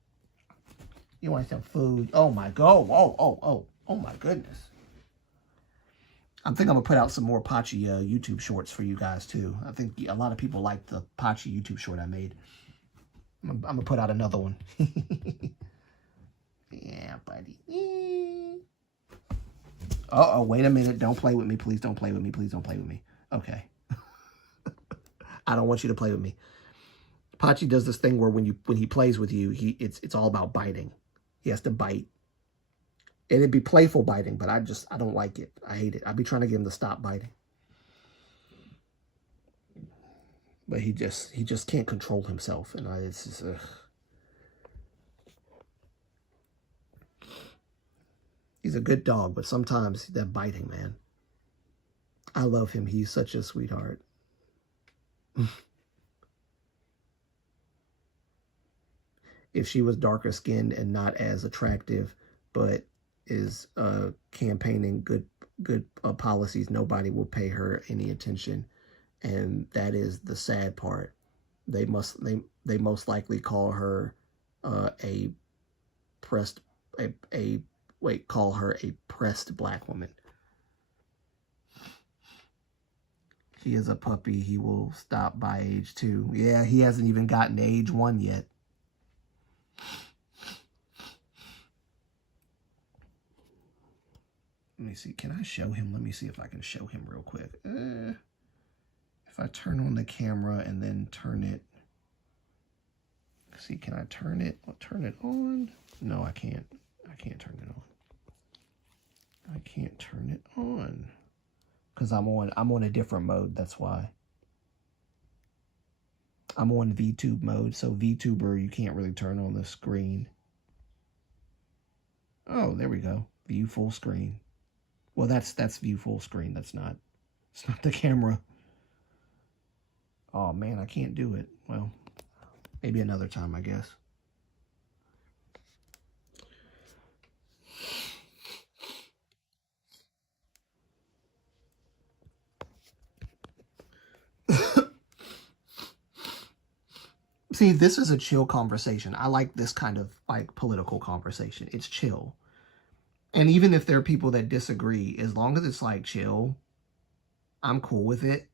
You want some food? Oh my God. Oh my goodness. I think I'm going to put out some more Pachi YouTube shorts for you guys too. I think a lot of people like the Pachi YouTube short I made. I'm going to put out another one. Yeah, buddy. Uh-oh, wait a minute. Don't play with me. Please don't play with me. Please don't play with me. Okay. I don't want you to play with me. Pachi does this thing where when he plays with you, it's all about biting. He has to bite. And it'd be playful biting, but I don't like it. I hate it. I'd be trying to get him to stop biting. But he just can't control himself. And it's just, he's a good dog, but sometimes that biting, man. I love him. He's such a sweetheart. If she was darker skinned and not as attractive, but is campaigning good policies, nobody will pay her any attention, and that is the sad part. They most likely call her a pressed black woman. He is a puppy. He will stop by age 2. Yeah, he hasn't even gotten to age 1 yet. Let me see. Can I show him? Let me see if I can show him real quick. If I turn on the camera and then turn it. See, can I turn it? I'll turn it on. No, I can't. I can't turn it on. I can't turn it on. Because I'm on a different mode. That's why. I'm on VTube mode. So VTuber, you can't really turn on the screen. Oh, there we go. View full screen. Well, that's view full screen. It's not the camera. Oh man, I can't do it. Well, maybe another time, I guess. See, this is a chill conversation. I like this kind of like political conversation. It's chill. And even if there are people that disagree, as long as it's like chill, I'm cool with it.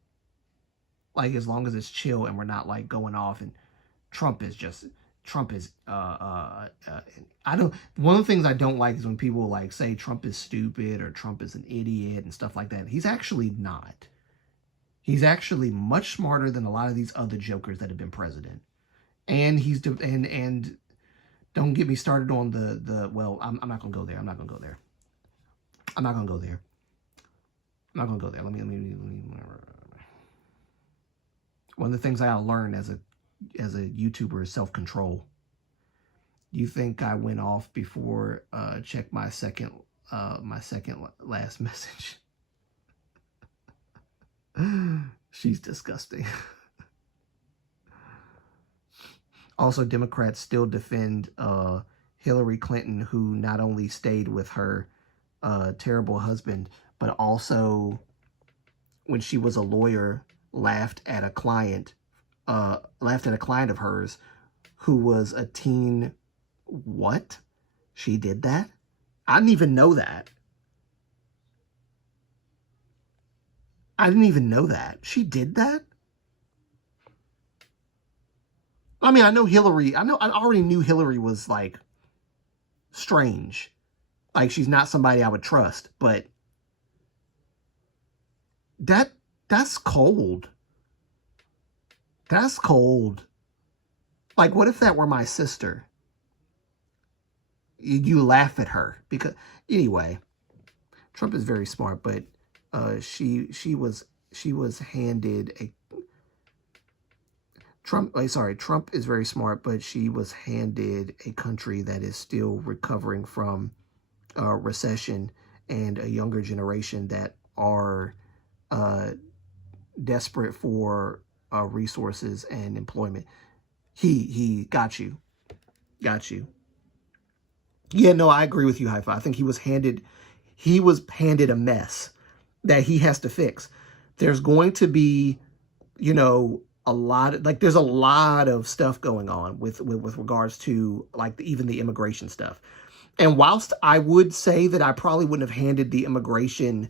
Like, as long as it's chill and we're not like going off and Trump is I don't, one of the things I don't like is when people like say Trump is stupid or Trump is an idiot and stuff like that. He's actually not. He's actually much smarter than a lot of these other jokers that have been president. And he's, and don't get me started on well, I'm not going to go there. I'm not going to go there. I'm not going to go there. I'm not going to go there. Let me. One of the things I learned as a YouTuber is self-control. You think I went off before check my second last message? She's disgusting. Also, Democrats still defend Hillary Clinton, who not only stayed with her terrible husband, but also, when she was a lawyer, laughed at a client of hers who was a teen. What? She did that? I didn't even know that. I didn't even know that. She did that? I mean, I already knew Hillary was, like, strange. Like, she's not somebody I would trust, but that's cold. That's cold. Like, what if that were my sister? You laugh at her because, anyway, Trump is very smart, but she was handed a Trump is very smart, but she was handed a country that is still recovering from recession and a younger generation that are desperate for resources and employment. He got you. Yeah, no, I agree with you, HYBE. I think he was handed a mess that he has to fix. There's going to be, there's a lot of stuff going on with regards to like even the immigration stuff. And whilst I would say that I probably wouldn't have handled the immigration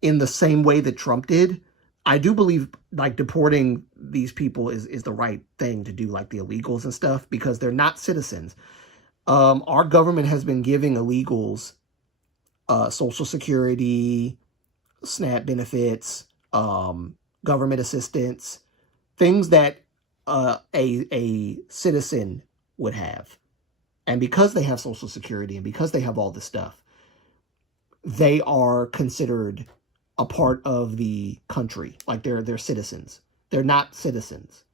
in the same way that Trump did, I do believe like deporting these people is the right thing to do, like the illegals and stuff, because they're not citizens. Our government has been giving illegals Social Security, SNAP benefits, government assistance, things that a citizen would have. And because they have Social Security and because they have all this stuff, they are considered a part of the country. Like they're citizens. They're not citizens.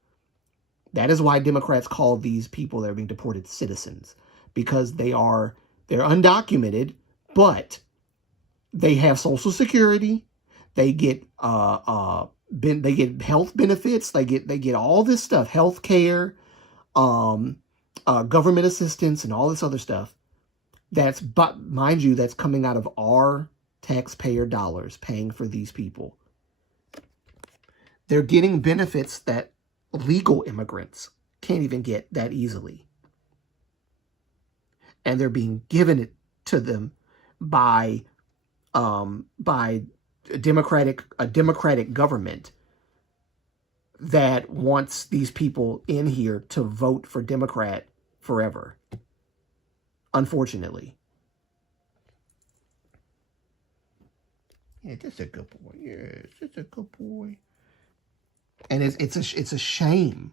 That is why Democrats call these people that are being deported citizens, because they're undocumented, but they have Social Security. They get health benefits. They get all this stuff, health care, government assistance, and all this other stuff. But mind you, that's coming out of our taxpayer dollars paying for these people. They're getting benefits that legal immigrants can't even get that easily. And they're being given it to them by a democratic government that wants these people in here to vote for Democrat forever. Unfortunately. Yeah, just a good boy. Yeah, just a good boy. And it's a shame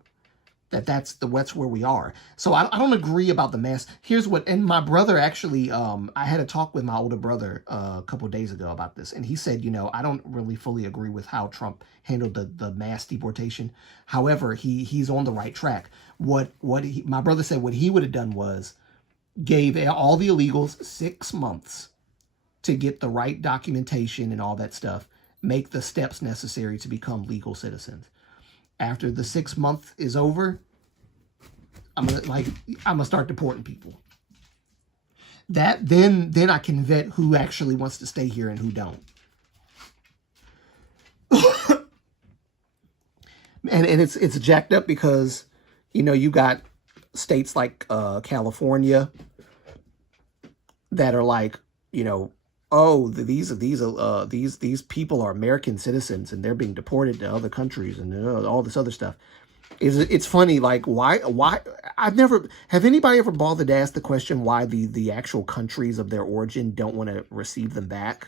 that's where we are. So I don't agree about the mask. Here's what, and my brother actually, I had a talk with my older brother a couple of days ago about this, and he said, I don't really fully agree with how Trump handled the mass deportation. However, he's on the right track. My brother said what he would have done was gave all the illegals 6 months to get the right documentation and all that stuff, make the steps necessary to become legal citizens. After the 6 month is over, I'm gonna start deporting people. Then I can vet who actually wants to stay here and who don't. and it's jacked up because you got states like California that are like you know, oh, these people are American citizens and they're being deported to other countries and all this other stuff. It's funny, like, why have anybody ever bothered to ask the question why the actual countries of their origin don't want to receive them back?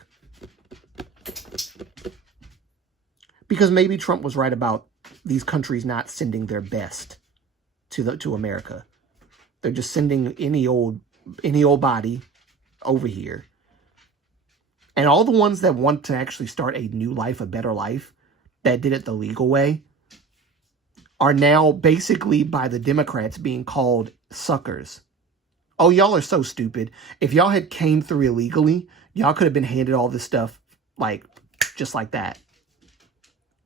Because maybe Trump was right about these countries not sending their best to America. They're just sending any old body over here. And all the ones that want to actually start a new life, a better life, that did it the legal way, are now basically by the Democrats being called suckers. Oh, y'all are so stupid. If y'all had came through illegally, y'all could have been handed all this stuff like just like that.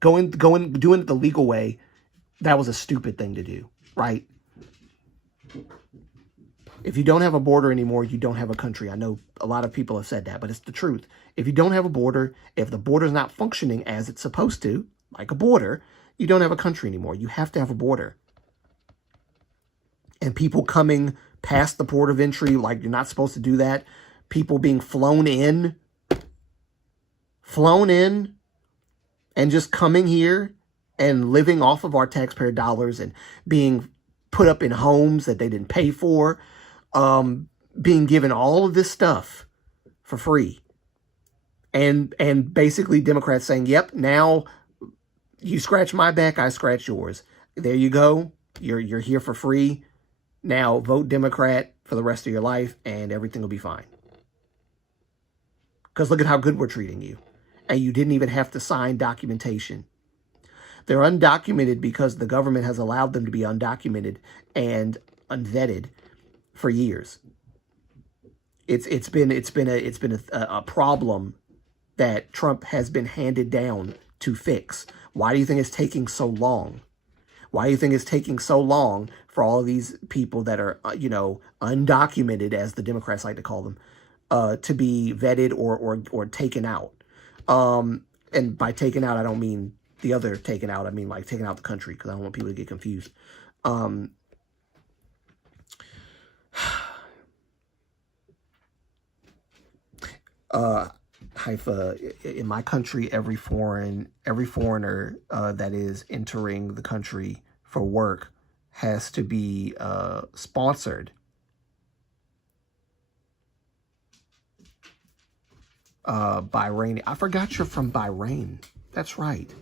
Doing it the legal way, that was a stupid thing to do, right? If you don't have a border anymore, you don't have a country. I know a lot of people have said that, but it's the truth. If you don't have a border, if the border is not functioning as it's supposed to, like a border, you don't have a country anymore. You have to have a border. And people coming past the port of entry, like you're not supposed to do that. People being flown in, and just coming here and living off of our taxpayer dollars and being put up in homes that they didn't pay for, being given all of this stuff for free. And basically Democrats saying, yep, now you scratch my back, I scratch yours. There you go. You're here for free. Now vote Democrat for the rest of your life and everything will be fine. Because look at how good we're treating you. And you didn't even have to sign documentation. They're undocumented because the government has allowed them to be undocumented and unvetted for years. It's been a problem that Trump has been handed down to fix. Why do you think it's taking so long? Why do you think it's taking so long for all of these people that are, undocumented, as the Democrats like to call them, to be vetted or taken out? And by taken out, I don't mean the other taken out. I mean like taken out the country, because I don't want people to get confused. HYBE, in my country, every foreigner that is entering the country for work has to be sponsored. Bahrain. I forgot you're from Bahrain. That's right.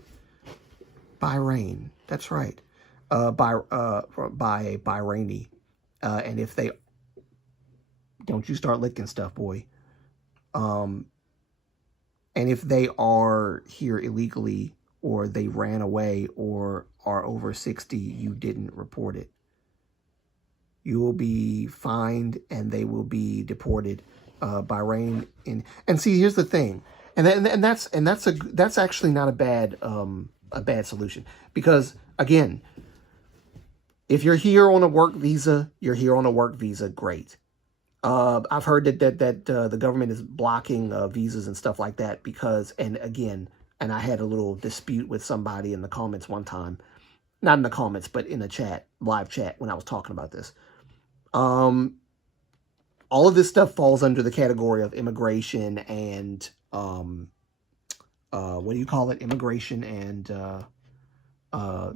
Bahrain. That's right. By a Bahraini. And if they don't, you start licking stuff, boy. And if they are here illegally, or they ran away, or are over 60, you didn't report it, you will be fined and they will be deported. Bahrain and see, here's the thing, and that's actually not a bad solution, because again, if you're here on a work visa, you're here on a work visa, great. I've heard that the government is blocking visas and stuff like that because, and I had a little dispute with somebody in the comments one time, not in the comments, but in the chat, live chat, when I was talking about this. All of this stuff falls under the category of immigration and, what do you call it? Immigration and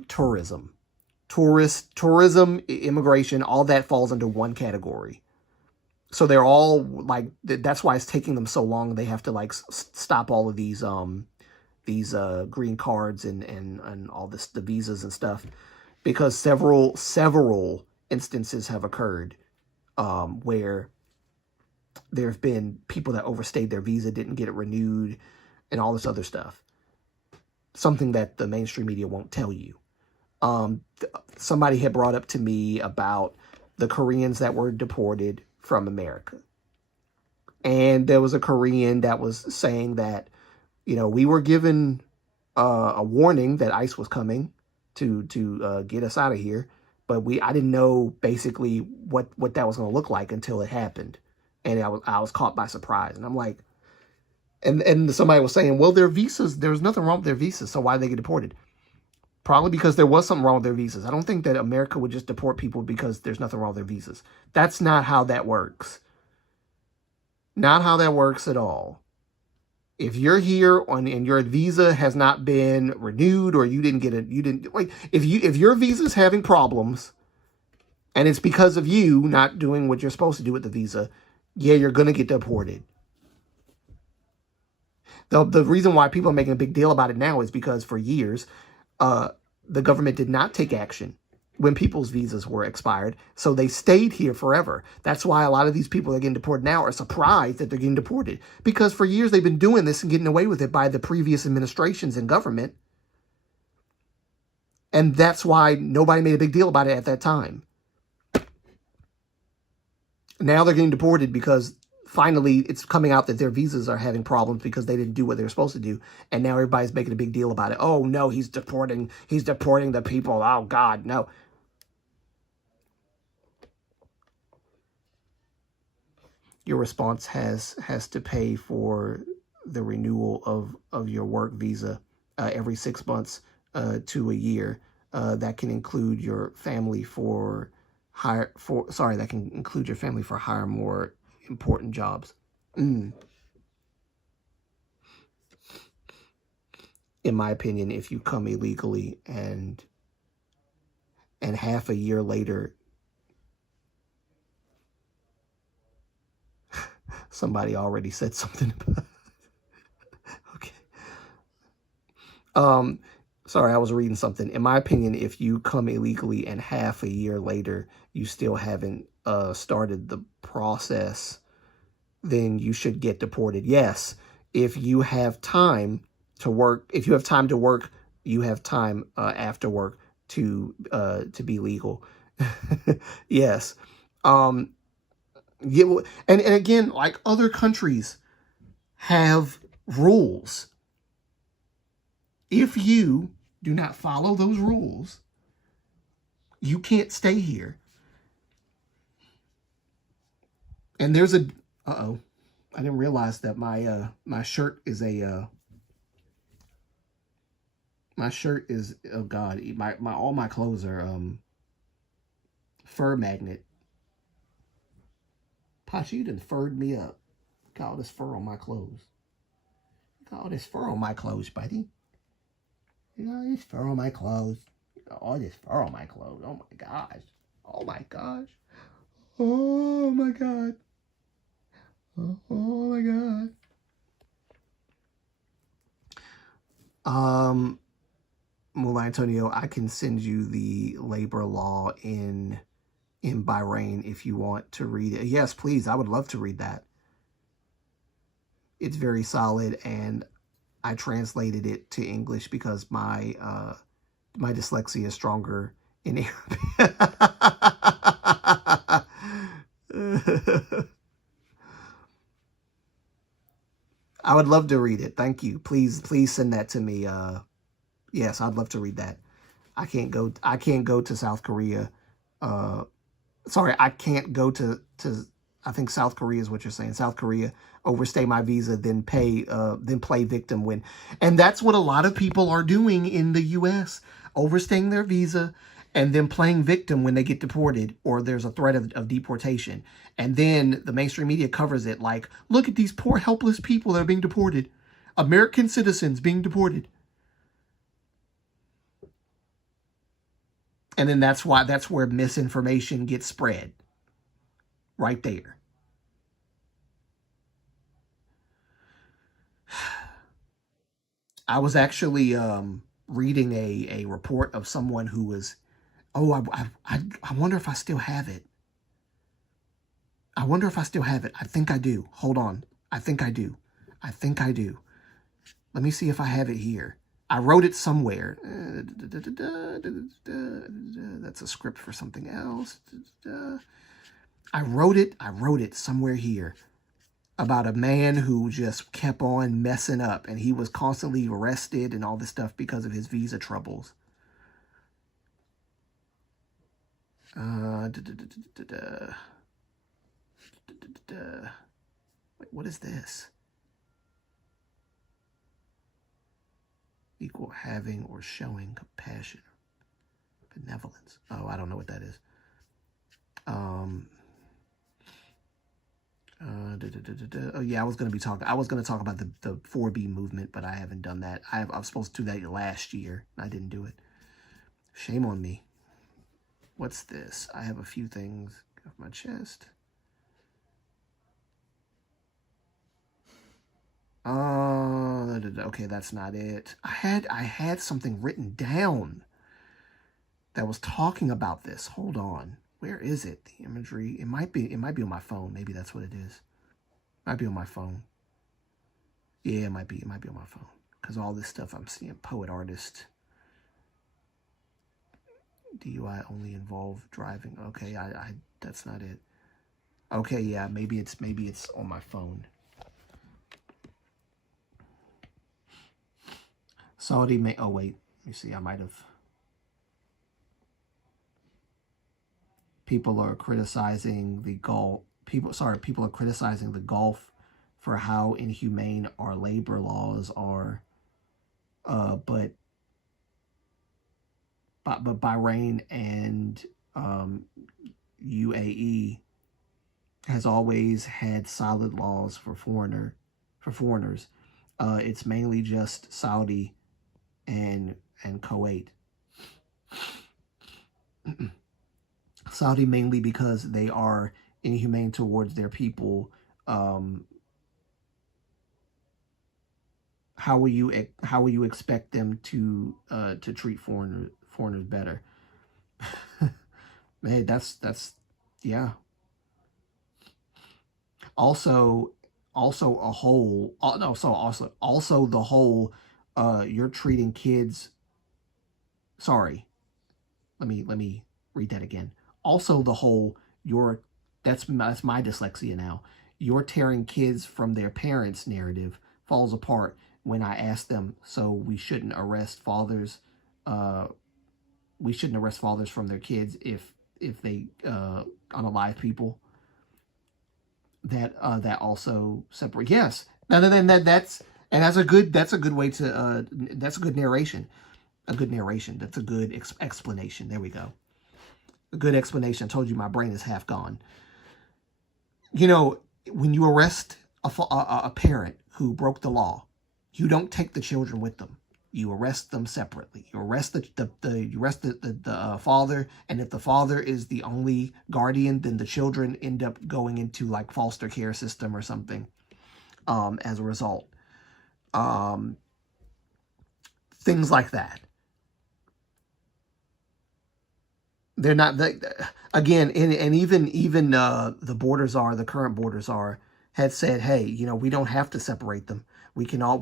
tourism. Tourism, immigration, all that falls under one category. So they're all like, that's why it's taking them so long. They have to like stop all of these green cards and all this, the visas and stuff, because several instances have occurred where there have been people that overstayed their visa, didn't get it renewed, and all this other stuff. Something that the mainstream media won't tell you. Somebody had brought up to me about the Koreans that were deported from America. And there was a Korean that was saying that, we were given a warning that ICE was coming to get us out of here, but I didn't know basically what that was going to look like until it happened. And I was caught by surprise. And I'm like, and somebody was saying, well, their visas, there's nothing wrong with their visas, so why did they get deported? Probably because there was something wrong with their visas. I don't think that America would just deport people because there's nothing wrong with their visas. That's not how that works. Not how that works at all. If you're here and your visa has not been renewed, or you didn't get it, you didn't like, if your visa's having problems and it's because of you not doing what you're supposed to do with the visa, yeah, you're gonna get deported. The reason why people are making a big deal about it now is because for years, the government did not take action when people's visas were expired, so they stayed here forever. That's why a lot of these people that are getting deported now are surprised that they're getting deported, because for years they've been doing this and getting away with it by the previous administrations and government, and that's why nobody made a big deal about it at that time. Now they're getting deported because finally it's coming out that their visas are having problems because they didn't do what they were supposed to do, and now everybody's making a big deal about it. Oh no, he's deporting the people. Oh God, no. Your response has to pay for the renewal of your work visa every 6 months to a year. That can include your family for that can include your family for higher, more important jobs. In my opinion, if you come illegally and half a year later, somebody already said something about okay. Sorry, I was reading something. In my opinion, if you come illegally and half a year later you still haven't started the process, then you should get deported. Yes, if you have time to work, you have time after work to be legal. Yes. Yeah, and again, like other countries have rules. If you do not follow those rules, you can't stay here. And there's a I didn't realize that my shirt is oh God, my all my clothes are fur magnet. Pasha, you done furred me up. Got all this fur on my clothes. Got all this fur on my clothes, buddy. You got all this fur on my clothes. You got all this fur on my clothes. Oh my gosh. Oh my gosh. Oh my God. Oh my God. Mullah Antonio, I can send you the labor law in Bahrain if you want to read it. Yes, please. I would love to read that. It's very solid, and I translated it to English because my my dyslexia is stronger in Arabic. I would love to read it. Thank you. Please send that to me. Yes, I'd love to read that. I can't go to South Korea. Sorry, I can't go to I think South Korea is what you're saying. South Korea, overstay my visa, then play victim when. And that's what a lot of people are doing in the US, overstaying their visa and then playing victim when they get deported or there's a threat of deportation. And then the mainstream media covers it like, look at these poor helpless people that are being deported. American citizens being deported. And then that's where misinformation gets spread. Right there. I was actually reading a report of someone who was, I wonder if I still have it. I wonder if I still have it. I think I do. Hold on. I think I do. I think I do. Let me see if I have it here. I wrote it somewhere. That's a script for something else. I wrote it somewhere here about a man who just kept on messing up, and he was constantly arrested and all this stuff because of his visa troubles. Wait, what is this? Equal having or showing compassion, benevolence. Oh, I don't know what that is. Oh yeah, I was going to talk about the 4B movement, but I haven't done that. I was supposed to do that last year. I didn't do it. Shame on me. What's this? I have a few things off my chest. Okay, that's not it. I had something written down that was talking about this. Hold on. Where is it? The imagery. It might be on my phone. Maybe that's what it is. Might be on my phone. Yeah, it might be on my phone. Because all this stuff I'm seeing, poet, artist, DUI only involve driving. Okay, I that's not it. Okay, yeah, maybe it's on my phone. Saudi may. Oh wait, let me see. I might have. People are criticizing the Gulf. People are criticizing the Gulf for how inhumane our labor laws are. But Bahrain and UAE has always had solid laws for foreigners. It's mainly just Saudi and Kuwait. Saudi mainly because they are inhumane towards their people. How will you expect them to treat foreigners better? Man, that's yeah. Also a whole. No, so also the whole. You're treating kids. Sorry, let me read that again. Also the whole. That's my dyslexia now. You're tearing kids from their parents' narrative falls apart when I ask them. So we shouldn't arrest fathers. We shouldn't arrest fathers from their kids if they unalive people. That also separate. Yes, that's a good way to that's a good narration. That's a good explanation. There we go. A good explanation. I told you my brain is half gone. You know, when you arrest a parent who broke the law, you don't take the children with them. You arrest them separately. You arrest the father, and if the father is the only guardian, then the children end up going into like foster care system or something. As a result, things like that. They're not again, and even the current border czar had said, hey, we don't have to separate them. They can all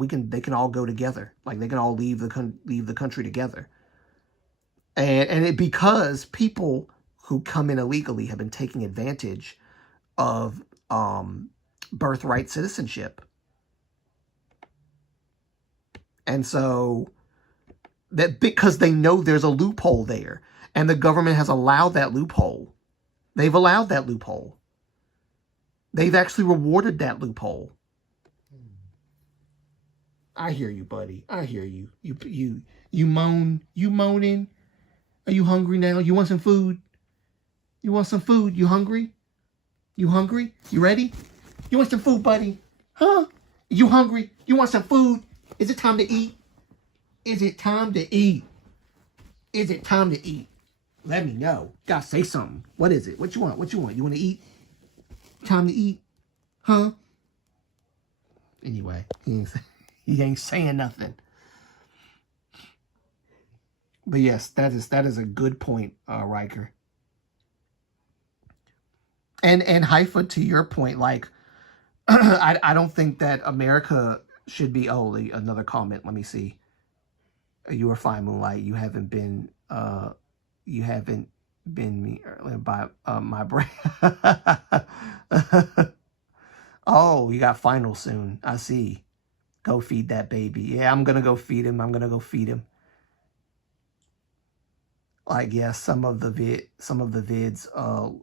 go together. Like they can all leave the country together. And because people who come in illegally have been taking advantage of birthright citizenship. And so that because they know there's a loophole there. And the government has allowed that loophole. They've allowed that loophole. They've actually rewarded that loophole. I hear you, buddy. I hear you. You moaning. Are you hungry now? You want some food? You want some food? You hungry? You hungry? You ready? You want some food, buddy? Huh? You hungry? You want some food? Is it time to eat? Is it time to eat? Is it time to eat? Let me know. Gotta say something. What is it? What you want? What you want? You want to eat? Time to eat? Huh? Anyway, he ain't saying nothing. But yes, that is a good point, Riker. And Haifa, to your point, like I don't think that America should be. Oh, another comment. Let me see. You are fine, Moonlight. You haven't been me by my brain. Oh, you got final soon. I see. Go feed that baby. Yeah, I'm gonna go feed him. Like, yeah, some of the vids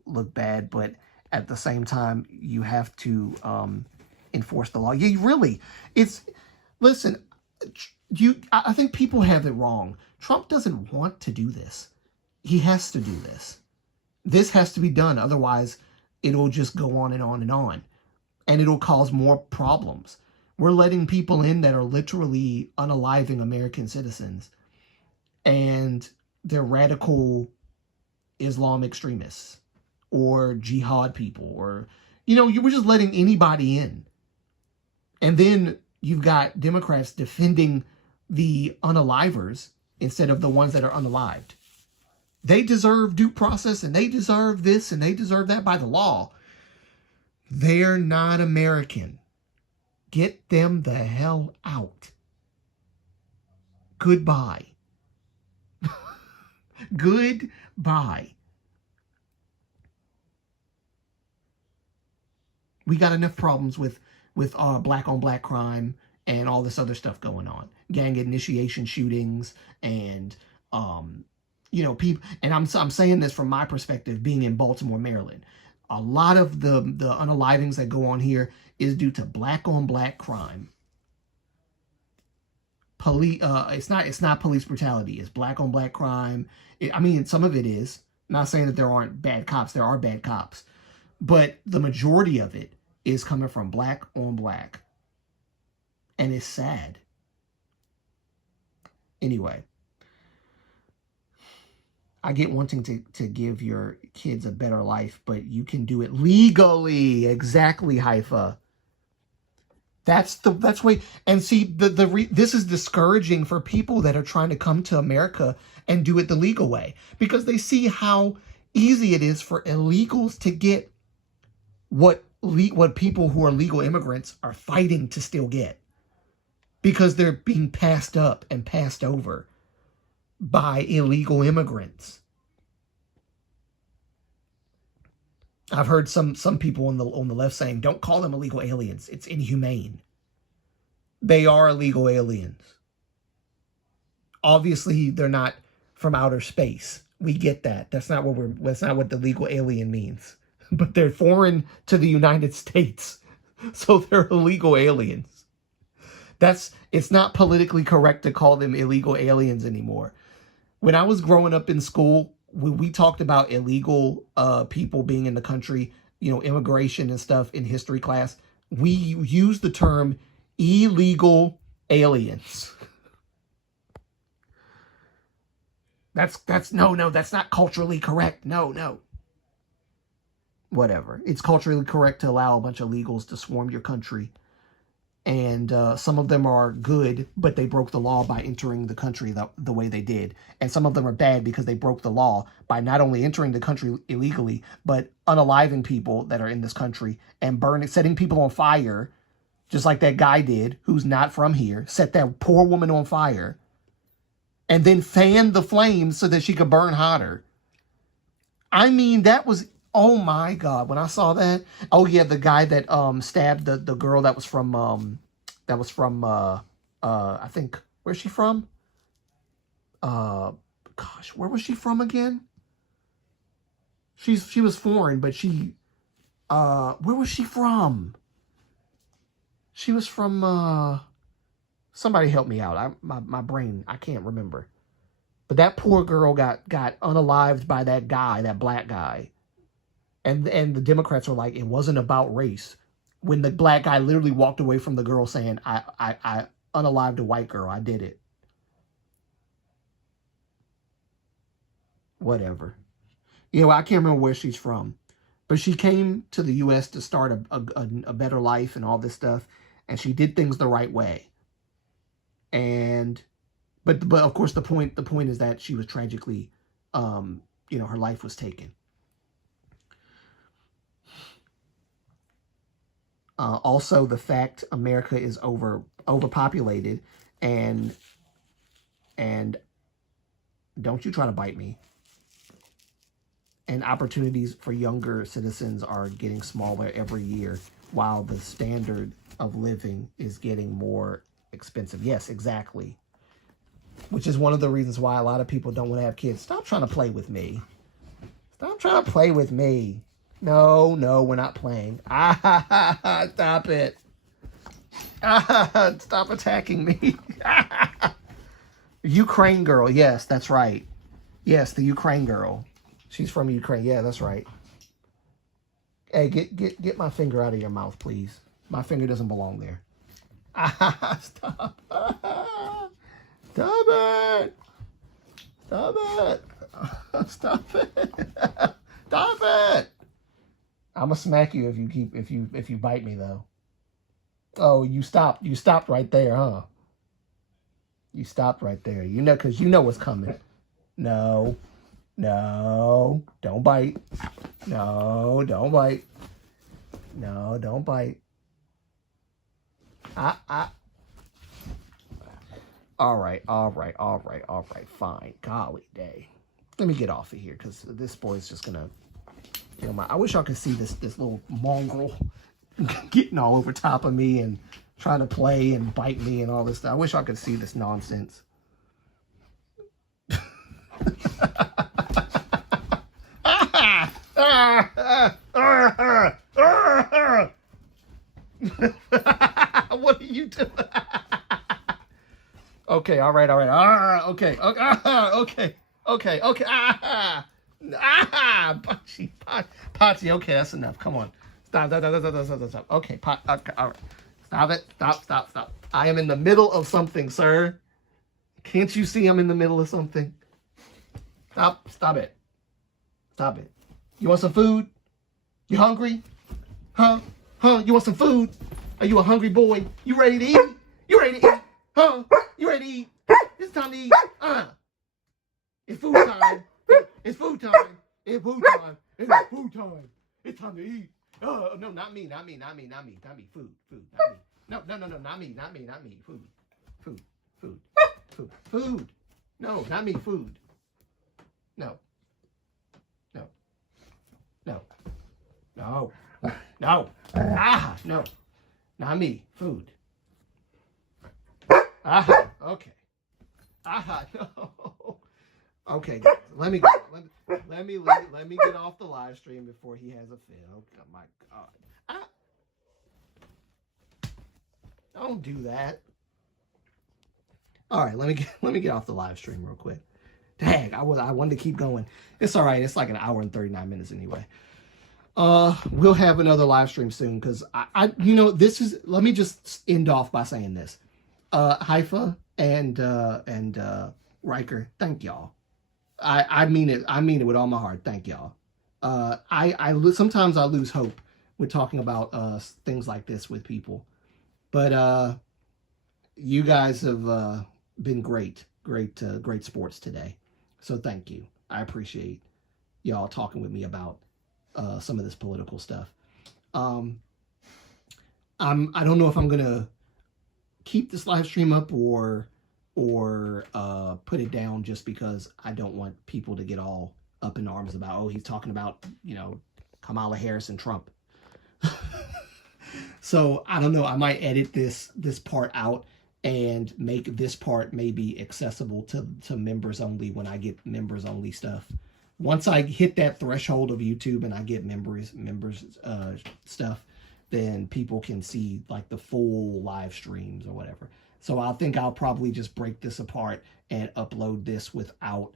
look bad, but at the same time, you have to enforce the law. Yeah, really. Listen. I think people have it wrong. Trump doesn't want to do this. He has to do this. This has to be done. Otherwise, it'll just go on and on and on. and it'll cause more problems. We're letting people in that are literally unaliving American citizens, and they're radical Islam extremists or jihad people, or, you know, you were just letting anybody in. And then you've got Democrats defending the unalivers instead of the ones that are unalived. They deserve due process, and they deserve this, and they deserve that by the law. They're not American. Get them the hell out. Goodbye. Goodbye. We got enough problems with black on black crime and all this other stuff going on. Gang initiation shootings and you know, people. And I'm saying this from my perspective, being in Baltimore, Maryland. A lot of the unalivings that go on here is due to black on black crime. Police, it's not police brutality. It's black on black crime. I mean, some of it is. I'm not saying that there aren't bad cops. There are bad cops, but the majority of it is coming from black on black, and it's sad. Anyway, I get wanting to give your kids a better life, but you can do it legally. Exactly, Haifa. That's way. And see, this is discouraging for people that are trying to come to America and do it the legal way, because they see how easy it is for illegals to get what people who are legal immigrants are fighting to still get, because they're being passed up and passed over by illegal immigrants. I've heard some people on the left saying, don't call them illegal aliens. It's inhumane. They are illegal aliens. Obviously, they're not from outer space. We get that. That's not what the legal alien means. But they're foreign to the United States. So they're illegal aliens. It's not politically correct to call them illegal aliens anymore. When I was growing up in school, when we talked about illegal people being in the country, you know, immigration and stuff in history class, we used the term illegal aliens. That's not culturally correct. No. Whatever. It's culturally correct to allow a bunch of illegals to swarm your country. And some of them are good, but they broke the law by entering the country the way they did. And some of them are bad because they broke the law by not only entering the country illegally, but unaliving people that are in this country and setting people on fire, just like that guy did, who's not from here, set that poor woman on fire, and then fanned the flames so that she could burn hotter. I mean, that was... Oh my God! When I saw that, oh yeah, the guy that stabbed the girl that was from I think, where's she from? Gosh, where was she from again? She was foreign, but where was she from? She was from somebody help me out. My brain, I can't remember. But that poor girl got unalived by that guy, that black guy. And the Democrats are like, it wasn't about race. When the black guy literally walked away from the girl saying, I unalived a white girl. I did it. Whatever. You know, I can't remember where she's from. But she came to the U.S. to start a better life and all this stuff. And she did things the right way. But of course, the point is that she was tragically, you know, her life was taken. Also, the fact America is overpopulated, and don't you try to bite me. And opportunities for younger citizens are getting smaller every year, while the standard of living is getting more expensive. Yes, exactly. Which is one of the reasons why a lot of people don't want to have kids. Stop trying to play with me. Stop trying to play with me. No, we're not playing. Stop it. Stop attacking me. Ukraine girl. Yes, that's right. Yes, the Ukraine girl. She's from Ukraine. Yeah, that's right. Hey, get my finger out of your mouth, please. My finger doesn't belong there. Stop. Stop it. Stop it. Stop it. Stop it. I'm gonna smack you if you bite me though. Oh, you stopped. You stopped right there, huh? You stopped right there. You know, because you know what's coming. No. No. Don't bite. No, don't bite. No, don't bite. All right. Fine. Golly day. Let me get off of here because this boy's just gonna. You know, I wish y'all could see this little mongrel getting all over top of me and trying to play and bite me and all this stuff. I wish y'all could see this nonsense. What are you doing? Okay, all right. Okay. Potsy, okay, that's enough. Come on. Stop. Okay, okay, all right. Stop it. Stop. I am in the middle of something, sir. Can't you see I'm in the middle of something? Stop it. Stop it. You want some food? You hungry? Huh? You want some food? Are you a hungry boy? You ready to eat? You ready to eat? Huh? You ready to eat? It's time to eat. It's food time. It's food time. It's food time. It's food time. It's time to eat. No, not me. Food. Not me. No, not me. Food. No, not me. Food. No. No. Not me. Food. Okay. No. Okay, guys, let me get off the live stream before he has a fit. Oh my God. Don't do that. All right, let me get off the live stream real quick. Dang, I wanted to keep going. It's all right. It's like an hour and 39 minutes anyway. We'll have another live stream soon because this is. Let me just end off by saying this. HYBE and Riker, thank y'all. I mean it. I mean it with all my heart. Thank y'all. Sometimes I lose hope with talking about things like this with people, but you guys have been great sports today. So thank you. I appreciate y'all talking with me about some of this political stuff. I don't know if I'm gonna keep this live stream up or put it down just because I don't want people to get all up in arms about, oh, he's talking about, Kamala Harris and Trump. So I don't know. I might edit this part out and make this part maybe accessible to members only when I get members only stuff. Once I hit that threshold of YouTube and I get members stuff, then people can see like the full live streams or whatever. So I think I'll probably just break this apart and upload this without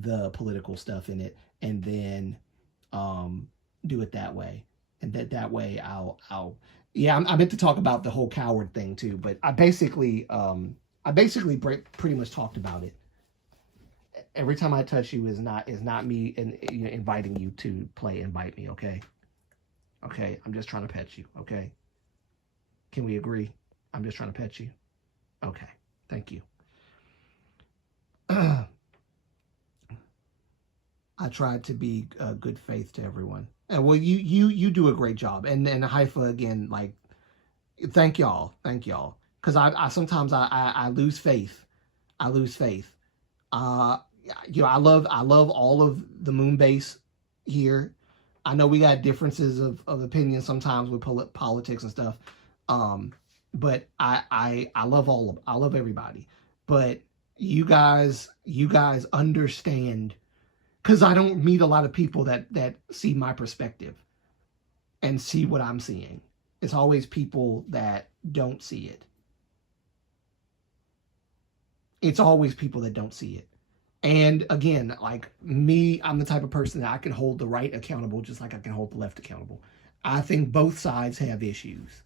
the political stuff in it, and then do it that way. And that way I meant to talk about the whole coward thing too, but I basically pretty much talked about it. Every time I touch you is not me inviting you to play and bite me, okay? Okay, I'm just trying to pet you, okay? Can we agree? I'm just trying to pet you. Okay, thank you. I tried to be good faith to everyone. And well, you do a great job. And HYBE again, like, thank y'all. Because I sometimes I lose faith. I love all of the moon base here. I know we got differences of opinion sometimes with politics and stuff. But I love everybody. But you guys understand, because I don't meet a lot of people that see my perspective and see what I'm seeing. It's always people that don't see it. It's always people that don't see it. And again, like me, I'm the type of person that I can hold the right accountable just like I can hold the left accountable. I think both sides have issues.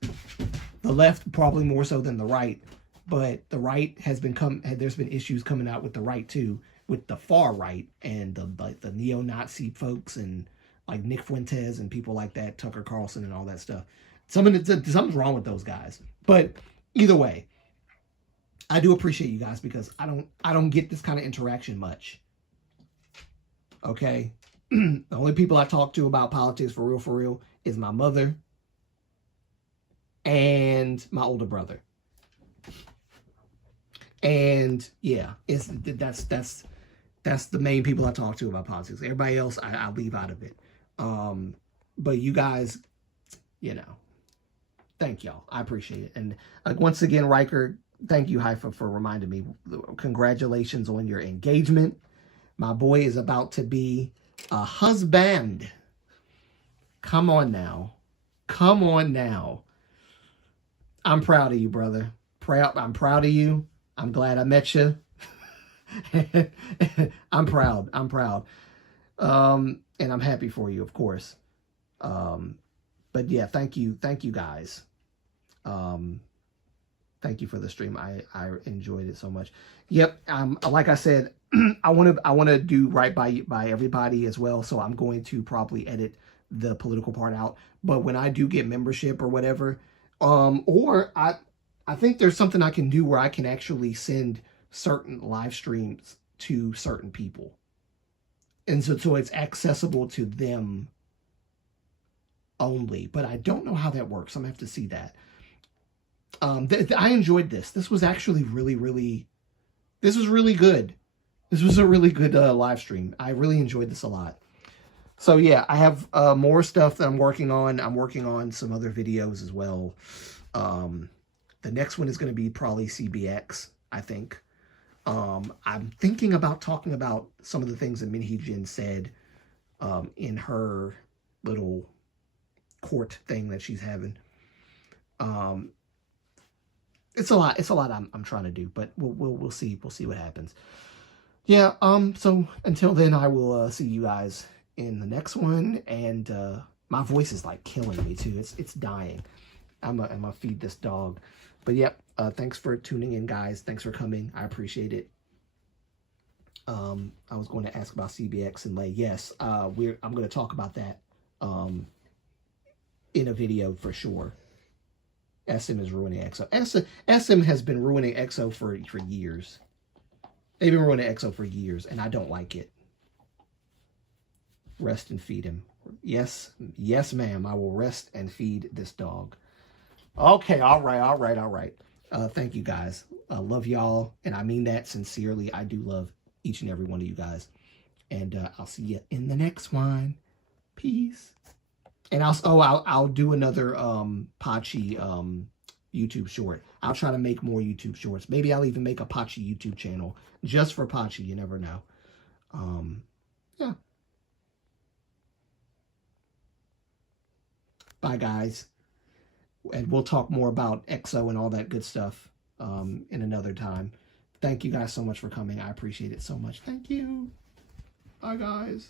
The left probably more so than the right, but the right has there's been issues coming out with the right too, with the far right and the neo-Nazi folks and like Nick Fuentes and people like that, Tucker Carlson and all that stuff. Something's wrong with those guys. But either way, I do appreciate you guys because I don't get this kind of interaction much. Okay? The only people I talk to about politics for real is my mother and my older brother. And yeah, that's the main people I talk to about politics. Everybody else I leave out of it. But you guys, you know, thank y'all. I appreciate it. And once again, Riker, thank you, HYBE, for reminding me. Congratulations on your engagement. My boy is about to be a husband. Come on now. Come on now. I'm proud of you, brother. I'm proud of you. I'm glad I met you. I'm proud. I'm proud. And I'm happy for you, of course. But yeah, thank you guys. Thank you for the stream. I enjoyed it so much. Yep. Like I said, I want to do right by everybody as well. So I'm going to probably edit the political part out. But when I do get membership or whatever, or I think there's something I can do where I can actually send certain live streams to certain people. And so it's accessible to them only. But I don't know how that works. I'm going to have to see that. I enjoyed this. This was actually this was really good. This was a really good live stream. I really enjoyed this a lot. So yeah, I have more stuff that I'm working on. I'm working on some other videos as well. The next one is going to be probably CBX, I think. I'm thinking about talking about some of the things that Minhee Jin said in her little court thing that she's having. It's a lot. It's a lot I'm trying to do, but we'll see. We'll see what happens. Yeah. So until then, I will see you guys in the next one. And my voice is like killing me too. It's dying. I'm gonna feed this dog. But yep. Thanks for tuning in, guys. Thanks for coming. I appreciate it. I was going to ask about CBX and Lay. Yes. I'm going to talk about that in a video for sure. SM is ruining EXO. SM has been ruining EXO for years. They've been ruining EXO for years, and I don't like it. Rest and feed him. Yes, ma'am. I will rest and feed this dog. Okay, all right. Thank you, guys. I love y'all, and I mean that sincerely. I do love each and every one of you guys. And I'll see you in the next one. Peace. And I'll do another Pachi YouTube short. I'll try to make more YouTube shorts. Maybe I'll even make a Pachi YouTube channel just for Pachi. You never know. Yeah. Bye, guys. And we'll talk more about EXO and all that good stuff in another time. Thank you guys so much for coming. I appreciate it so much. Thank you. Bye, guys.